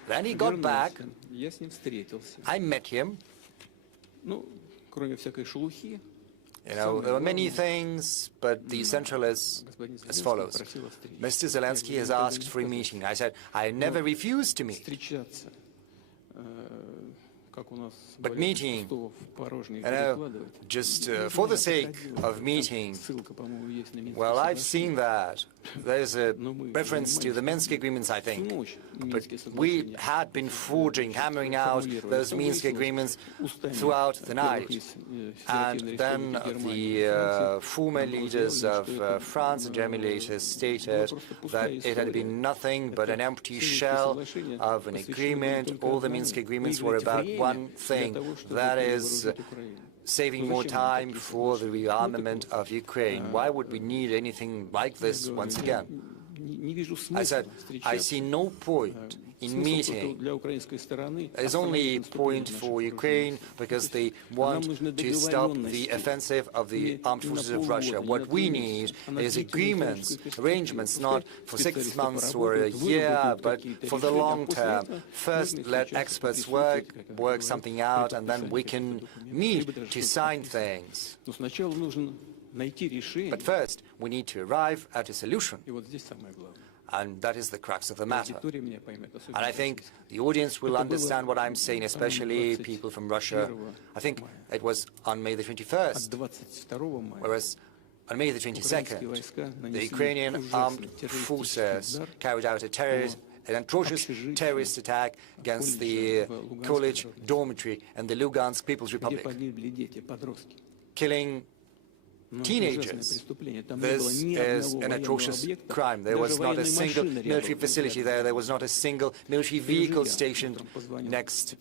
Then he got back. I met him. There were many things, but the essential is as follows. Mr. Zelensky has asked for a meeting. I said, I never refused to meet. But meeting, just for the sake of meeting, well, I've seen that. There's a reference to the Minsk agreements, I think. But we had been forging, hammering out those Minsk agreements throughout the night. And then the former leaders of France and Germany later stated that it had been nothing but an empty shell of an agreement. All the Minsk agreements were about one thing, that is saving more time for the rearmament of Ukraine. Why would we need anything like this once again? I said, I see no point in meeting. There's only a point for Ukraine because they want to stop the offensive of the armed forces of Russia. What we need is agreements, arrangements, not for 6 months or a year, but for the long term. First, let experts work something out, and then we can meet to sign things. But first, we need to arrive at a solution. And that is the crux of the matter. And I think the audience will understand what I'm saying, especially people from Russia. I think it was on May the 21st, whereas on May the 22nd, the Ukrainian armed forces carried out an atrocious terrorist attack against the college dormitory in the Lugansk People's Republic, killing teenagers. This is an atrocious crime. There was not a single military facility there. There was not a single military vehicle stationed next.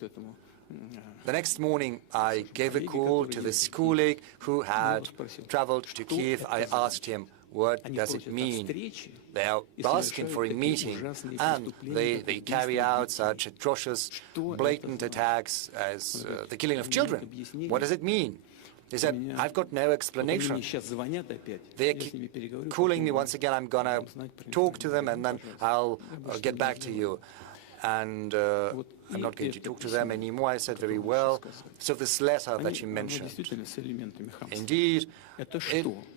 The next morning, I gave a call to this colleague who had traveled to Kiev. I asked him, what does it mean? They are asking for a meeting, and they carry out such atrocious, blatant attacks as the killing of children. What does it mean? He said, I've got no explanation. They're calling me once again. I'm going to talk to them, and then I'll get back to you. And I'm not going to talk to them anymore. I said, very well. So this letter that you mentioned, indeed, it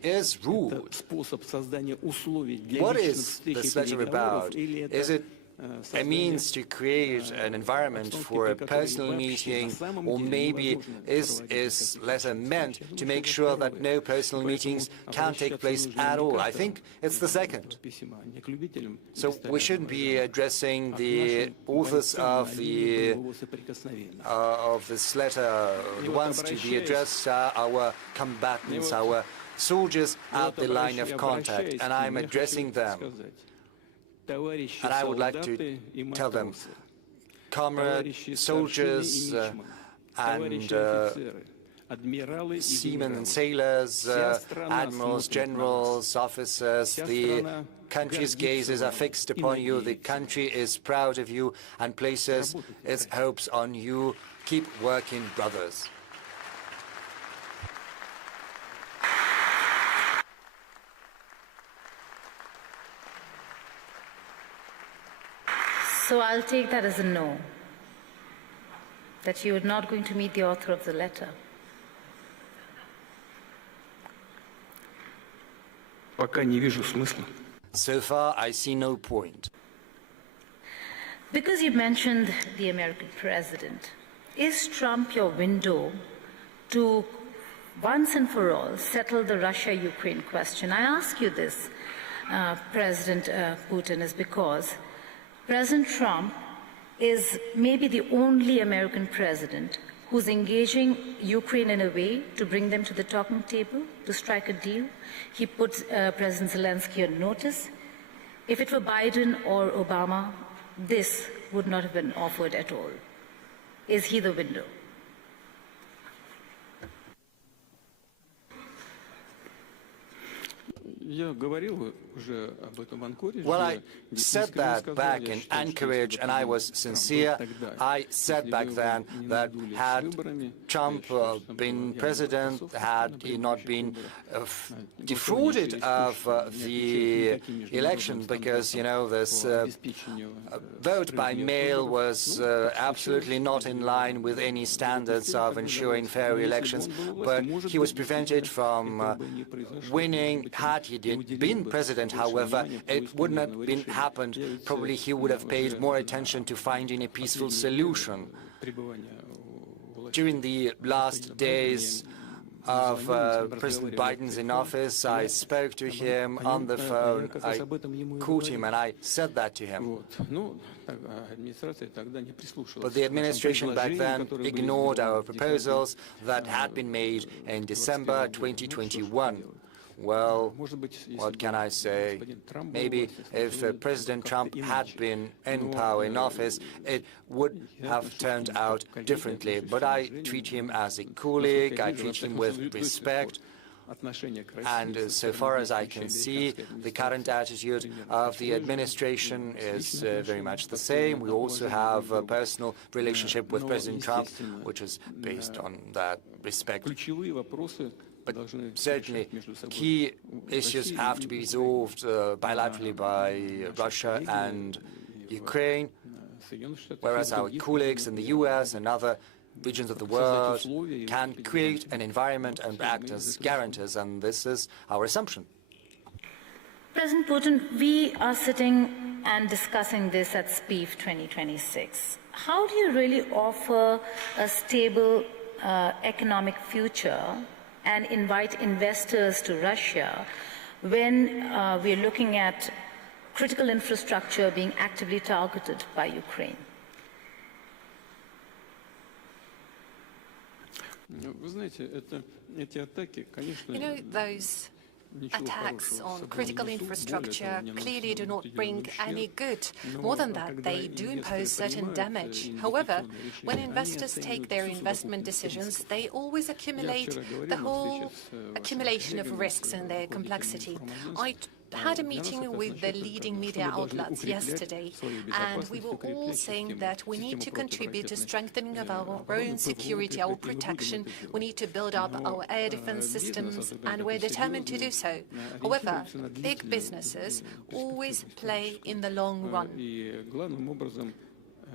is rude. What is this letter about? Is it a means to create an environment for a personal meeting, or maybe is letter meant to make sure that no personal meetings can take place at all? I think it's the second. So we shouldn't be addressing the authors of this letter. The ones to be addressed are our combatants, our soldiers at the line of contact, and I'm addressing them. And I would like to tell them, comrades, soldiers, and seamen and sailors, admirals, generals, officers, the country's gazes are fixed upon you. The country is proud of you and places its hopes on you. Keep working, brothers. So I'll take that as a no. that you are not going to meet the author of the letter? Пока не вижу смысла. So far, I see no point. Because you mentioned the American president, is Trump your window to once and for all settle the Russia-Ukraine question? I ask you this, President Putin, is because President Trump is maybe the only American president who's engaging Ukraine in a way to bring them to the talking table, to strike a deal. He put President Zelensky on notice. If it were Biden or Obama, this would not have been offered at all. Is he the window? Well, I said that back in Anchorage, and I was sincere. I said back then that had Trump been president, had he not been defrauded of the election, because, you know, this vote by mail was absolutely not in line with any standards of ensuring fair elections, but he was prevented from winning. Had he been president, however, it would not have been happened. Probably he would have paid more attention to finding a peaceful solution. During the last days of President Biden's in office, I spoke to him on the phone. I called him and I said that to him. But the administration back then ignored our proposals that had been made in December 2021. Well, what can I say? Maybe if President Trump had been in power, in office, it would have turned out differently. But I treat him as a colleague, I treat him with respect. And so far as I can see, the current attitude of the administration is very much the same. We also have a personal relationship with President Trump, which is based on that respect. But certainly, key issues have to be resolved bilaterally by Russia and Ukraine, whereas our colleagues in the US and other regions of the world can create an environment and act as guarantors, and this is our assumption. President Putin, we are sitting and discussing this at SPIEF 2026. How do you really offer a stable economic future and invite investors to Russia when we're looking at critical infrastructure being actively targeted by Ukraine? You know, those attacks on critical infrastructure clearly do not bring any good. More than that, they do impose certain damage. However, when investors take their investment decisions, they always accumulate the whole accumulation of risks and their complexity. I had a meeting with the leading media outlets yesterday, and we were all saying that we need to contribute to strengthening of our own security, our protection. We need to build up our air defense systems, and we're determined to do so. However, big businesses always play in the long run.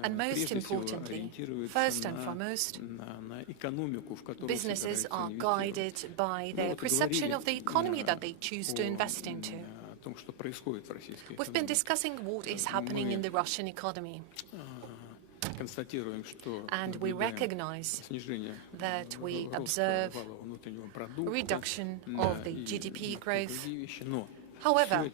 And most importantly, first and foremost, businesses are guided by their perception of the economy that they choose to invest into. We've been discussing what is happening in the Russian economy. And we recognize that we observe a reduction of the GDP growth. However,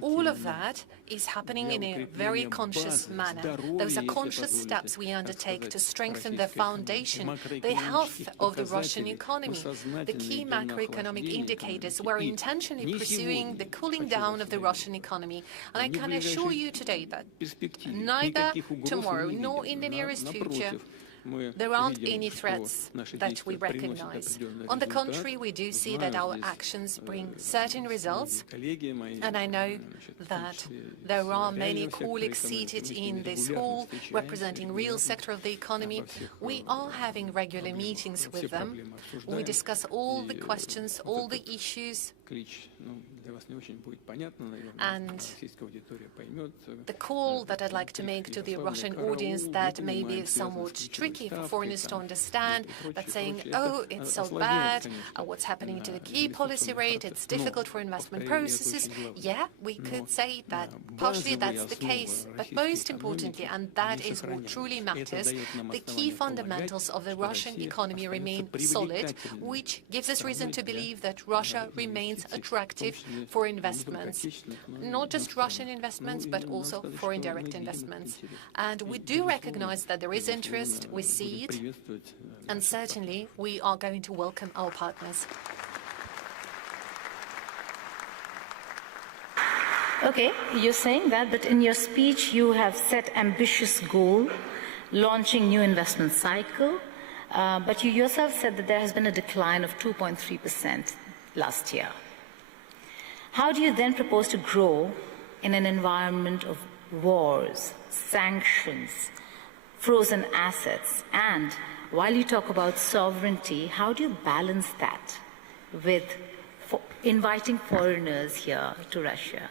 all of that is happening in a very conscious manner. Those are conscious steps we undertake to strengthen the foundation, the health of the Russian economy. The key macroeconomic indicators were intentionally pursuing the cooling down of the Russian economy. And I can assure you today that neither tomorrow nor in the nearest future there aren't any threats that we recognize. On the contrary, we do see that our actions bring certain results, and I know that there are many colleagues seated in this hall representing real sector of the economy. We are having regular meetings with them. We discuss all the questions, all the issues And the call that I'd like to make to the Russian audience that may be somewhat tricky for foreigners to understand, but saying, oh, it's so bad, what's happening to the key policy rate, it's difficult for investment processes. Yeah, we could say that partially that's the case, but most importantly, and that is what truly matters, the key fundamentals of the Russian economy remain solid, which gives us reason to believe that Russia remains attractive for investments. Not just Russian investments, but also foreign direct investments. And we do recognize that there is interest, we see it, and certainly we are going to welcome our partners. Okay, you're saying that, but in your speech you have set ambitious goal, launching new investment cycle, but you yourself said that there has been a decline of 2.3% last year. How do you then propose to grow in an environment of wars, sanctions, frozen assets, and while you talk about sovereignty, how do you balance that with inviting foreigners here to Russia?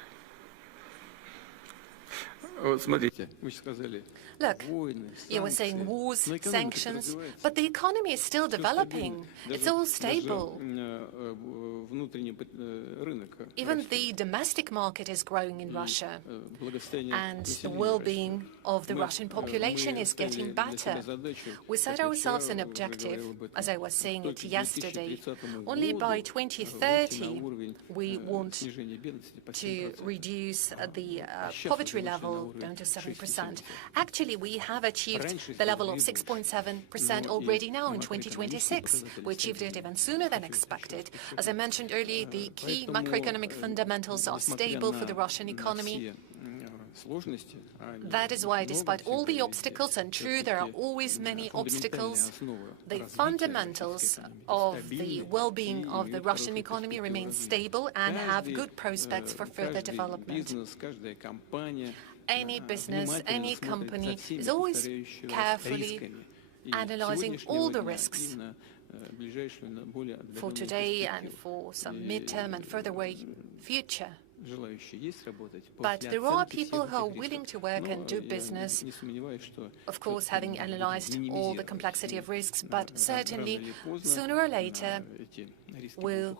Look, you were saying wars, sanctions, but the economy is still developing. It's all stable. Even the domestic market is growing in Russia, and the well-being of the Russian population is getting better. We set ourselves an objective, as I was saying it yesterday. Only by 2030 we want to reduce the poverty level down to 7%. Actually, we have achieved the level of 6.7% already now in 2026. We achieved it even sooner than expected. As I mentioned earlier, the key macroeconomic fundamentals are stable for the Russian economy. That is why, despite all the obstacles, and true, there are always many obstacles, the fundamentals of the well-being of the Russian economy remain stable and have good prospects for further development. Any business, any company is always carefully analyzing all the risks for today and for some midterm and further away future. But there are people who are willing to work and do business, of course, having analyzed all the complexity of risks, but certainly sooner or later we'll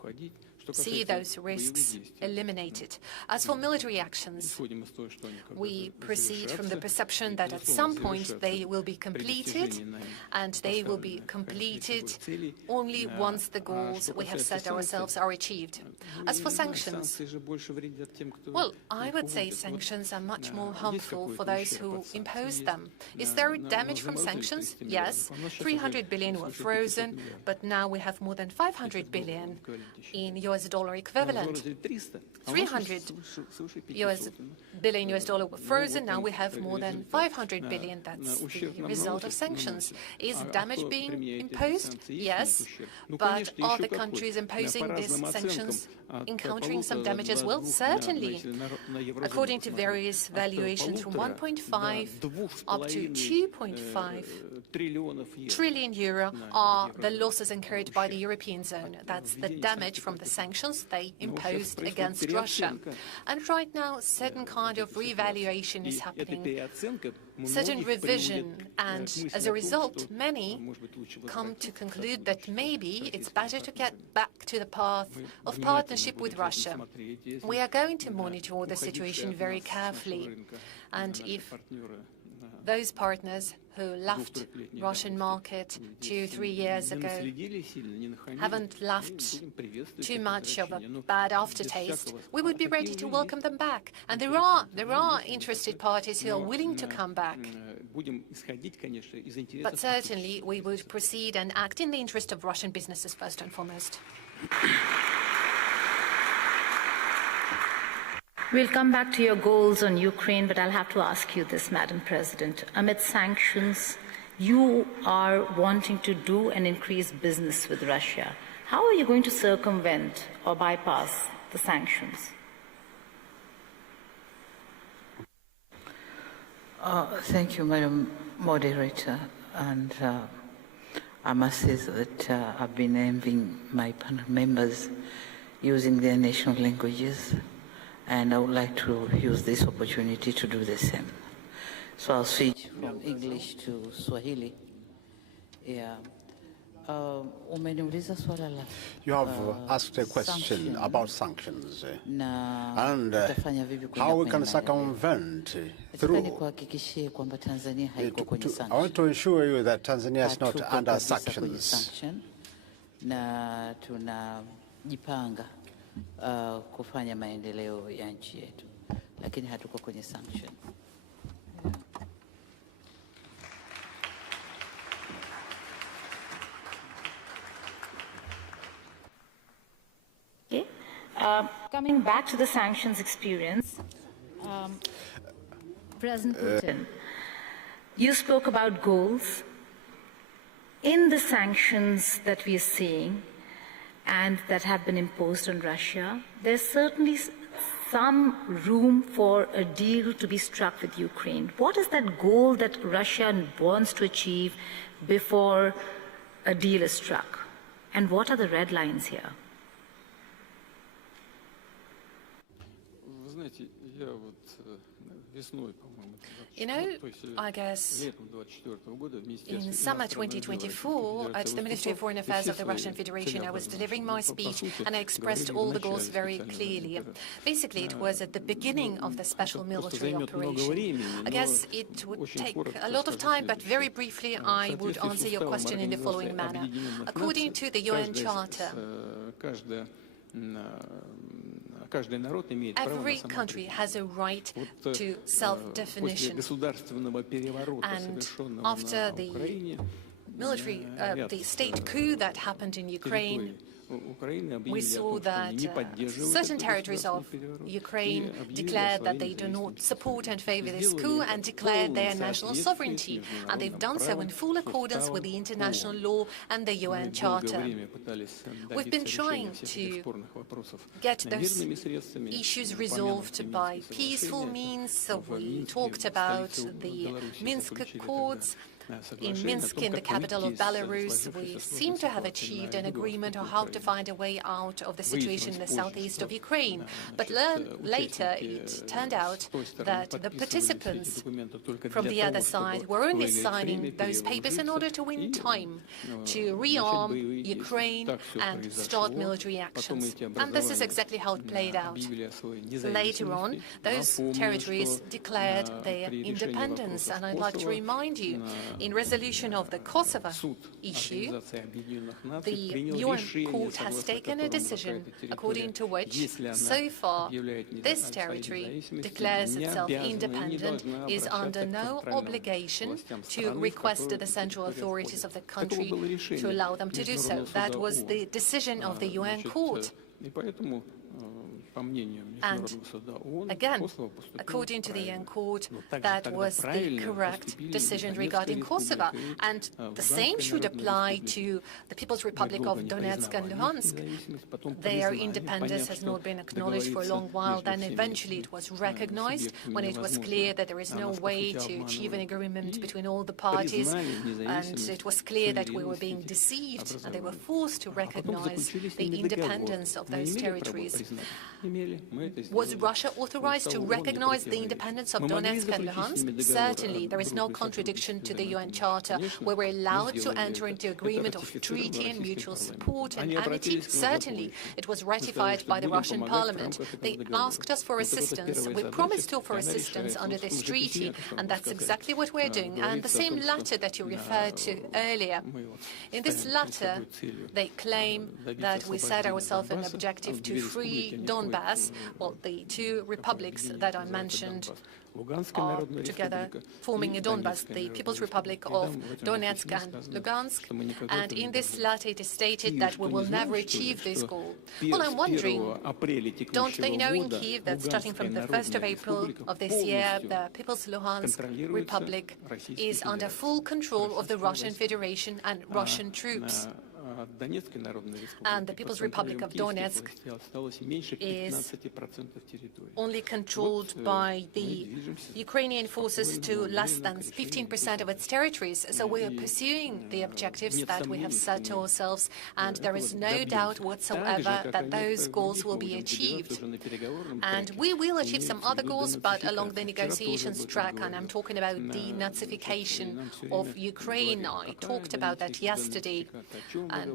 see those risks eliminated. As for military actions, we proceed from the perception that at some point they will be completed, and they will be completed only once the goals we have set ourselves are achieved. As for sanctions, well, I would say sanctions are much more harmful for those who impose them. Is there damage from sanctions? Yes. 300 billion were frozen, but now we have more than 500 billion in US dollar equivalent. 300 billion US dollar were frozen, now we have more than 500 billion. That's the result of sanctions. Is damage being imposed? Yes. But are the countries imposing these sanctions encountering some damage as well? Certainly. According to various valuations, from 1.5 up to 2.5 trillion euro are the losses incurred by the European zone. That's the damage from the sanctions they imposed against Russia. And right now, certain kind of revaluation is happening, certain revision, and as a result, many come to conclude that maybe it's better to get back to the path of partnership with Russia. We are going to monitor the situation very carefully, and if those partners who left Russian market 2-3 years ago haven't left too much of a bad aftertaste, we would be ready to welcome them back. And there are interested parties who are willing to come back. But certainly we would proceed and act in the interest of Russian businesses first and foremost. We'll come back to your goals on Ukraine, but I'll have to ask you this, Madam President. Amid sanctions, you are wanting to do and increase business with Russia. How are you going to circumvent or bypass the sanctions? Thank you, Madam Moderator. And I must say that I've been envying my panel members using their national languages, and I would like to use this opportunity to do the same. So I'll switch from English to Swahili. Yeah. You have asked a question about sanctions and how we can circumvent through. I want to assure you that Tanzania is not under sanctions. Na tunajipanga kufanya maendeleo ya nchi yetu, lakini hatuko kwenye sanction. Okay. Coming back to the sanctions experience, President Putin, you spoke about goals. In the sanctions that we are seeing and that have been imposed on Russia, there's certainly some room for a deal to be struck with Ukraine. What is that goal that Russia wants to achieve before a deal is struck? And what are the red lines here? You know, I guess in summer 2024, at the Ministry of Foreign Affairs of the Russian Federation, I was delivering my speech and I expressed all the goals very clearly. Basically, it was at the beginning of the special military operation. I guess it would take a lot of time, but very briefly, I would answer your question in the following manner. According to the UN Charter, every country has a right to self-definition. And after the the state coup that happened in Ukraine, we saw that certain territories of Ukraine declared that they do not support and favor this coup and declared their national sovereignty. And they've done so in full accordance with the international law and the UN Charter. We've been trying to get those issues resolved by peaceful means. So we talked about the Minsk Accords. In Minsk, in the capital of Belarus, we seem to have achieved an agreement on how to find a way out of the situation in the southeast of Ukraine. But later, it turned out that the participants from the other side were only signing those papers in order to win time to rearm Ukraine and start military actions. And this is exactly how it played out. Later on, those territories declared their independence. And I'd like to remind you, in resolution of the Kosovo issue, the UN court has taken a decision according to which, so far, this territory declares itself independent, is under no obligation to request the central authorities of the country to allow them to do so. That was the decision of the UN court. And again, according to the UN court, that was the correct decision regarding Kosovo. And the same should apply to the People's Republic of Donetsk and Luhansk. Their independence has not been acknowledged for a long while. Then eventually it was recognized when it was clear that there is no way to achieve an agreement between all the parties. And it was clear that we were being deceived, and they were forced to recognize the independence of those territories. Was Russia authorized to recognize the independence of Donetsk and Luhansk? Certainly, there is no contradiction to the UN Charter. We were allowed to enter into agreement of treaty and mutual support and amity. Certainly, it was ratified by the Russian parliament. They asked us for assistance. We promised to offer assistance under this treaty, and that's exactly what we're doing. And the same letter that you referred to earlier. In this letter, they claim that we set ourselves an objective to free Donbass, well, the two republics that I mentioned are together forming a Donbass, the People's Republic of Donetsk and Lugansk. And in this letter it is stated that we will never achieve this goal. Well, I'm wondering, don't they know in Kyiv that starting from the 1st of April of this year, the People's Luhansk Republic is under full control of the Russian Federation and Russian troops? And the People's Republic of Donetsk is only controlled by the Ukrainian forces to less than 15% of its territories. So we are pursuing the objectives that we have set to ourselves, and there is no doubt whatsoever that those goals will be achieved. And we will achieve some other goals, but along the negotiations track, and I'm talking about denazification of Ukraine. I talked about that yesterday, and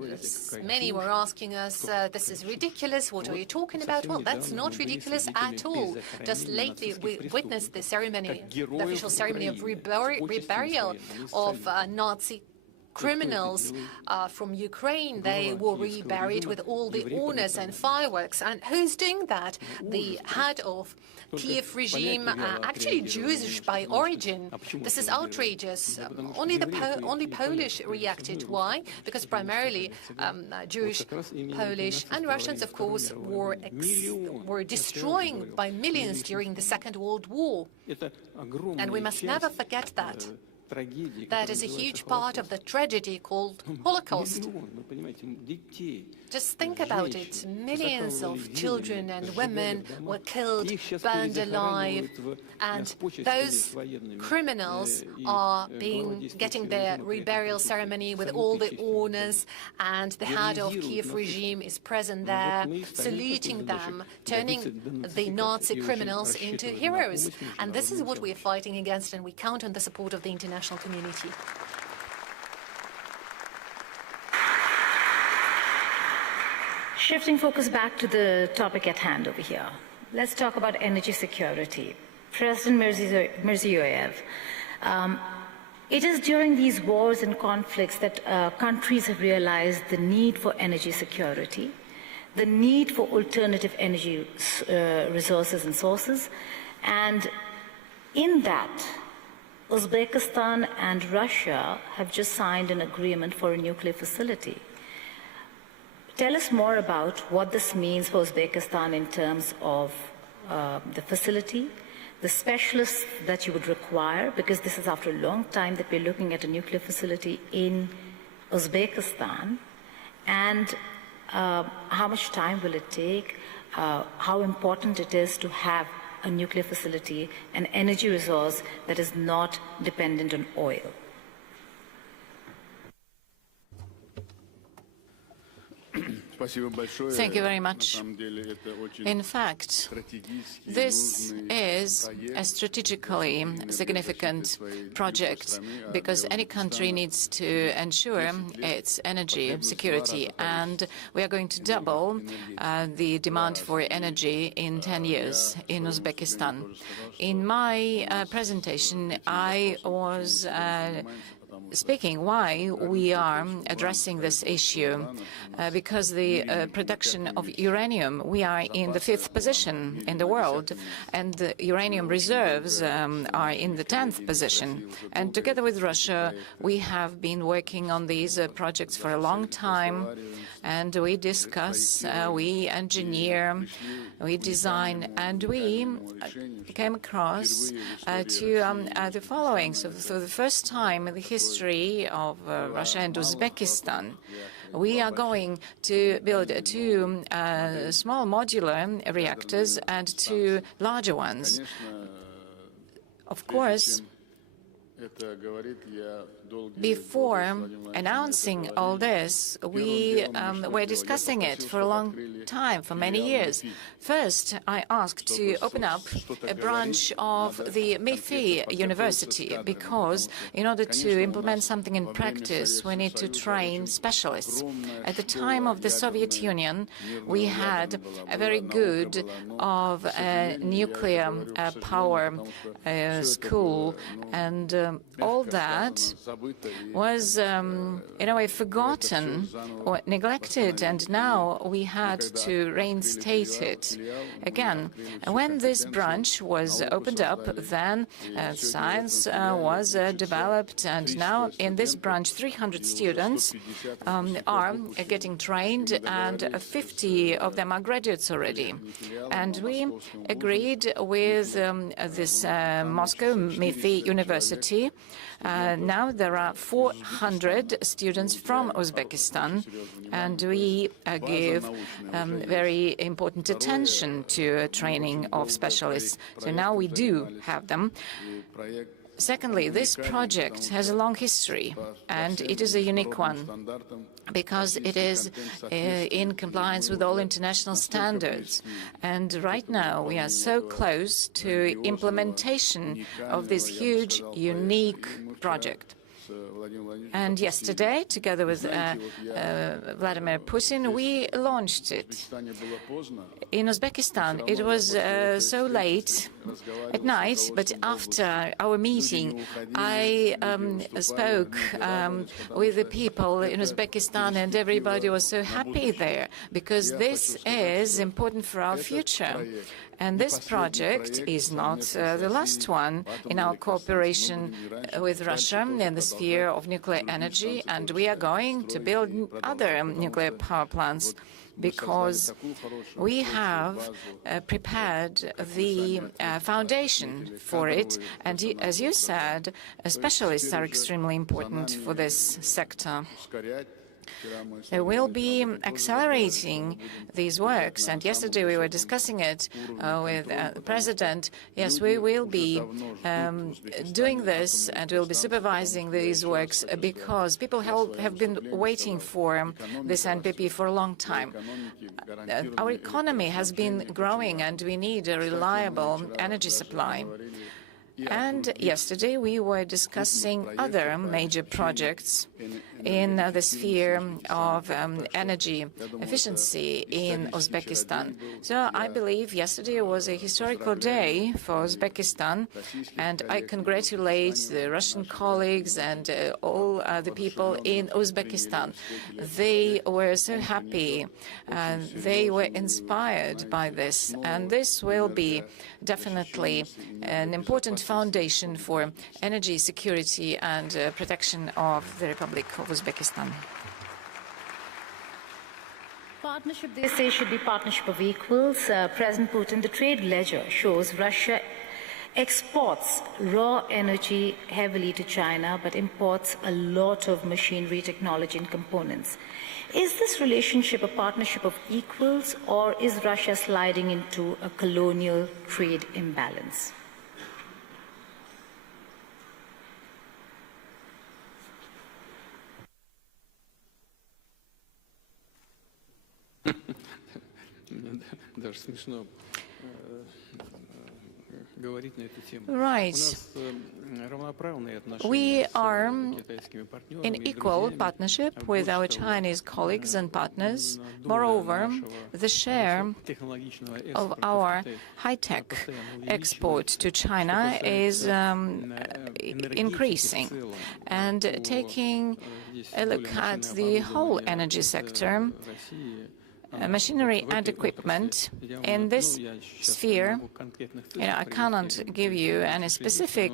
many were asking us, this is ridiculous, what are you talking about? Well, that's not ridiculous at all. Just lately we witnessed the ceremony, the official ceremony of reburial of Nazi criminals from Ukraine. They were reburied with all the honors and fireworks. And who's doing that? The head of Kiev regime, actually Jewish by origin. This is outrageous. Only Polish reacted. Why? Because primarily Jewish, Polish and Russians, of course, were destroying by millions during the Second World War. And we must never forget that. That is a huge part of the tragedy called Holocaust. Just think about it. Millions of children and women were killed, burned alive, and those criminals are getting their reburial ceremony with all the honors, and the head of Kiev regime is present there, saluting them, turning the Nazi criminals into heroes. And this is what we are fighting against, and we count on the support of the international community. Shifting focus back to the topic at hand over here, let's talk about energy security. President Mirziyoyev, it is during these wars and conflicts that countries have realized the need for energy security, the need for alternative energy resources and sources, and in that, Uzbekistan and Russia have just signed an agreement for a nuclear facility. Tell us more about what this means for Uzbekistan in terms of the facility, the specialists that you would require, because this is after a long time that we're looking at a nuclear facility in Uzbekistan, and how much time will it take, how important it is to have a nuclear facility, an energy resource that is not dependent on oil. Thank you very much. In fact, this is a strategically significant project because any country needs to ensure its energy security, and we are going to double the demand for energy in 10 years in Uzbekistan. In my presentation, I was speaking why we are addressing this issue, because the production of uranium, we are in the 5th position in the world, and the uranium reserves are in the 10th position. And together with Russia, we have been working on these projects for a long time, and we discuss, we engineer, we design, and we came across to the following. So for the first time in the history of Russia and Uzbekistan, we are going to build 2 small modular reactors and 2 larger ones. Of course, before announcing all this, we were discussing it for a long time, for many years. First, I asked to open up a branch of the MIFI University, because in order to implement something in practice, we need to train specialists. At the time of the Soviet Union, we had a very good nuclear power school, and all that was in a way forgotten or neglected, and now we had to reinstate it again. When this branch was opened up, then science was developed, and now in this branch 300 students are getting trained, and 50 of them are graduates already. And we agreed with this Moscow MIFI University Now there are 400 students from Uzbekistan, and we give very important attention to training of specialists. So now we do have them. Secondly, this project has a long history, and it is a unique one because it is in compliance with all international standards. And right now we are so close to implementation of this huge, unique project. And yesterday, together with Vladimir Putin, we launched it. In Uzbekistan, it was so late at night, but after our meeting, I spoke with the people in Uzbekistan, and everybody was so happy there, because this is important for our future. And this project is not the last one in our cooperation with Russia in the sphere of nuclear energy, and we are going to build other nuclear power plants because we have prepared the foundation for it. And as you said, specialists are extremely important for this sector. They will be accelerating these works, and yesterday we were discussing it with the President. Yes, we will be doing this, and we'll be supervising these works because people have been waiting for this NPP for a long time. Our economy has been growing, and we need a reliable energy supply. And yesterday we were discussing other major projects in the sphere of energy efficiency in Uzbekistan. So I believe yesterday was a historical day for Uzbekistan, and I congratulate the Russian colleagues and all the people in Uzbekistan. They were so happy, and they were inspired by this, and this will be definitely an important foundation for energy security and protection of the Republic of Uzbekistan. Partnership, they say, should be partnership of equals. President Putin, the trade ledger shows Russia exports raw energy heavily to China, but imports a lot of machinery, technology, and components. Is this relationship a partnership of equals, or is Russia sliding into a colonial trade imbalance? Right. We are in equal partnership with our Chinese colleagues and partners. Moreover, the share of our high-tech export to China is increasing. And taking a look at the whole energy sector, machinery and equipment in this sphere, I cannot give you any specific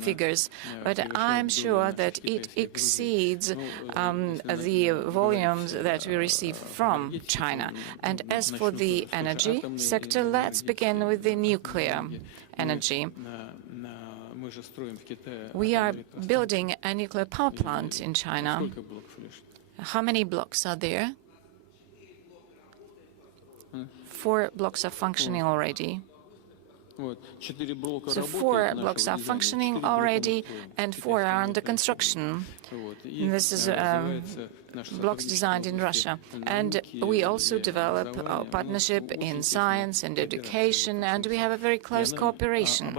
figures, but I'm sure that it exceeds the volumes that we receive from China. And as for the energy sector, let's begin with the nuclear energy. We are building a nuclear power plant in China. How many blocks are there? 4 blocks are functioning already. So 4 blocks are functioning already, and 4 are under construction. This is blocks designed in Russia. And we also develop our partnership in science and education, and we have a very close cooperation.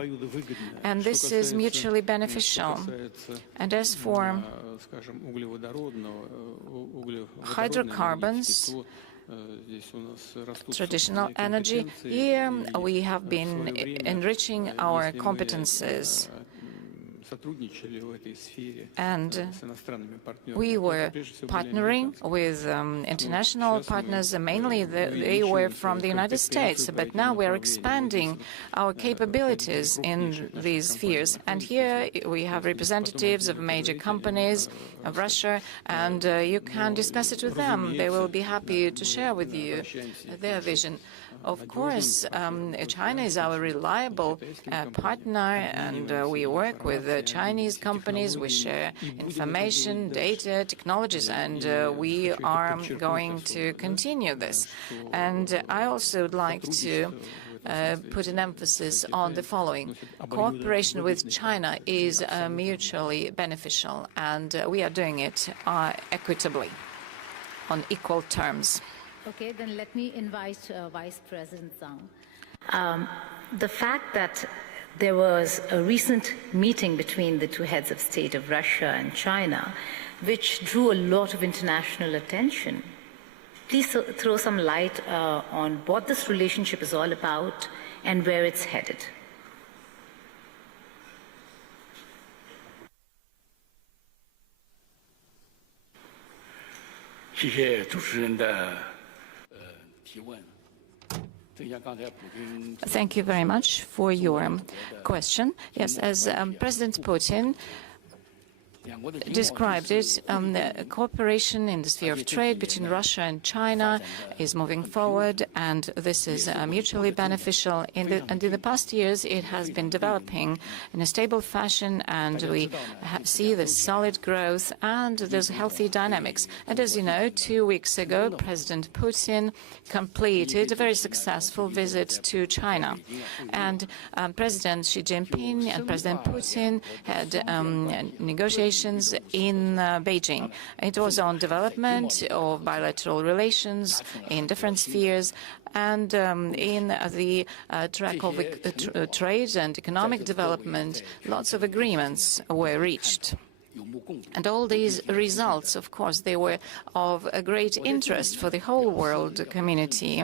And this is mutually beneficial. And as for hydrocarbons, traditional energy, here we have been enriching our competences. And we were partnering with international partners, mainly they were from the United States, but now we are expanding our capabilities in these spheres. And here we have representatives of major companies of Russia, and you can discuss it with them. They will be happy to share with you their vision. Of course, China is our reliable partner, and we work with Chinese companies. We share information, data, technologies, and we are going to continue this. And I also would like to put an emphasis on the following. Cooperation with China is mutually beneficial, and we are doing it equitably, on equal terms. Okay, then let me invite Vice President Zhang. The fact that there was a recent meeting between the two heads of state of Russia and China, which drew a lot of international attention. Please throw some light on what this relationship is all about and where it's headed. Thank you very much for your question. Yes, as President Putin described it, cooperation in the sphere of trade between Russia and China is moving forward, and this is mutually beneficial. In the past years, it has been developing in a stable fashion, and we see this solid growth, and there's healthy dynamics. And as you know, 2 weeks ago, President Putin completed a very successful visit to China. And President Xi Jinping and President Putin had negotiations in Beijing. It was on development of bilateral relations in different spheres, and in the track of trade and economic development, lots of agreements were reached. And all these results, of course, they were of a great interest for the whole world community.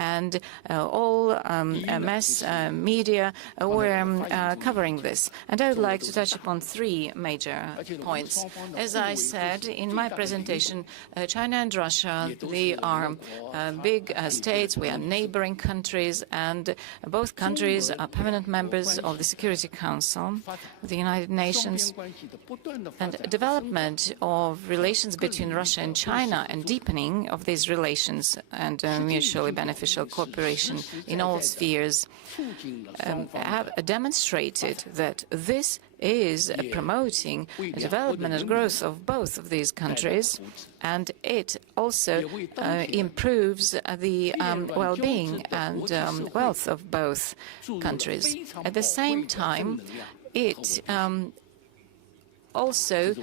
And all mass media were covering this. And I would like to touch upon 3 major points. As I said in my presentation, China and Russia, they are big states. We are neighboring countries, and both countries are permanent members of the Security Council of the United Nations. And development of relations between Russia and China and deepening of these relations and mutually beneficial cooperation in all spheres have demonstrated that this is promoting the development and growth of both of these countries, and it also improves the well-being and wealth of both countries. At the same time, it also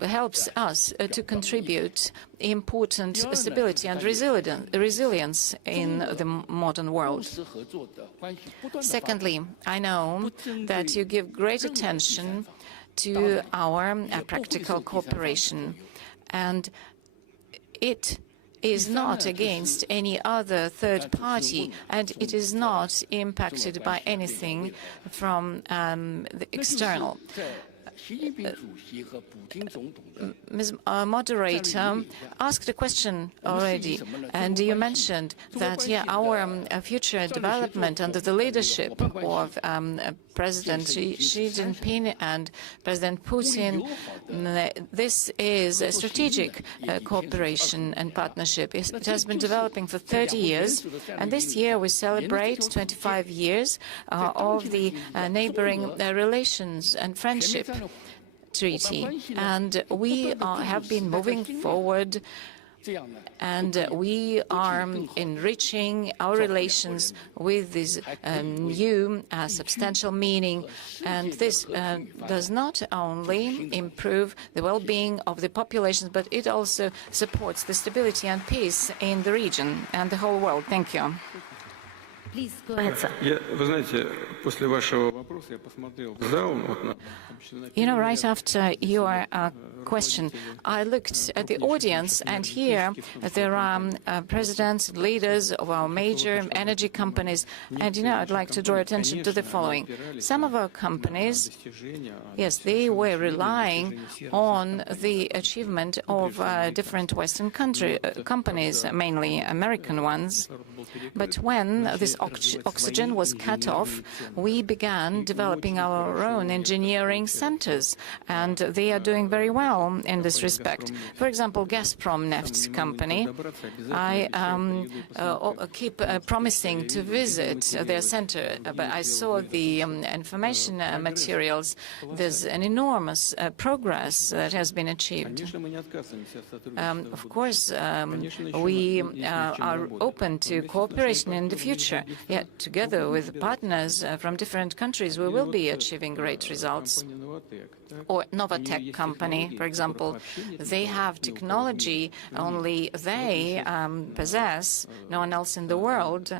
helps us to contribute important stability and resilience in the modern world. Secondly, I know that you give great attention to our practical cooperation, and it is not against any other third party, and it is not impacted by anything from the external. Ms. Moderator asked a question already, and you mentioned that our future development under the leadership of President Xi Jinping and President Putin, this is a strategic cooperation and partnership. It has been developing for 30 years, and this year we celebrate 25 years of the neighboring relations and friendship treaty, and we have been moving forward, and we are enriching our relations with this new substantial meaning, and this does not only improve the well-being of the populations, but it also supports the stability and peace in the region and the whole world. Thank you. Please go ahead, sir. You know, right after your question, I looked at the audience, and here there are presidents, leaders of our major energy companies, and, you know, I'd like to draw attention to the following. Some of our companies, yes, they were relying on the achievement of different Western companies, mainly American ones. But when this oxygen was cut off, we began and developing our own engineering centers, and they are doing very well in this respect. For example, Gazprom Neft company, I keep promising to visit their center, but I saw the information materials. There's an enormous progress that has been achieved. Of course, we are open to cooperation in the future. Yet, together with partners from different countries, we will be achieving great results. Or Novatech company, for example, they have technology only they possess. No one else in the world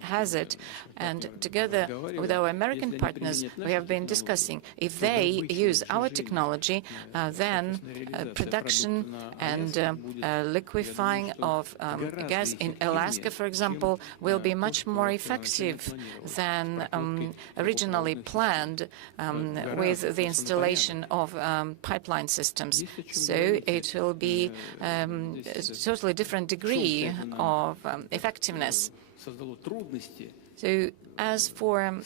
has it. And together with our American partners, we have been discussing if they use our technology, then production and liquefying of gas in Alaska, for example, will be much more effective than originally planned with the installation of pipeline systems. So it will be a totally different degree of effectiveness. So as for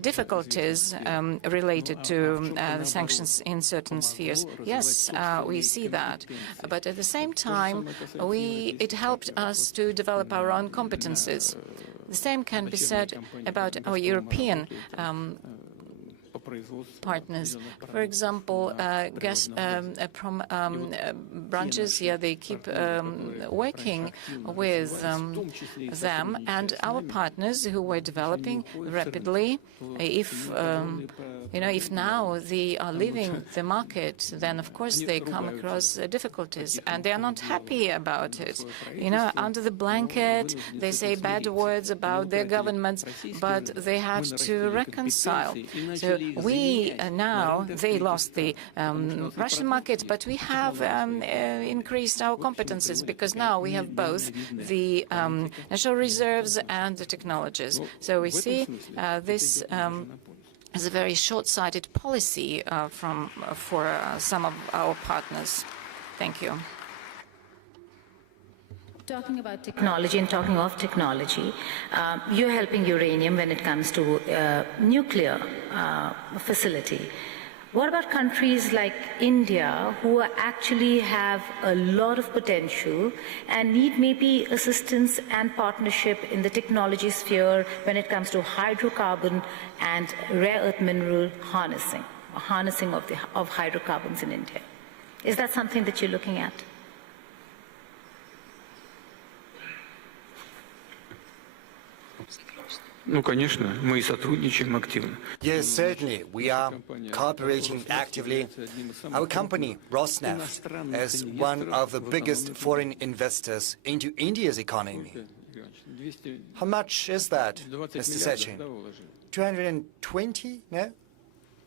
difficulties related to the sanctions in certain spheres, yes, we see that. But at the same time, it helped us to develop our own competences. The same can be said about our European partners. For example, gas from branches, they keep working with them, and our partners who were developing rapidly, if now they are leaving the market, then of course they come across difficulties, and they are not happy about it. Under the blanket, they say bad words about their governments, but they had to reconcile. So they lost the Russian market, but we have increased our competences because now we have both the natural reserves and the technologies. So we see this as a very short-sighted policy for some of our partners. Thank you. Talking about technology and talking of technology, you're helping uranium when it comes to nuclear facility. What about countries like India, who actually have a lot of potential and need maybe assistance and partnership in the technology sphere when it comes to hydrocarbon and rare earth mineral harnessing of hydrocarbons in India? Is that something that you're looking at? Yes, certainly. We are cooperating actively. Our company, Rosneft, is one of the biggest foreign investors into India's economy. How much is that, Mr. Sechin? 220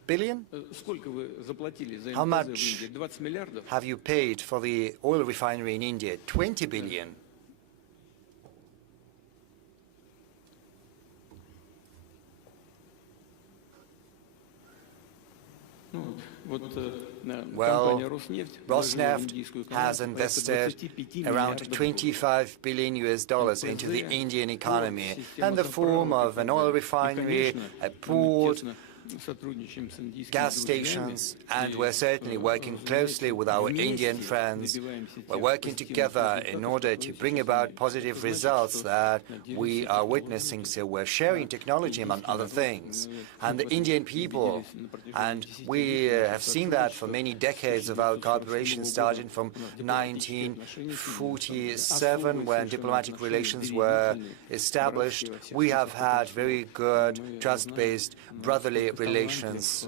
billion? How much have you paid for the oil refinery in India? 20 billion. Well, Rosneft has invested around $25 billion into the Indian economy in the form of an oil refinery, a port, gas stations, and we're certainly working closely with our Indian friends. We're working together in order to bring about positive results that we are witnessing. So we're sharing technology, among other things. And the Indian people, and we have seen that for many decades of our cooperation, starting from 1947, when diplomatic relations were established. We have had very good, trust-based, brotherly relations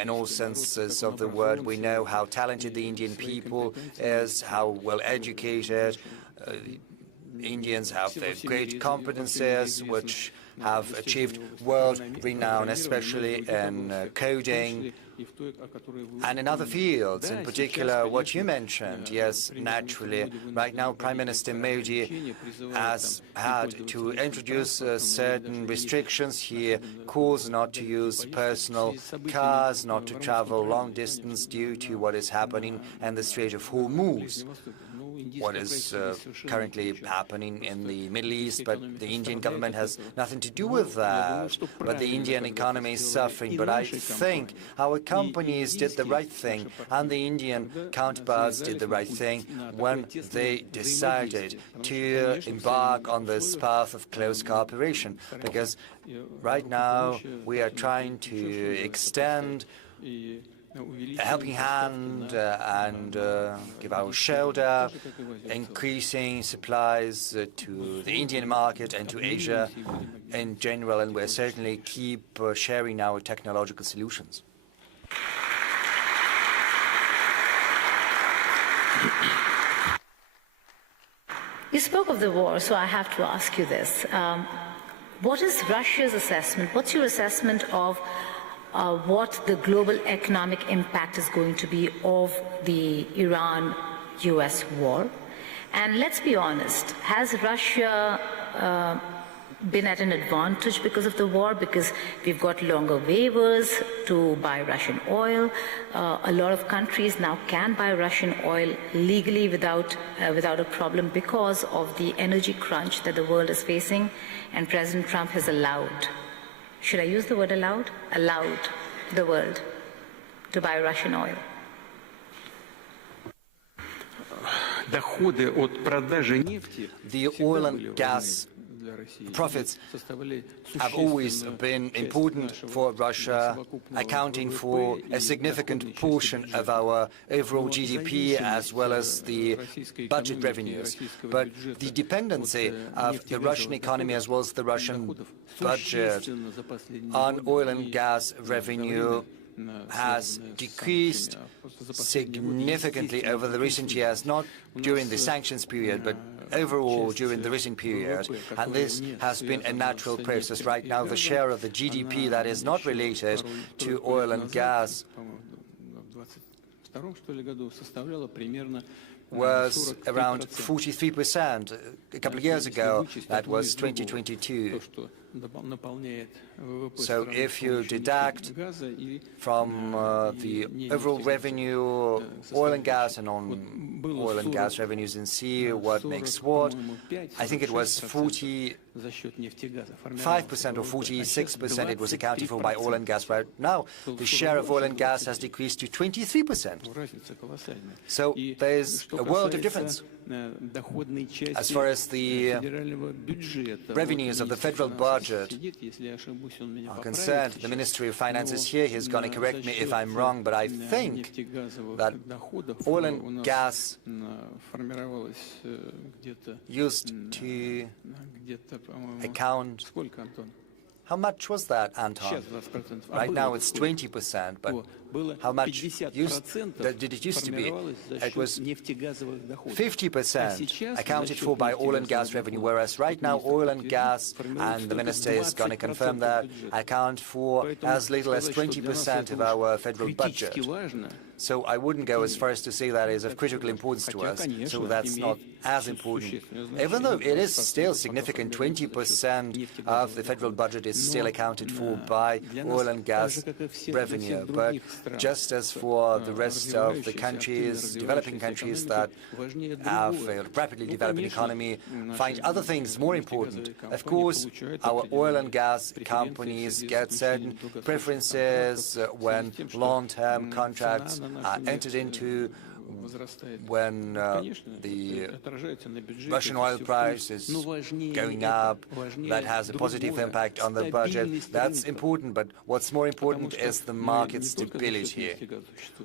in all senses of the word. We know how talented the Indian people is, how well educated. Indians have great competences which have achieved world renown, especially in coding and in other fields, in particular what you mentioned. Yes, naturally. Right now, Prime Minister Modi has had to introduce certain restrictions. He calls not to use personal cars, not to travel long distance due to what is happening in the Strait of Hormuz. what is currently happening in the Middle East, but the Indian government has nothing to do with that. But the Indian economy is suffering. But I think our companies did the right thing, and the Indian counterparts did the right thing when they decided to embark on this path of close cooperation. Because right now we are trying to extend a helping hand and give our shoulder, increasing supplies to the Indian market and to Asia in general, and we'll certainly keep sharing our technological solutions. You spoke of the war, so I have to ask you this. What is Russia's assessment? What's your assessment of what the global economic impact is going to be of the Iran-US war? And let's be honest, has Russia been at an advantage because of the war? Because we've got longer waivers to buy Russian oil. A lot of countries now can buy Russian oil legally without a problem because of the energy crunch that the world is facing, and President Trump has allowed, should I use the word allowed? Allowed the world to buy Russian oil. The oil and gas profits have always been important for Russia, accounting for a significant portion of our overall GDP as well as the budget revenues. But the dependency of the Russian economy as well as the Russian budget on oil and gas revenue has decreased significantly over the recent years, not during the sanctions period, but overall during the recent period, and this has been a natural process. Right now, the share of the GDP that is not related to oil and gas was around 43%. A couple of years ago, that was 2022. So if you deduct from the overall revenue, oil and gas and non-oil and gas revenues, and see what makes what, I think it was 45% or 46% it was accounted for by oil and gas. Right now, the share of oil and gas has decreased to 23%. So there's a world of difference. As far as the revenues of the federal budget are concerned, the Ministry of Finance is here. He's going to correct me if I'm wrong, but I think that oil and gas used to account. How much was that, Anton? Right now it's 20%, but how much did it used to be? It was 50% accounted for by oil and gas revenue, whereas right now oil and gas, and the minister is going to confirm that, account for as little as 20% of our federal budget. So I wouldn't go as far as to say that is of critical importance to us, so that's not as important. Even though it is still significant, 20% of the federal budget is still accounted for by oil and gas revenue. But just as for the rest of the countries, developing countries that have a rapidly developing economy, find other things more important. Of course, our oil and gas companies get certain preferences when long-term contracts are entered into, when the Russian oil price is going up. That has a positive impact on the budget. That's important, but what's more important is the market stability,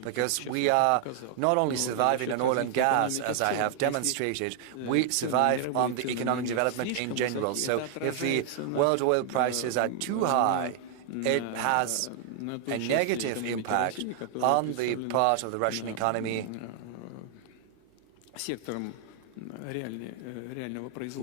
because we are not only surviving on oil and gas, as I have demonstrated, we survive on the economic development in general. So if the world oil prices are too high, it has a negative impact on the part of the Russian economy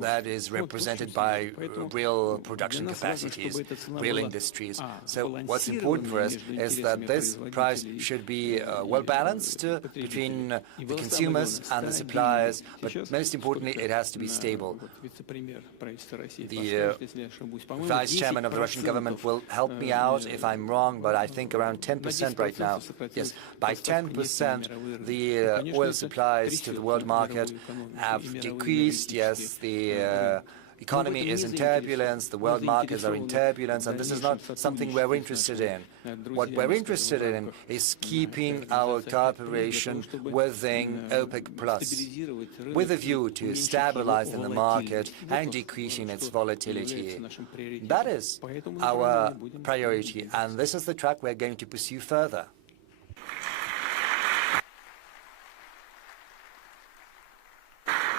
that is represented by real production capacities, real industries. So what's important for us is that this price should be well balanced between the consumers and the suppliers, but most importantly, it has to be stable. The vice chairman of the Russian government will help me out if I'm wrong, but I think around 10% right now. Yes, by 10%, the oil supplies to the world market have decreased. Yes, the economy is in turbulence, the world markets are in turbulence, and this is not something we're interested in. What we're interested in is keeping our cooperation within OPEC+, with a view to stabilizing the market and decreasing its volatility. That is our priority, and this is the track we're going to pursue further.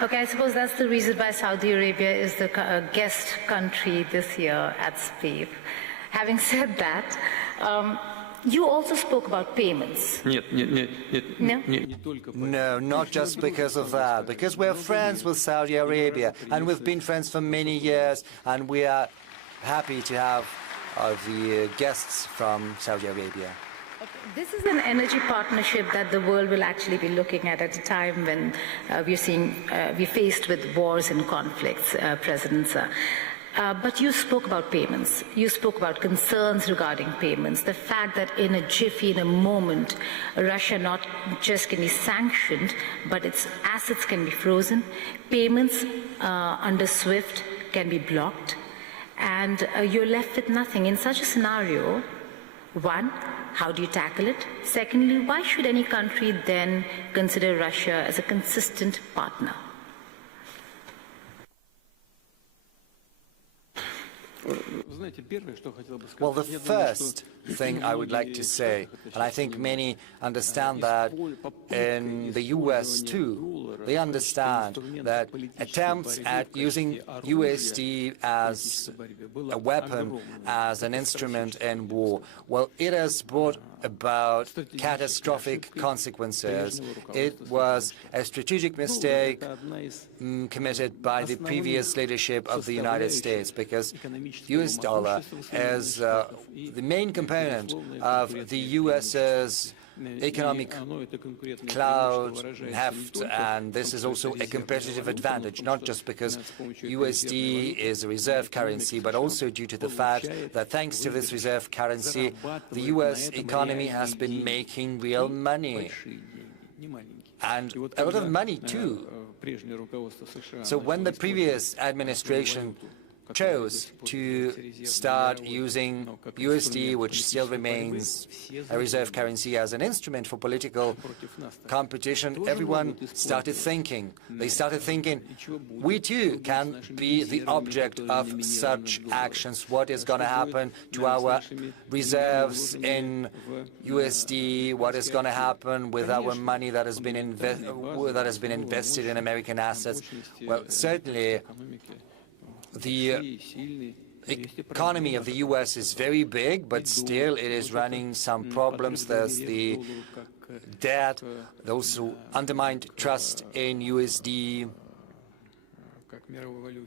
Okay, I suppose that's the reason why Saudi Arabia is the guest country this year at SPIEF. Having said that, you also spoke about payments. No, not just because of that. Because we're friends with Saudi Arabia, and we've been friends for many years, and we are happy to have the guests from Saudi Arabia. This is an energy partnership that the world will actually be looking at a time when we're faced with wars and conflicts, President. But you spoke about payments. You spoke about concerns regarding payments. The fact that in a jiffy, in a moment, Russia not just can be sanctioned, but its assets can be frozen. Payments under SWIFT can be blocked. And you're left with nothing. In such a scenario, one, how do you tackle it? Secondly, why should any country then consider Russia as a consistent partner? Well, the first thing I would like to say, and I think many understand that in the US too, they understand that attempts at using USD as a weapon, as an instrument in war, well, it has brought about catastrophic consequences. It was a strategic mistake committed by the previous leadership of the United States, because US dollar is the main component of the US's economic cloud heft, and this is also a competitive advantage, not just because USD is a reserve currency, but also due to the fact that thanks to this reserve currency, the US economy has been making real money, and a lot of money too. So when the previous administration chose to start using USD, which still remains a reserve currency, as an instrument for political competition, everyone started thinking. They started thinking, we too can be the object of such actions. What is going to happen to our reserves in USD? What is going to happen with our money that has been invested in American assets? Well, certainly, the economy of the US is very big, but still it is running some problems. There's the debt, also undermined trust in USD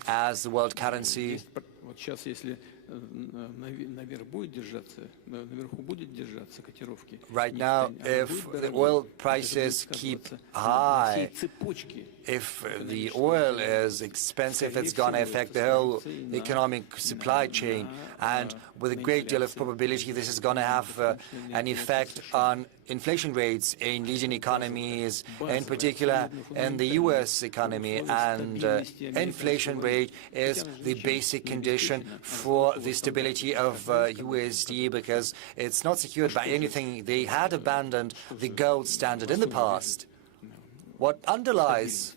as the world currency. Right now, if the oil prices keep high, if the oil is expensive, it's going to affect the whole economic supply chain. And with a great deal of probability, this is going to have an effect on inflation rates in leading economies, in particular in the US economy. And inflation rate is the basic condition for the stability of USD, because it's not secured by anything. They had abandoned the gold standard in the past. What underlies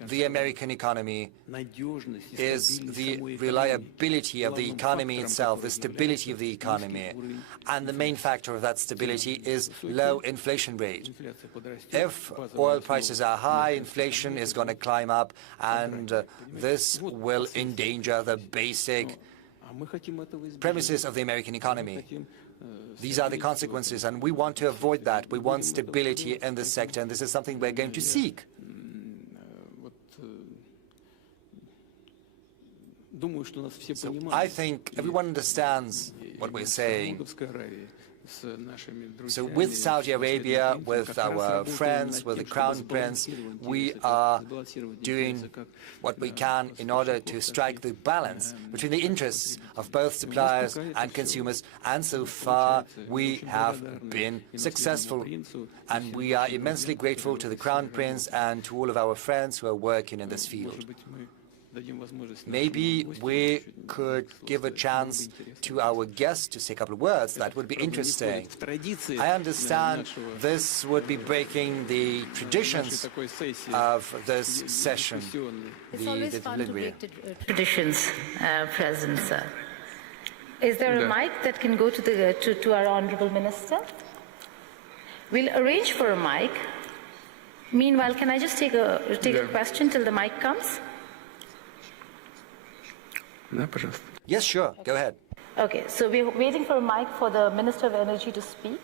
the American economy is the reliability of the economy itself, the stability of the economy. And the main factor of that stability is low inflation rate. If oil prices are high, inflation is going to climb up, and this will endanger the basic premises of the American economy. These are the consequences, and we want to avoid that. We want stability in this sector, and this is something we're going to seek. So I think everyone understands what we're saying. So with Saudi Arabia, with our friends, with the Crown Prince, we are doing what we can in order to strike the balance between the interests of both suppliers and consumers. And so far, we have been successful. And we are immensely grateful to the Crown Prince and to all of our friends who are working in this field. Maybe we could give a chance to our guests to say a couple of words. That would be interesting. I understand this would be breaking the traditions of this session. It's always fun to break traditions, President, sir. Is there a mic that can go to our Honourable Minister? We'll arrange for a mic. Meanwhile, can I just take a question till the mic comes? Yes, sure. Go ahead. Okay, so we're waiting for a mic for the Minister of Energy to speak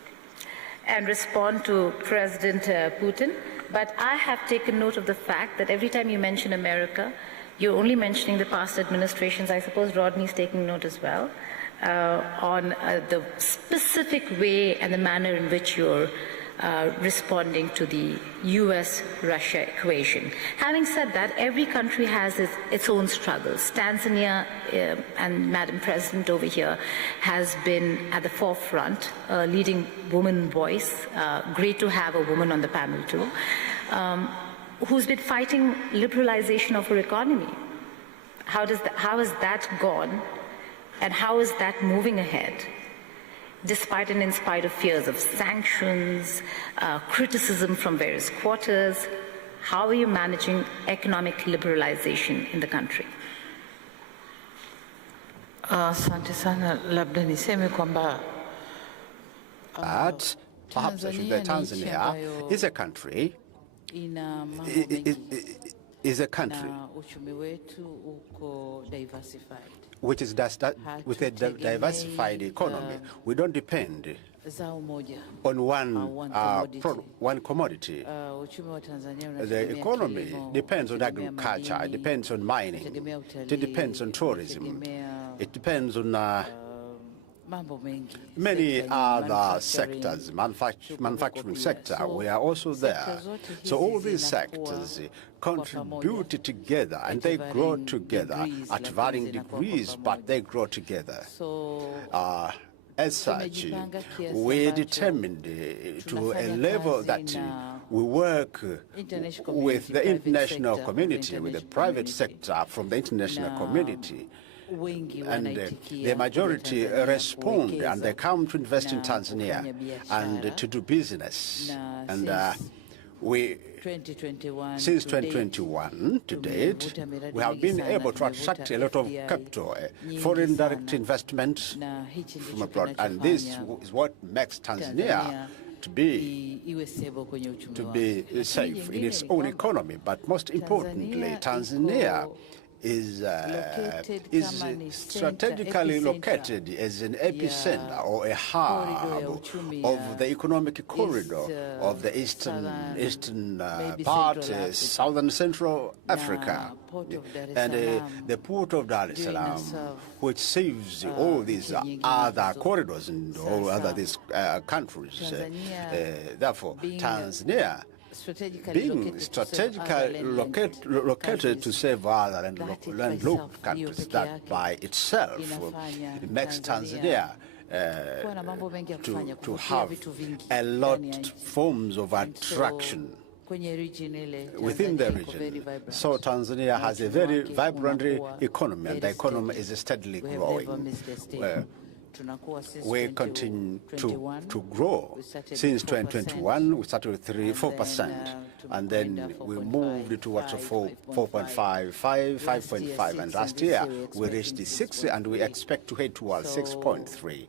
and respond to President Putin. But I have taken note of the fact that every time you mention America, you're only mentioning the past administrations. I suppose Rodney's taking note as well on the specific way and the manner in which you're responding to the US-Russia equation. Having said that, every country has its own struggles. Tanzania, and Madam President over here, has been at the forefront, leading woman voice. Great to have a woman on the panel too, who's been fighting liberalization of her economy. How has that gone, and how is that moving ahead? Despite and in spite of fears of sanctions, criticism from various quarters, how are you managing economic liberalization in the country? Asante sana, labda niseme kwamba perhaps I should say Tanzania is a country, which is with a diversified economy. We don't depend on one commodity. The economy depends on agriculture, it depends on mining, it depends on tourism, it depends on many other sectors, manufacturing sector, we are also there. So all these sectors contribute together and they grow together at varying degrees, but they grow together. As such, we determined to a level that we work with the international community, with the private sector from the international community. And the majority respond and they come to invest in Tanzania and to do business. And since 2021 to date, we have been able to attract a lot of capital, foreign direct investment from abroad. And this is what makes Tanzania to be safe in its own economy. But most importantly, Tanzania is strategically located as an epicenter or a hub of the economic corridor of the eastern part, southern Central Africa, and the port of Dar es Salaam, which serves all these other corridors and all other these countries. Therefore, Tanzania, being strategically located to save other landlocked countries, that by itself makes Tanzania to have a lot of forms of attraction within the region. So Tanzania has a very vibrant economy, and the economy is steadily growing. We continue to grow. Since 2021, we started with 4%, and then we moved towards 4.5, 5.5, and last year we reached 6, and we expect to head towards 6.3.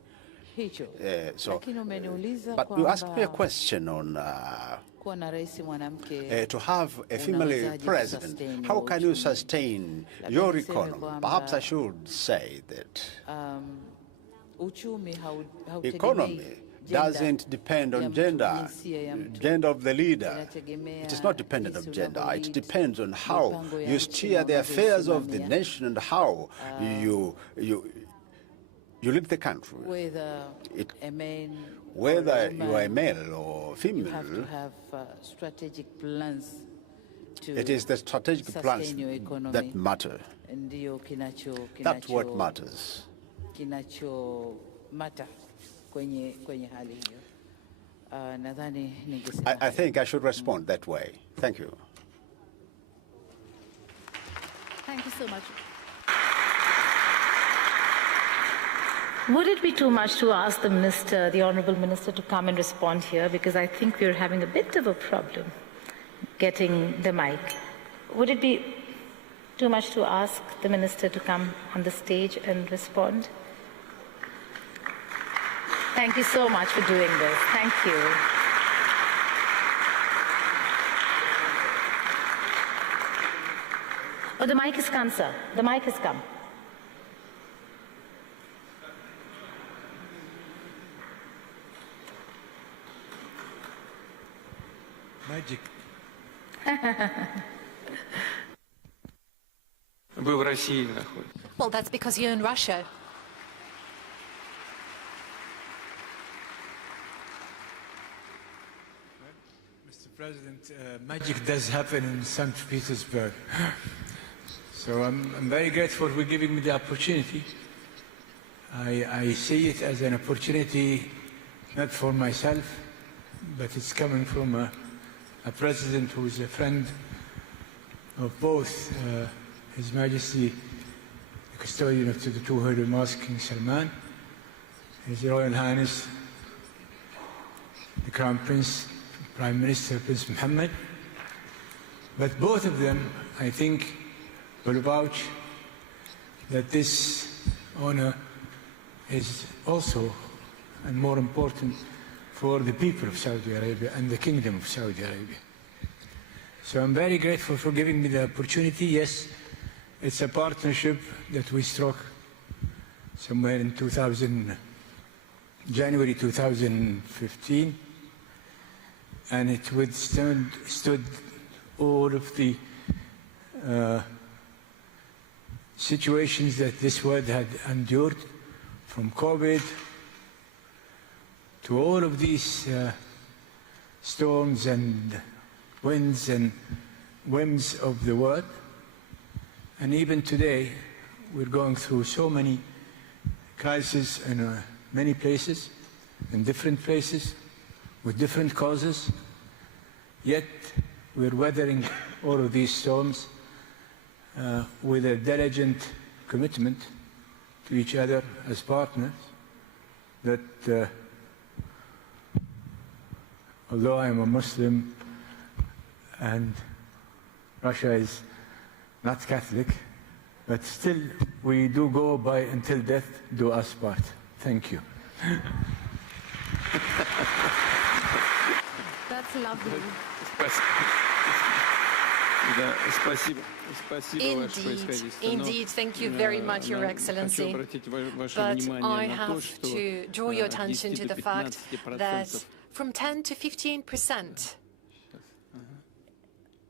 But you asked me a question on to have a female president. How can you sustain your economy? Perhaps I should say that economy doesn't depend on gender, gender of the leader. It is not dependent on gender. It depends on how you steer the affairs of the nation and how you lead the country. Whether you are a male or female, you have to have strategic plans. It is the strategic plans that matter. That's what matters. I think I should respond that way. Thank you. Thank you so much. Would it be too much to ask the minister, the honourable minister, to come and respond here? Because I think we're having a bit of a problem getting the mic. Would it be too much to ask the minister to come on the stage and respond? Thank you so much for doing this. Thank you. Oh, the mic has come, sir. The mic has come. Magic. Вы в России находитесь. Well, that's because you're in Russia. Mr. President, magic does happen in St. Petersburg. So I'm very grateful for giving me the opportunity. I see it as an opportunity not for myself, but it's coming from a president who is a friend of both His Majesty, the custodian of the two Holy Mosque, King Salman, His Royal Highness, the Crown Prince, Prime Minister Prince Mohammed. But both of them, I think, will vouch that this honor is also, and more important, for the people of Saudi Arabia and the Kingdom of Saudi Arabia. So I'm very grateful for giving me the opportunity. Yes, it's a partnership that we struck somewhere in January 2015, and it withstood all of the situations that this world had endured, from COVID to all of these storms and winds and whims of the world. And even today, we're going through so many crises in many places, in different places, with different causes. Yet, we're weathering all of these storms with a diligent commitment to each other as partners, that although I'm a Muslim and Russia is not Catholic, but still we do go by until death do us part. Thank you. That's lovely. Indeed, thank you very much, Your Excellency. But I have to draw your attention to the fact that from 10 to 15%.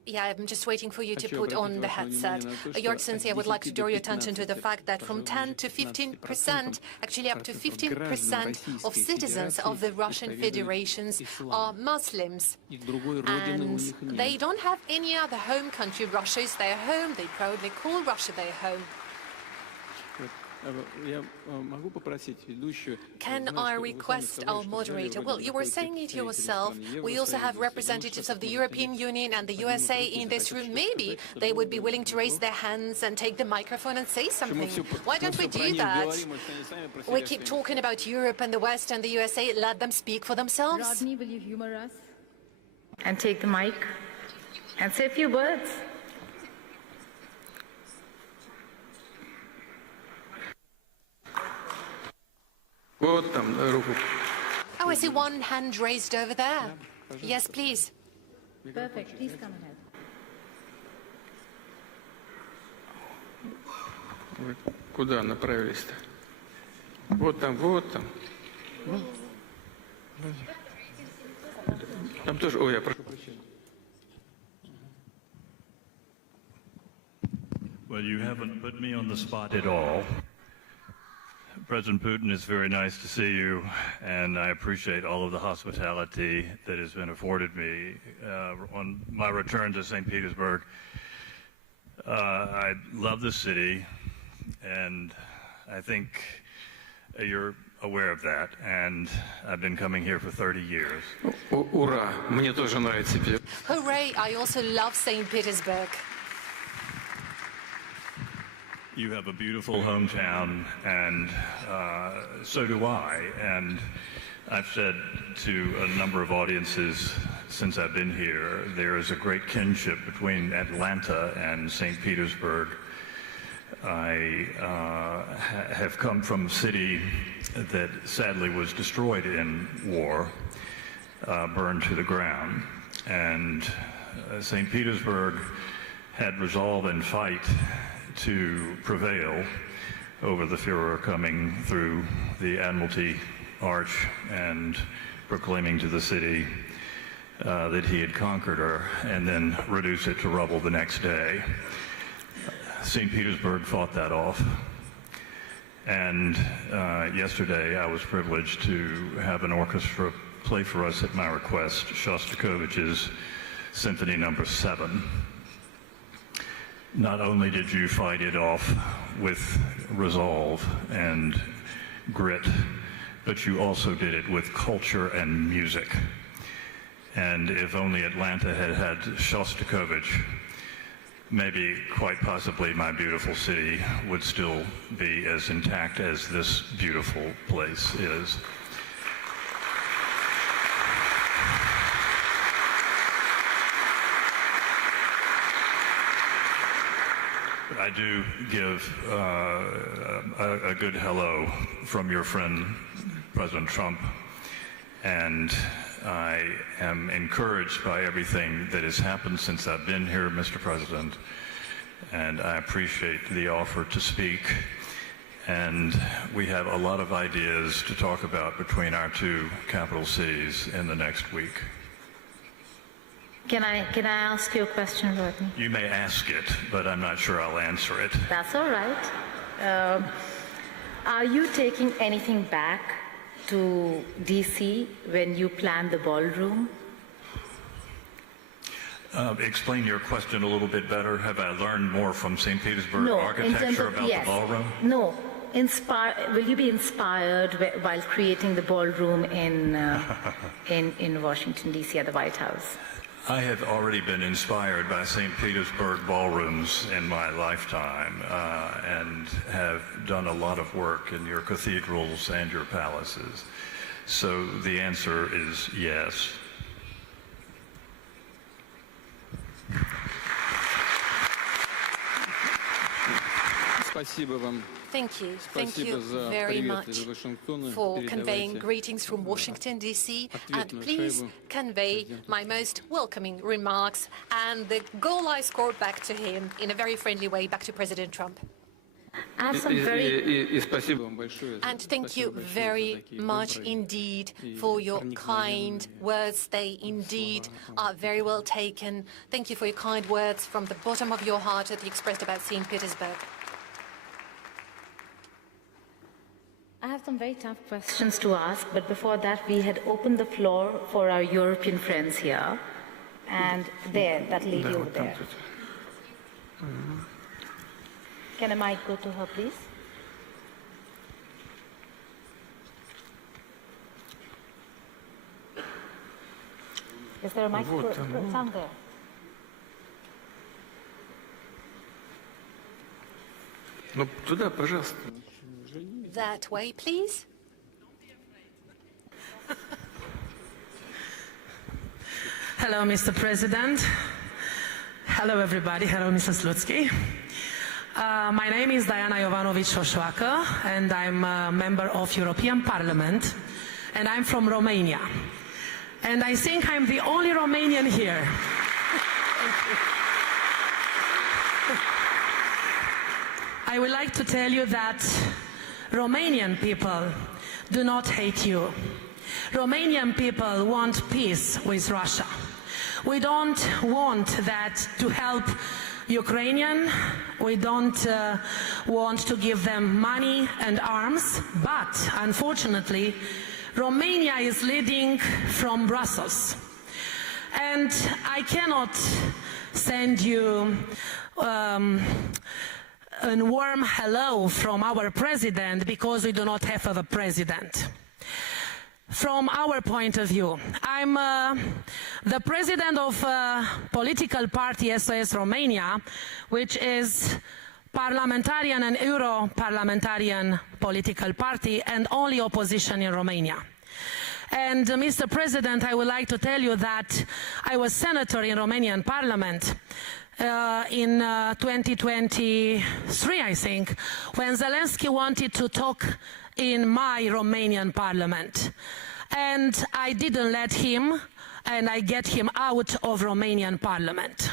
Yeah, I'm just waiting for you to put on the headset. Your Excellency, I would like to draw your attention to the fact that from 10 to 15%, actually up to 15% of citizens of the Russian Federation are Muslims. And they don't have any other home country. Russia is their home. They proudly call Russia their home. Can I request our moderator? Well, you were saying it yourself. We also have representatives of the European Union and the USA in this room. Maybe they would be willing to raise their hands and take the microphone and say something. Why don't we do that? We keep talking about Europe and the West and the USA. Let them speak for themselves. Rodney, will you humor us? And take the mic and say a few words. Oh, I see one hand raised over there. Yes, please. Perfect. Please come ahead. Куда направились-то? Вот там, вот там. Там тоже, ой, я прошу прощения. Well, you haven't put me on the spot at all. President Putin, it's very nice to see you, and I appreciate all of the hospitality that has been afforded me on my return to St. Petersburg. I love the city, and I think you're aware of that, and I've been coming here for 30 years. Ура! Мне тоже нравится Петербург. Hooray! I also love St. Petersburg. You have a beautiful hometown, and so do I. And I've said to a number of audiences since I've been here, there is a great kinship between Atlanta and St. Petersburg. I have come from a city that sadly was destroyed in war, burned to the ground. And St. Petersburg had resolve and fight to prevail over the Führer coming through the Admiralty Arch and proclaiming to the city that he had conquered her, and then reduce it to rubble the next day. St. Petersburg fought that off. And yesterday I was privileged to have an orchestra play for us at my request Shostakovich's Symphony No. 7. Not only did you fight it off with resolve and grit, but you also did it with culture and music. And if only Atlanta had had Shostakovich, maybe quite possibly my beautiful city would still be as intact as this beautiful place is. I do give a good hello from your friend, President Trump, and I am encouraged by everything that has happened since I've been here, Mr. President, and I appreciate the offer to speak. And we have a lot of ideas to talk about between our two capital cities in the next week. Can I ask you a question, Rodney? You may ask it, but I'm not sure I'll answer it. That's all right. Are you taking anything back to DC when you plan the ballroom? Explain your question a little bit better. Have I learned more from St. Petersburg architecture about the ballroom? No. Will you be inspired while creating the ballroom in Washington, D.C. at the White House? I have already been inspired by St. Petersburg ballrooms in my lifetime and have done a lot of work in your cathedrals and your palaces. So the answer is yes. Thank you. Thank you very much for conveying greetings from Washington, D.C. And please convey my most welcoming remarks and the goal I scored back to him in a very friendly way, back to President Trump. And thank you very much indeed for your kind words. They indeed are very well taken. Thank you for your kind words from the bottom of your heart that you expressed about St. Petersburg. I have some very tough questions to ask, but before that, we had opened the floor for our European friends here. And there, that lady over there. Can a mic go to her, please? Is there a mic? Down there. Ну, туда, пожалуйста. That way, please. Hello, Mr. President. Hello, everybody. Hello, Mr. Slutsky. My name is Diana Jovanovic-Șoșoacă, and I'm a member of European Parliament, and I'm from Romania. And I think I'm the only Romanian here. I would like to tell you that Romanian people do not hate you. Romanian people want peace with Russia. We don't want that to help Ukrainian. We don't want to give them money and arms, but unfortunately, Romania is leading from Brussels. And I cannot send you a warm hello from our president because we do not have a president. From our point of view, I'm the president of a political party SOS Romania, which is parliamentarian and Euro-parliamentarian political party and only opposition in Romania. And Mr. President, I would like to tell you that I was senator in Romanian parliament in 2023, I think, when Zelensky wanted to talk in my Romanian parliament. And I didn't let him, and I get him out of Romanian parliament.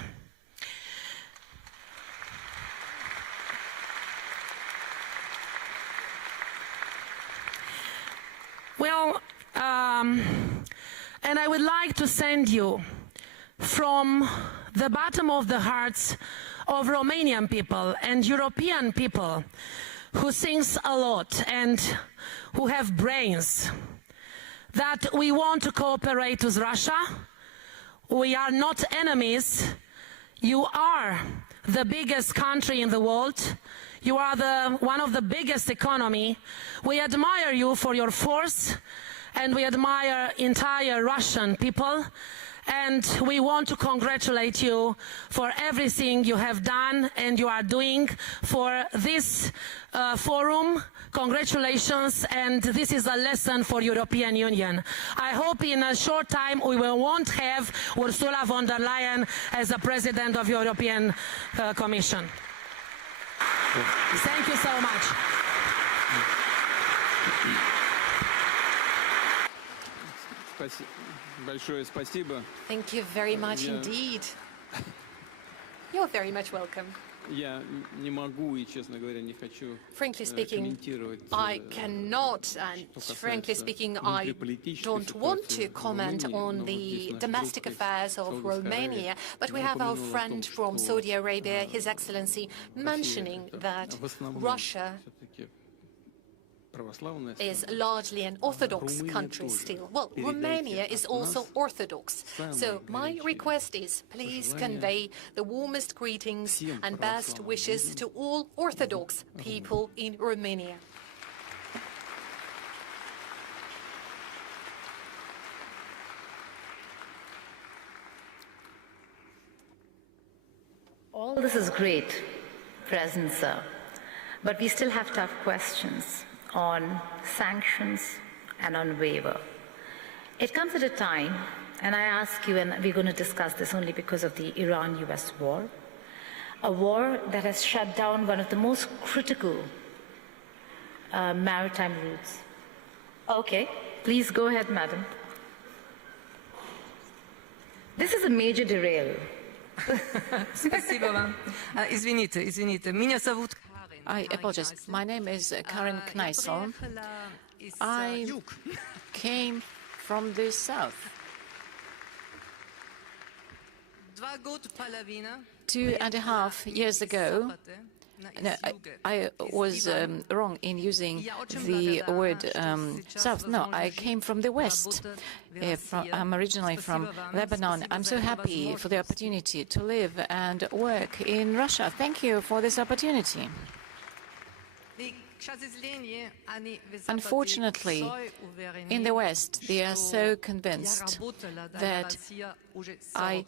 Well, and I would like to send you from the bottom of the hearts of Romanian people and European people who thinks a lot and who have brains, that we want to cooperate with Russia. We are not enemies. You are the biggest country in the world. You are one of the biggest economy. We admire you for your force, and we admire entire Russian people. And we want to congratulate you for everything you have done and you are doing for this forum. Congratulations, and this is a lesson for European Union. I hope in a short time we won't have Ursula von der Leyen as the President of European Commission. Thank you so much. Thank you very much indeed. You're very much welcome. Frankly speaking, I cannot, and frankly speaking, I don't want to comment on the domestic affairs of Romania, but we have our friend from Saudi Arabia, His Excellency, mentioning that Russia is largely an Orthodox country still. Well, Romania is also Orthodox. So my request is, please convey the warmest greetings and best wishes to all Orthodox people in Romania. All this is great, President Sir, but we still have tough questions on sanctions and on waiver. It comes at a time, and I ask you, and we're going to discuss this only because of the Iran-US war, a war that has shut down one of the most critical maritime routes. Okay, please go ahead, madam. This is a major derail. Спасибо вам. Извините. Меня зовут I apologize. My name is Karen Kneissel. I came from the south. 2.5 years ago, no, I was wrong in using the word south. No, I came from the west. I'm originally from Lebanon. I'm so happy for the opportunity to live and work in Russia. Thank you for this opportunity. Unfortunately, in the West, they are so convinced that I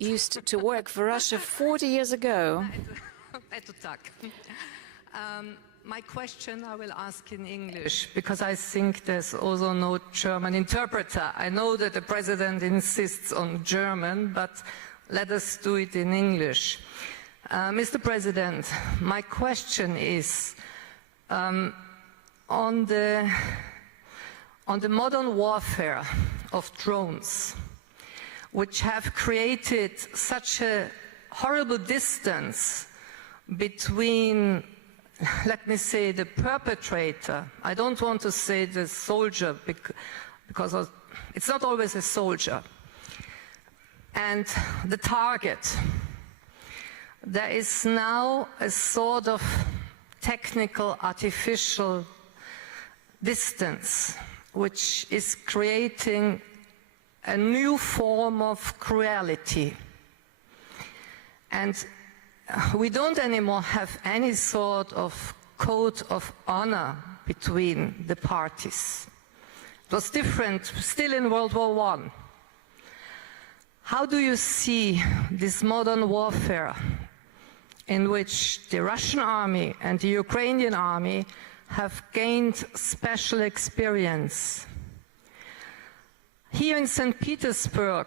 used to work for Russia 40 years ago. My question I will ask in English, because I think there's also no German interpreter. I know that the President insists on German, but let us do it in English. Mr. President, my question is, on the modern warfare of drones, which have created such a horrible distance between, let me say, the perpetrator, I don't want to say the soldier, because it's not always a soldier. And the target. There is now a sort of technical, artificial distance, which is creating a new form of cruelty. And we don't anymore have any sort of code of honor between the parties. It was different still in World War I. How do you see this modern warfare in which the Russian army and the Ukrainian army have gained special experience? Here in St. Petersburg,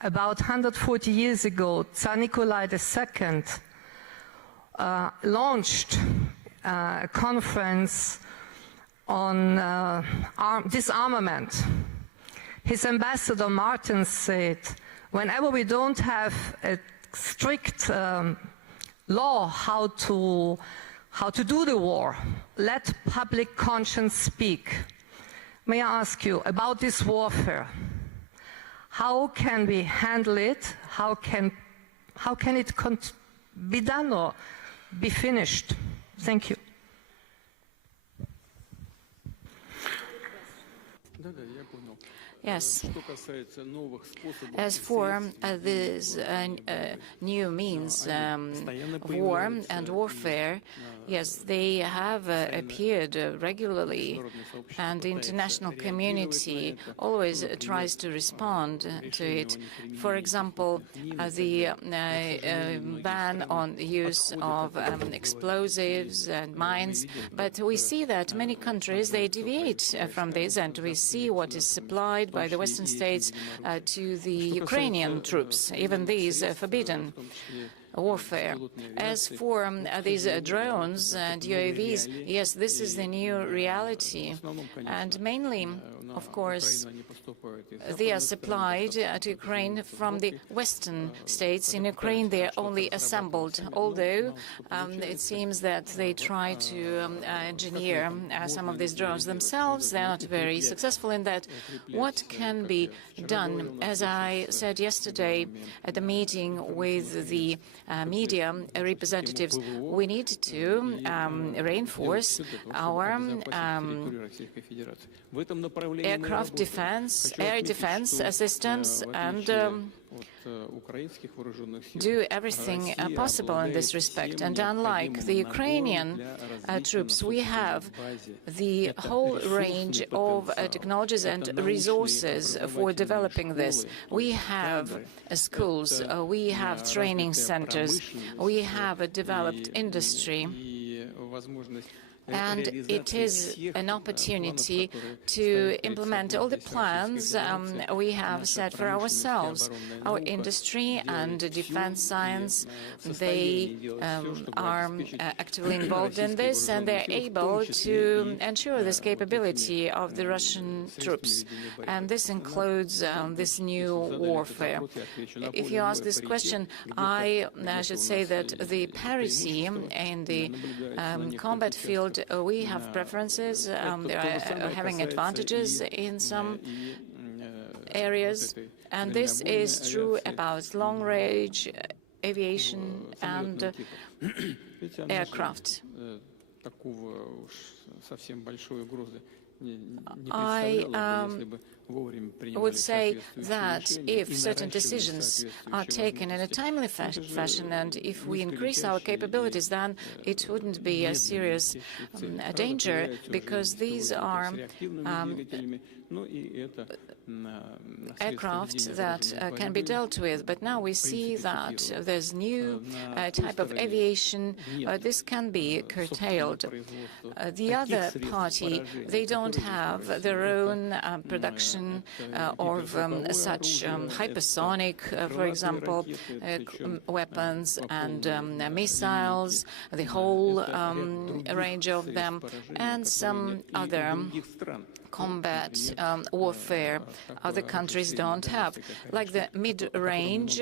about 140 years ago, Tsar Nikolai II launched a conference on disarmament. His ambassador Martin said, whenever we don't have a strict law how to do the war, let public conscience speak. May I ask you about this warfare? How can we handle it? How can it be done or be finished? Thank you. Yes. As for these new means of war and warfare, yes, they have appeared regularly, and the international community always tries to respond to it. For example, the ban on the use of explosives and mines, but we see that many countries, they deviate from this, and we see what is supplied by the Western states to the Ukrainian troops. Even these forbidden warfare. As for these drones and UAVs, yes, this is the new reality. And mainly, of course, they are supplied to Ukraine from the Western states. In Ukraine, they are only assembled, although it seems that they try to engineer some of these drones themselves. They are not very successful in that. What can be done? As I said yesterday at the meeting with the media representatives, we need to reinforce our aircraft defense, air defense systems, and do everything possible in this respect. And unlike the Ukrainian troops, we have the whole range of technologies and resources for developing this. We have schools, we have training centers, we have a developed industry. And it is an opportunity to implement all the plans we have set for ourselves. Our industry and defense science, they are actively involved in this, and they're able to ensure this capability of the Russian troops. And this includes this new warfare. If you ask this question, I should say that the parity in the combat field, we have preferences. They are having advantages in some areas, and this is true about long-range aviation and aircraft. I would say that if certain decisions are taken in a timely fashion, and if we increase our capabilities, then it wouldn't be a serious danger, because these are aircraft that can be dealt with. But now we see that there's new type of aviation. This can be curtailed. The other party, they don't have their own production production of such hypersonic, for example, weapons and missiles, the whole range of them, and some other combat warfare other countries don't have, like the mid-range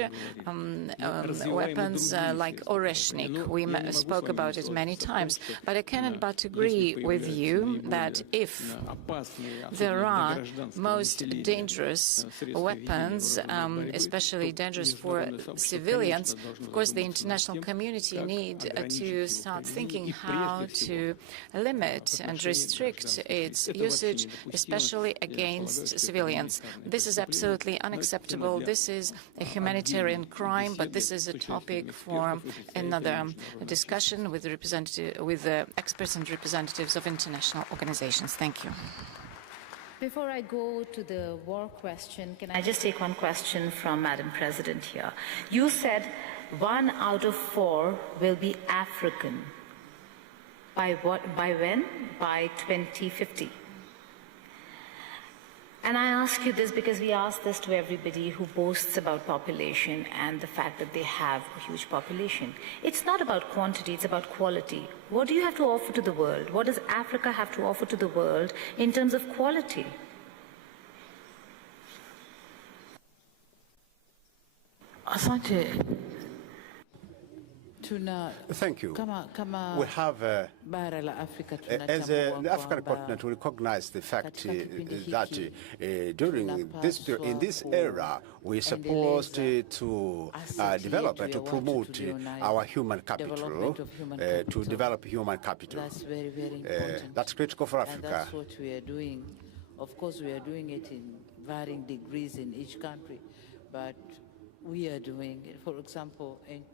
weapons like Oreshnik. We spoke about it many times, but I cannot but agree with you that if there are most dangerous weapons, especially dangerous for civilians, of course the international community need to start thinking how to limit and restrict its usage, especially against civilians. This is absolutely unacceptable. This is a humanitarian crime, but this is a topic for another discussion with the experts and representatives of international organizations. Thank you. Before I go to the war question, can I just take one question from Madam President here? You said 1 out of 4 will be African. By when? By 2050. And I ask you this because we ask this to everybody who boasts about population and the fact that they have a huge population. It's not about quantity, it's about quality. What do you have to offer to the world? What does Africa have to offer to the world in terms of quality? Asante. Thank you. We have, as the African continent, we recognize the fact that in this era, we're supposed to develop and to promote our human capital, to develop human capital. That's very, very important. That's critical for Africa. And that's what we are doing. Of course, we are doing it in varying degrees in each country, but we are doing it. For example, in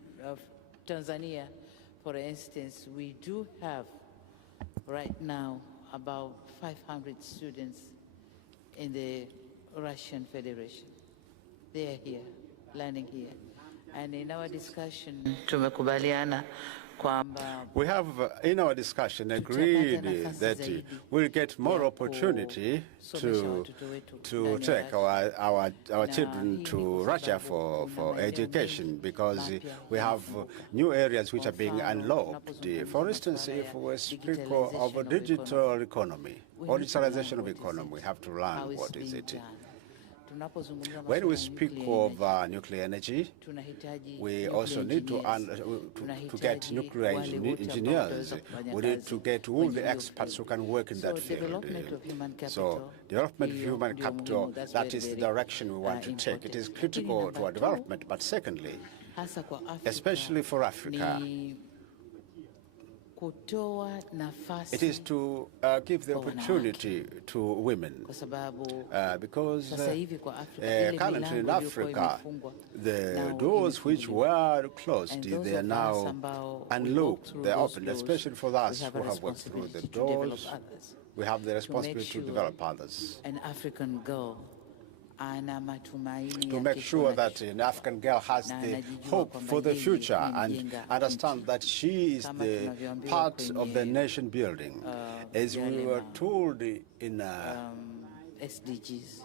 Tanzania, for instance, we do have right now about 500 students in the Russian Federation. They are here, learning here. And in our discussion, we have, in our discussion, agreed that we'll get more opportunity to take our children to Russia for education, because we have new areas which are being unlocked. For instance, if we speak of a digital economy, or digitalization of economy, we have to learn what is it. When we speak of nuclear energy, we also need to get nuclear engineers. We need to get all the experts who can work in that field. So, development of human capital, that is the direction we want to take. It is critical to our development, but secondly, especially for Africa, it is to give the opportunity to women, because currently in Africa, the doors which were closed, they are now unlocked, they are opened, especially for us who have worked through the doors. We have the responsibility to develop others. An African girl, to make sure that an African girl has the hope for the future and understand that she is the part of the nation building. As we were told in SDGs,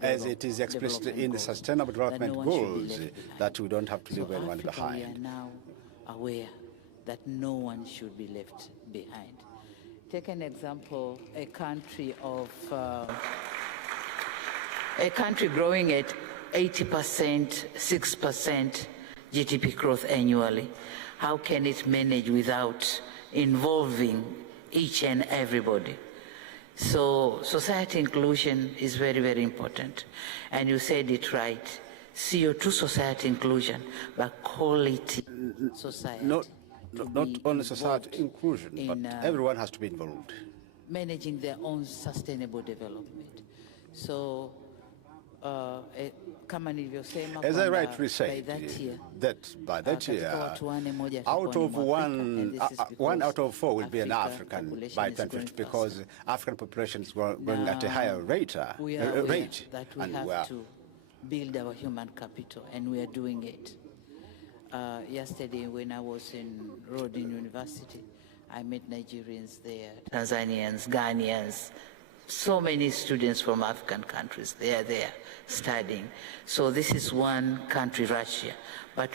as it is explicit in the Sustainable Development Goals, that we don't have to leave anyone behind. We are now aware that no one should be left behind. Take an example, a country growing at 80%, 6% GDP growth annually. How can it manage without involving each and everybody? So society inclusion is very, very important. And you said it right, CO2 society inclusion, but quality society. Not only society inclusion, but everyone has to be involved. Managing their own sustainable development. So, as I rightly said, by that year, out of one out of 4 will be an African by 2050, because African population is growing at a higher rate. We are aware that we have to build our human capital, and we are doing it. Yesterday, when I was in Rhodes University, I met Nigerians there, Tanzanians, Ghanaians, so many students from African countries. They are there studying. So this is one country, Russia, but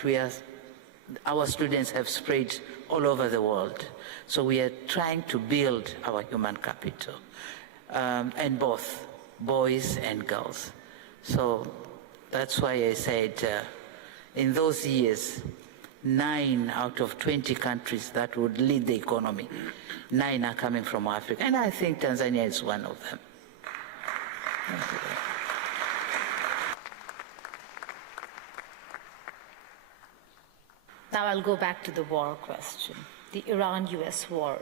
our students have spread all over the world. So we are trying to build our human capital, and both boys and girls. So that's why I said in those years, 9 out of 20 countries that would lead the economy, 9 are coming from Africa, and I think Tanzania is one of them. Now I'll go back to the war question, the Iran-US war.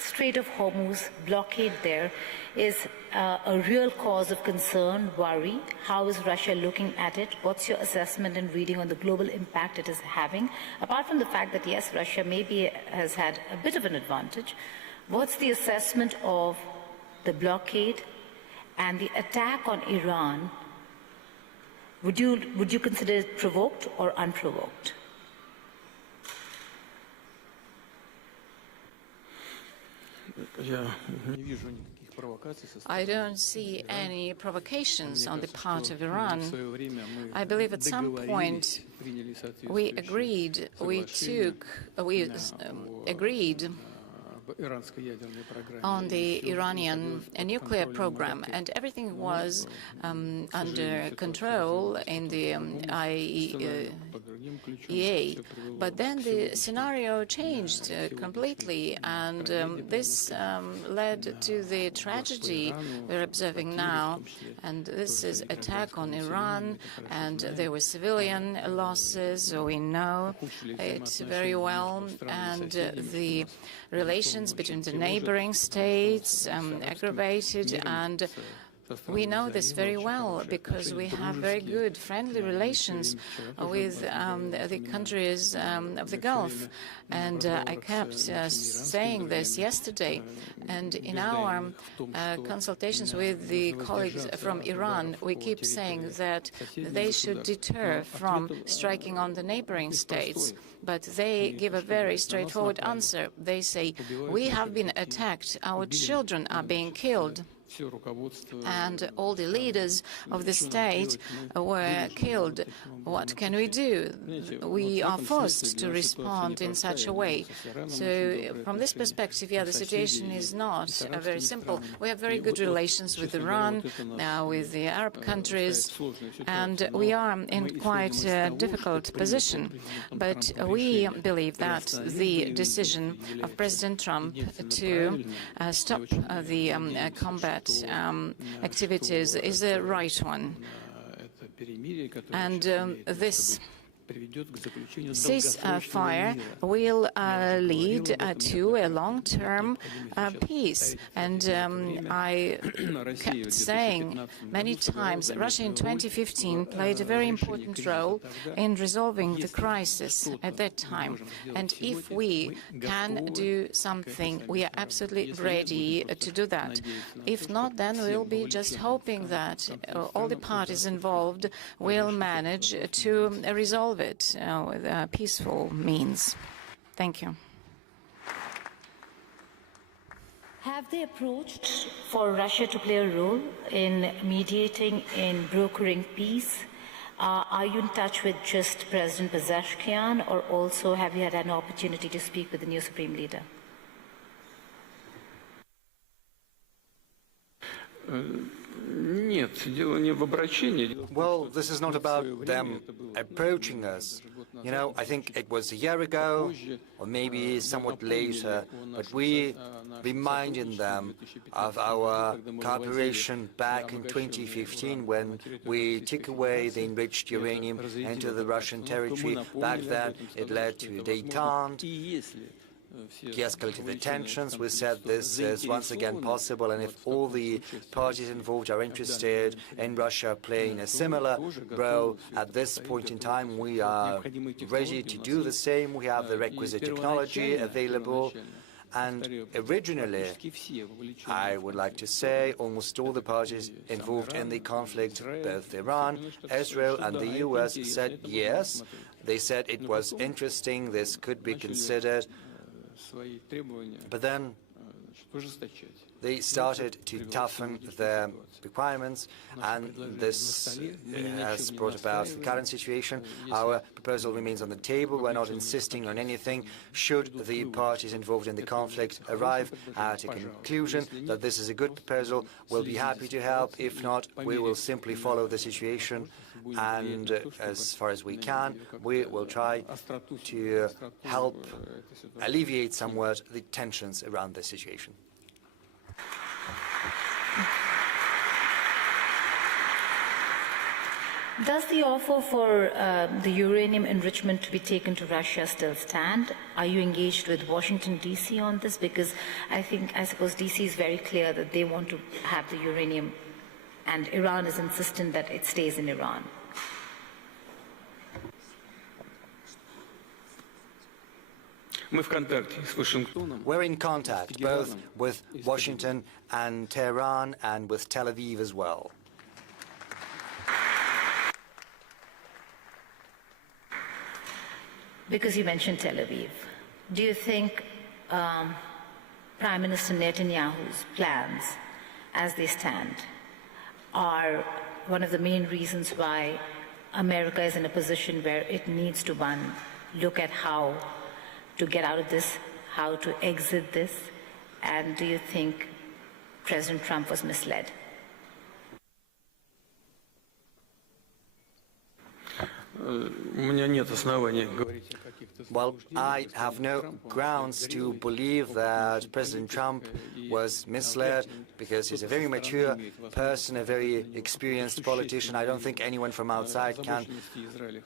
Strait of Hormuz blockade there is a real cause of concern, worry. How is Russia looking at it? What's your assessment and reading on the global impact it is having? Apart from the fact that, yes, Russia maybe has had a bit of an advantage, what's the assessment of the blockade and the attack on Iran? Would you consider it provoked or unprovoked? I don't see any provocations on the part of Iran. I believe at some point we agreed on the Iranian nuclear program, and everything was under control in the IAEA. But then the scenario changed completely, and this led to the tragedy we're observing now. And this is attack on Iran, and there were civilian losses, so we know it very well, and the relations between the neighboring states aggravated, and we know this very well because we have very good friendly relations with the countries of the Gulf. And I kept saying this yesterday. And in our consultations with the colleagues from Iran, we keep saying that they should deter from striking on the neighboring states. But they give a very straightforward answer. They say, we have been attacked, our children are being killed, and all the leaders of the state were killed. What can we do? We are forced to respond in such a way. So from this perspective, yeah, the situation is not very simple. We have very good relations with Iran, with the Arab countries, and we are in quite a difficult position. But we believe that the decision of President Trump to stop the combat activities is the right one. And this ceasefire will lead to a long-term peace. And I kept saying many times, Russia in 2015 played a very important role in resolving the crisis at that time. And if we can do something, we are absolutely ready to do that. If not, then we'll be just hoping that all the parties involved will manage to resolve it with peaceful means. Thank you. Have they approached for Russia to play a role in mediating, in brokering peace? Are you in touch with just President Pezeshkian, or also have you had an opportunity to speak with the new Supreme Leader? Well, this is not about them approaching us. You know, I think it was a year ago, or maybe somewhat later, but we reminded them of our cooperation back in 2015 when we took away the enriched uranium into the Russian territory. Back then, it led to détente, de-escalated the tensions. We said this is once again possible, and if all the parties involved are interested in Russia playing a similar role at this point in time, we are ready to do the same. We have the requisite technology available. And originally, I would like to say, almost all the parties involved in the conflict, both Iran, Israel, and the US, said yes. They said it was interesting, this could be considered. But then they started to toughen their requirements, and this has brought about the current situation. Our proposal remains on the table. We're not insisting on anything. Should the parties involved in the conflict arrive at a conclusion that this is a good proposal, we'll be happy to help. If not, we will simply follow the situation, and as far as we can, we will try to help alleviate somewhat the tensions around this situation. Does the offer for the uranium enrichment to be taken to Russia still stand? Are you engaged with Washington, D.C. on this? Because I suppose D.C. is very clear that they want to have the uranium, and Iran is insistent that it stays in Iran. We're in contact both with Washington and Tehran and with Tel Aviv as well. Because you mentioned Tel Aviv, do you think Prime Minister Netanyahu's plans, as they stand, are one of the main reasons why America is in a position where it needs to, one, look at how to get out of this, how to exit this, and do you think President Trump was misled? Well, I have no grounds to believe that President Trump was misled, because he's a very mature person, a very experienced politician. I don't think anyone from outside can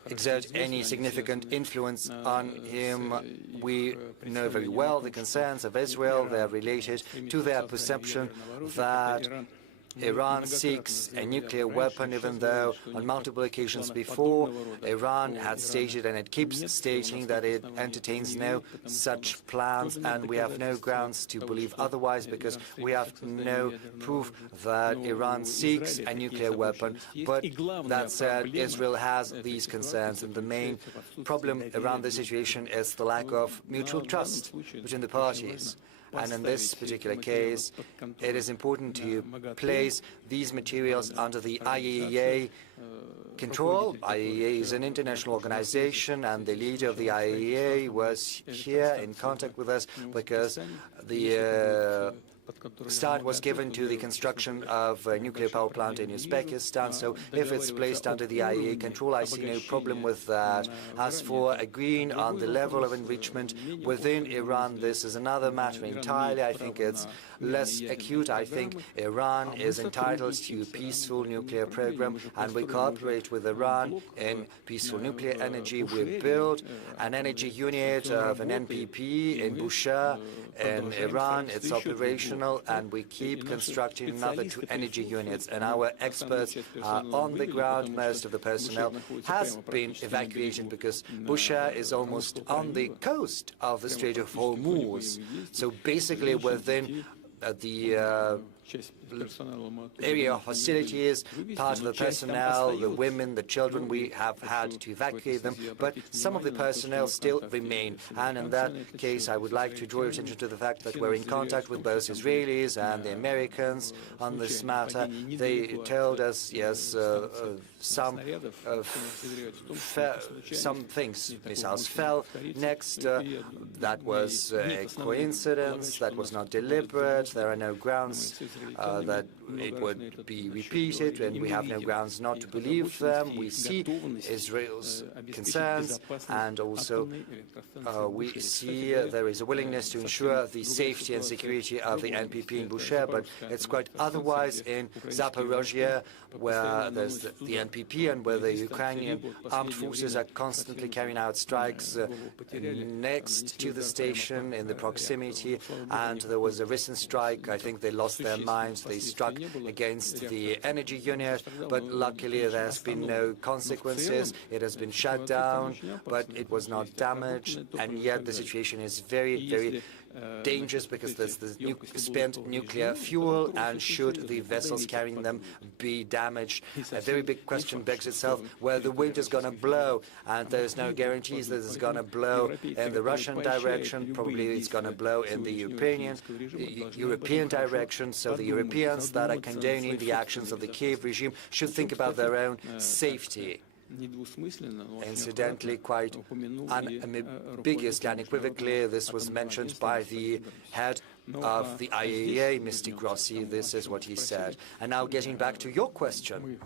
exert any significant influence on him. We know very well the concerns of Israel. They are related to their perception that Iran seeks a nuclear weapon, even though on multiple occasions before Iran had stated, and it keeps stating, that it entertains no such plans, and we have no grounds to believe otherwise, because we have no proof that Iran seeks a nuclear weapon. But that said, Israel has these concerns, and the main problem around the situation is the lack of mutual trust between the parties. And in this particular case, it is important to place these materials under the IAEA control. IAEA is an international organization, and the leader of the IAEA was here in contact with us because the start was given to the construction of a nuclear power plant in Uzbekistan. So if it's placed under the IAEA control, I see no problem with that. As for agreeing on the level of enrichment within Iran, this is another matter entirely. I think it's less acute. I think Iran is entitled to a peaceful nuclear program, and we cooperate with Iran in peaceful nuclear energy. We build an energy unit of an NPP in Bushehr in Iran. It's operational, and we keep constructing another 2 energy units, and our experts are on the ground. Most of the personnel has been evacuated because Bushehr is almost on the coast of the Strait of Hormuz. So basically within the area of hostilities, part of the personnel, the women, the children, we have had to evacuate them, but some of the personnel still remain. And in that case, I would like to draw your attention to the fact that we're in contact with both Israelis and the Americans on this matter. They told us, yes, some things, missiles fell. Next, that was a coincidence, that was not deliberate. There are no grounds that it would be repeated, and we have no grounds not to believe them. We see Israel's concerns, and also we see there is a willingness to ensure the safety and security of the NPP in Bushehr, but it's quite otherwise in Zaporozhye, where there's the NPP and where the Ukrainian armed forces are constantly carrying out strikes next to the station in the proximity. And there was a recent strike. I think they lost their minds. They struck against the energy unit, but luckily there has been no consequences. It has been shut down, but it was not damaged, and yet the situation is very, very dangerous because there's the spent nuclear fuel, and should the vessels carrying them be damaged? A very big question begs itself where the wind is going to blow, and there's no guarantees that it's going to blow in the Russian direction. Probably it's going to blow in the European direction. So the Europeans that are condoning the actions of the Kiev regime should think about their own safety. Incidentally, quite unambiguously, unequivocally, this was mentioned by the head of the IAEA, Mr. Grossi. This is what he said. And now getting back to your question.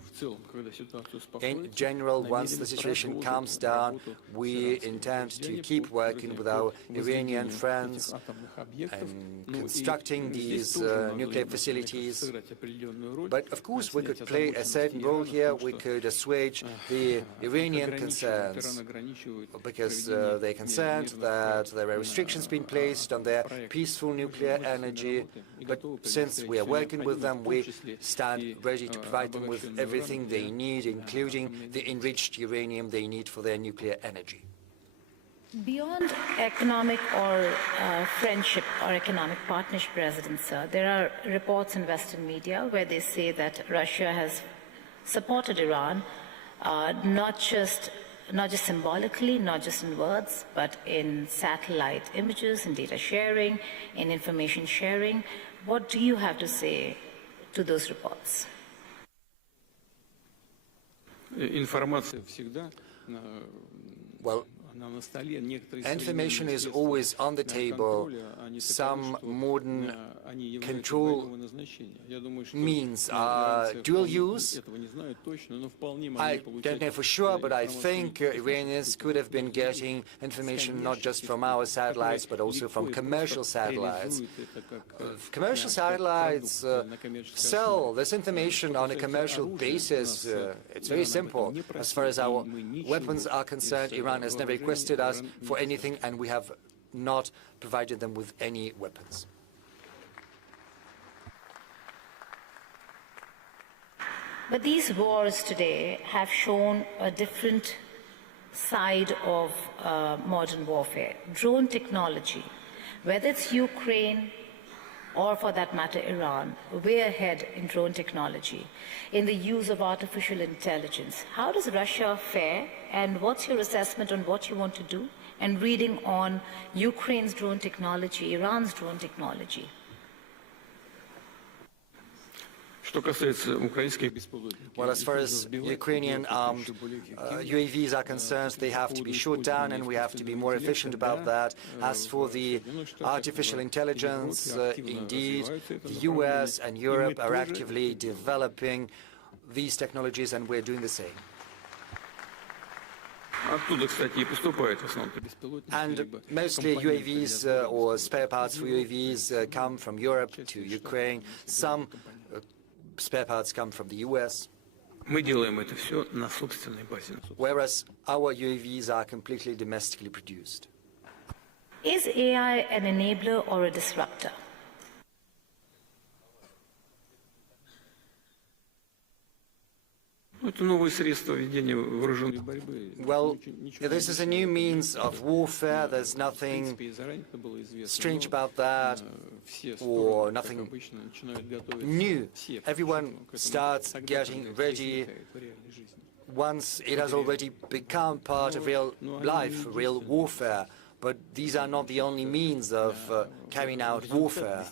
In general, once the situation calms down, we intend to keep working with our Iranian friends and constructing these nuclear facilities. But of course, we could play a certain role here. We could assuage the Iranian concerns because they're concerned that there are restrictions being placed on their peaceful nuclear energy, but since we are working with them, we stand ready to provide them with everything they need, including the enriched uranium they need for their nuclear energy. Beyond economic or friendship or economic partnership, President, sir, there are reports in Western media where they say that Russia has supported Iran, not just symbolically, not just in words, but in satellite images, in data sharing, in information sharing. What do you have to say to those reports? Well, information is always on the table. Some modern control means dual use. I don't know for sure, but I think Iranians could have been getting information not just from our satellites, but also from commercial satellites. Commercial satellites sell this information on a commercial basis. It's very simple. As far as our weapons are concerned, Iran has never requested us for anything, and we have not provided them with any weapons. But these wars today have shown a different side of modern warfare. Drone technology, whether it's Ukraine or for that matter Iran, way ahead in drone technology, in the use of artificial intelligence. How does Russia fare, and what's your assessment on what you want to do, and reading on Ukraine's drone technology, Iran's drone technology? Well, as far as Ukrainian armed UAVs are concerned, they have to be shot down, and we have to be more efficient about that. As for the artificial intelligence, indeed, the US and Europe are actively developing these technologies, and we're doing the same. And mostly UAVs or spare parts for UAVs come from Europe to Ukraine. Some spare parts come from the US. Whereas our UAVs are completely domestically produced. Is AI an enabler or a disruptor? Well, this is a new means of warfare. There's nothing strange about that, or nothing new. Everyone starts getting ready once it has already become part of real life, real warfare. But these are not the only means of carrying out warfare.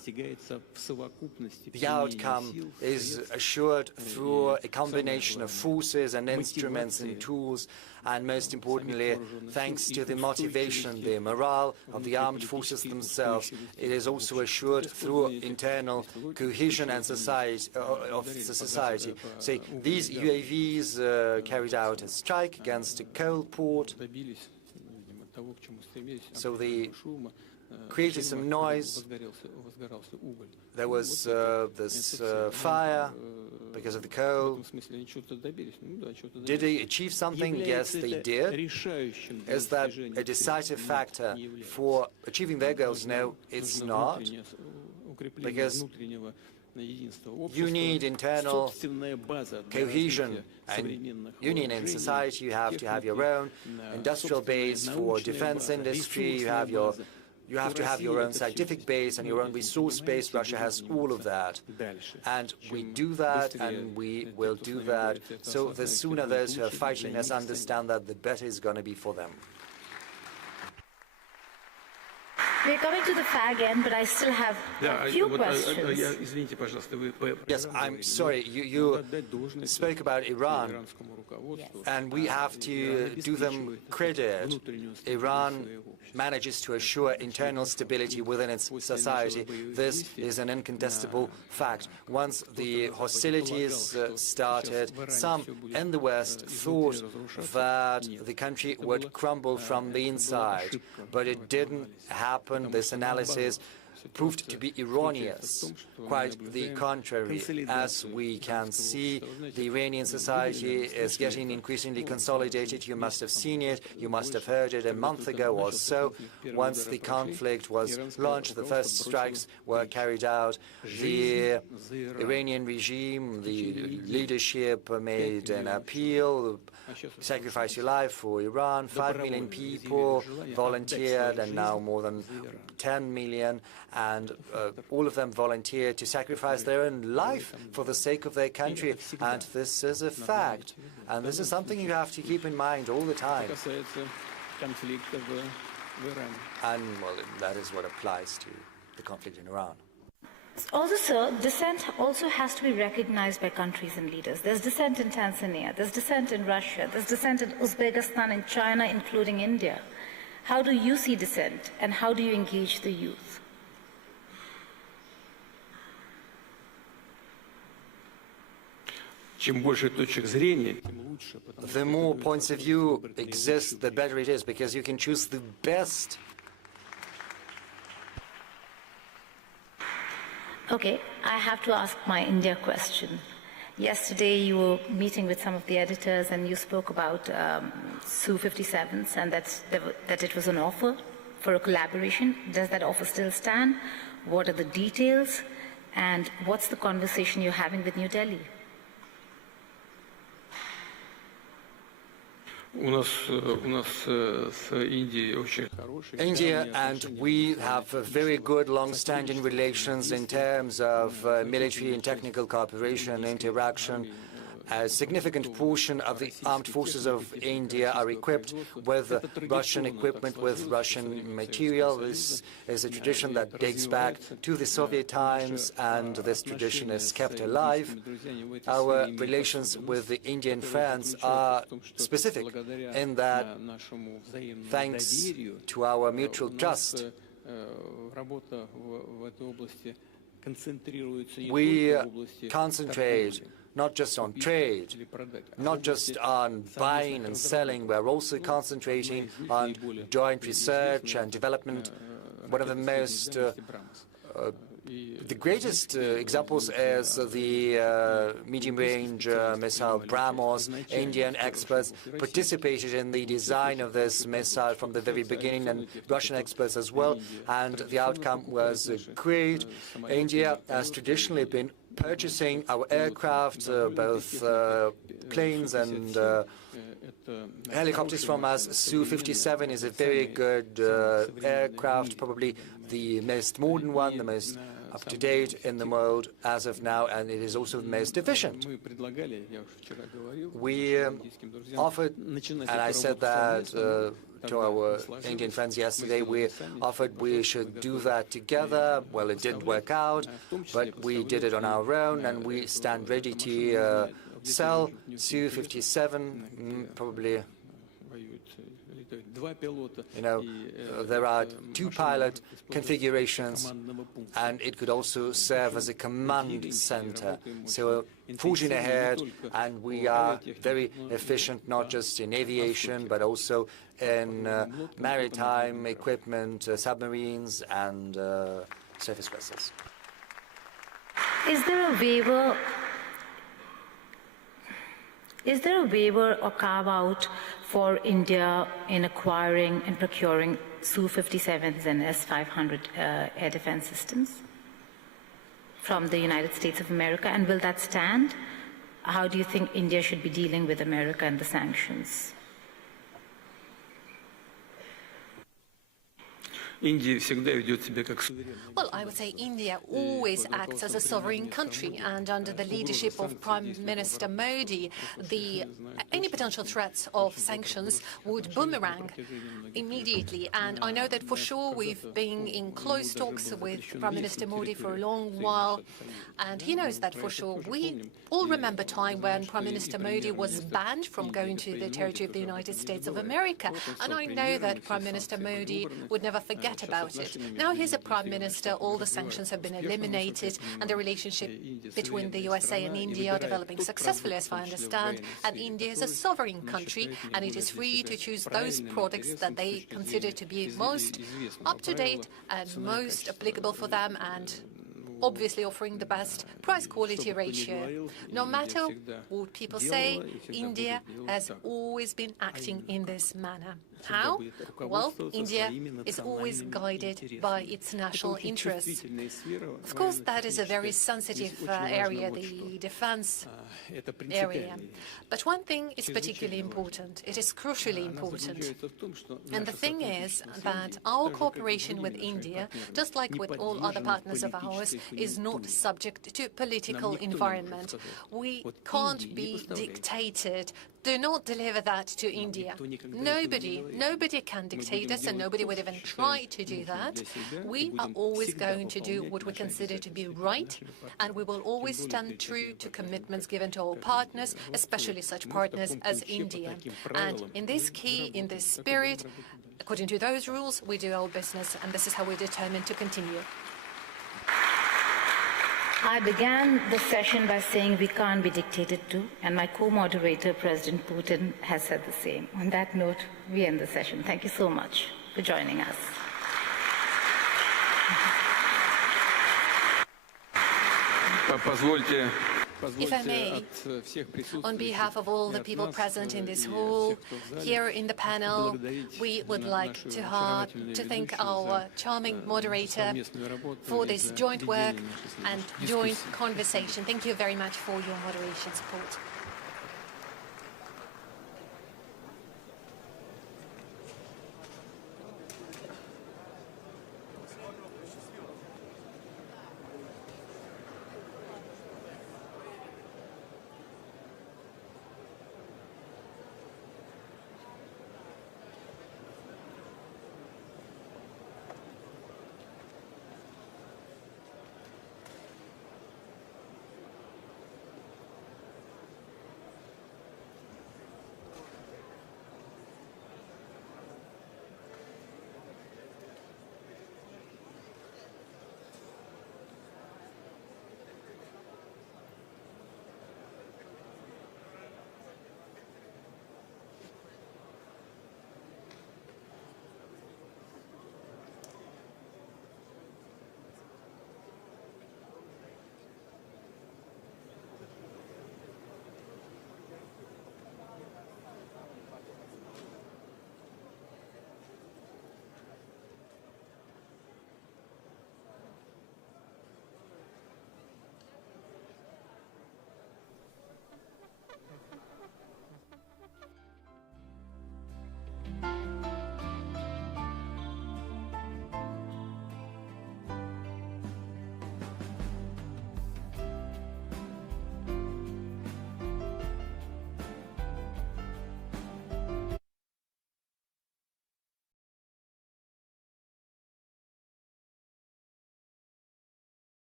The outcome is assured through a combination of forces and instruments and tools, and most importantly, thanks to the motivation, the morale of the armed forces themselves. It is also assured through internal cohesion and society of the society. So these UAVs carried out a strike against a coal port. So they created some noise. There was this fire because of the coal. Did they achieve something? Yes, they did. Is that a decisive factor for achieving their goals? No, it's not. Because you need internal cohesion, and you need in society, you have to have your own industrial base for defense industry, you have your You have to have your own scientific base and your own resource base. Russia has all of that. And we do that, and we will do that. So the sooner those who are fighting us understand that, the better it's going to be for them. We're coming to the fag end, but I still have a few questions. Yes, I'm sorry. You spoke about Iran, and we have to do them credit. Iran manages to assure internal stability within its society. This is an incontestable fact. Once the hostilities started, some in the West thought that the country would crumble from the inside, but it didn't happen. This analysis proved to be erroneous. Quite the contrary. As we can see, the Iranian society is getting increasingly consolidated. You must have seen it, you must have heard it a month ago or so. Once the conflict was launched, the first strikes were carried out. The Iranian regime, the leadership made an appeal, sacrifice your life for Iran. 5 million people volunteered, and now more than 10 million, and all of them volunteered to sacrifice their own life for the sake of their country. And this is a fact. And this is something you have to keep in mind all the time. And, well, that is what applies to the conflict in Iran. Also, sir, dissent also has to be recognized by countries and leaders. There's dissent in Tanzania, there's dissent in Russia, there's dissent in Uzbekistan, in China, including India. How do you see dissent, and how do you engage the youth? The more points of view exist, the better it is, because you can choose the best. Okay, I have to ask my India question. Yesterday you were meeting with some of the editors and you spoke about Su-57s and that it was an offer for a collaboration. Does that offer still stand? What are the details? And what's the conversation you're having with New Delhi? India and we have very good long-standing relations in terms of military and technical cooperation and interaction. A significant portion of the armed forces of India are equipped with Russian equipment, with Russian material. This is a tradition that dates back to the Soviet times, and this tradition is kept alive. Our relations with the Indian friends are specific in that, thanks to our mutual trust, we concentrate not just on trade, not just on buying and selling, we're also concentrating on joint research and development. One of the most, the greatest examples is the medium-range missile BrahMos. Indian experts participated in the design of this missile from the very beginning, and Russian experts as well, and the outcome was great. India has traditionally been purchasing our aircraft, both planes and helicopters from us. Su-57 is a very good aircraft, probably the most modern one, the most up-to-date in the world as of now, and it is also the most efficient. We offered, and I said that to our Indian friends yesterday, we offered we should do that together. Well, it didn't work out, but we did it on our own, and we stand ready to sell Su-57, probably. You know, there are 2 pilot configurations, and it could also serve as a command center. So forging ahead, and we are very efficient, not just in aviation, but also in maritime equipment, submarines, and surface vessels. Is there a waiver or carve-out for India in acquiring and procuring Su-57s and S-500 air defense systems from the United States of America, and will that stand? How do you think India should be dealing with America and the sanctions? Well, I would say India always acts as a sovereign country, and under the leadership of Prime Minister Modi, any potential threats of sanctions would boomerang immediately. And I know that for sure we've been in close talks with Prime Minister Modi for a long while, and he knows that for sure. We all remember a time when Prime Minister Modi was banned from going to the territory of the United States of America, and I know that Prime Minister Modi would never forget about it. Now he's a Prime Minister, all the sanctions have been eliminated, and the relationship between the USA and India are developing successfully, as far as I understand, and India is a sovereign country, and it is free to choose those products that they consider to be most up-to-date and most applicable for them, and obviously offering the best price-quality ratio. No matter what people say, India has always been acting in this manner. How? Well, India is always guided by its national interests. Of course, that is a very sensitive area, the defense area. But one thing is particularly important. It is crucially important. And the thing is that our cooperation with India, just like with all other partners of ours, is not subject to political environment. We can't be dictated. Do not deliver that to India. Nobody can dictate us, and nobody would even try to do that. We are always going to do what we consider to be right, and we will always stand true to commitments given to our partners, especially such partners as India. And in this key, in this spirit, according to those rules, we do our business, and this is how we're determined to continue. I began the session by saying we can't be dictated to, and my co-moderator, President Putin, has said the same. On that note, we end the session. Thank you so much for joining us. If I may, on behalf of all the people present in this hall, here in the panel, we would like to thank our charming moderator for this joint work and joint conversation. Thank you very much for your moderation support.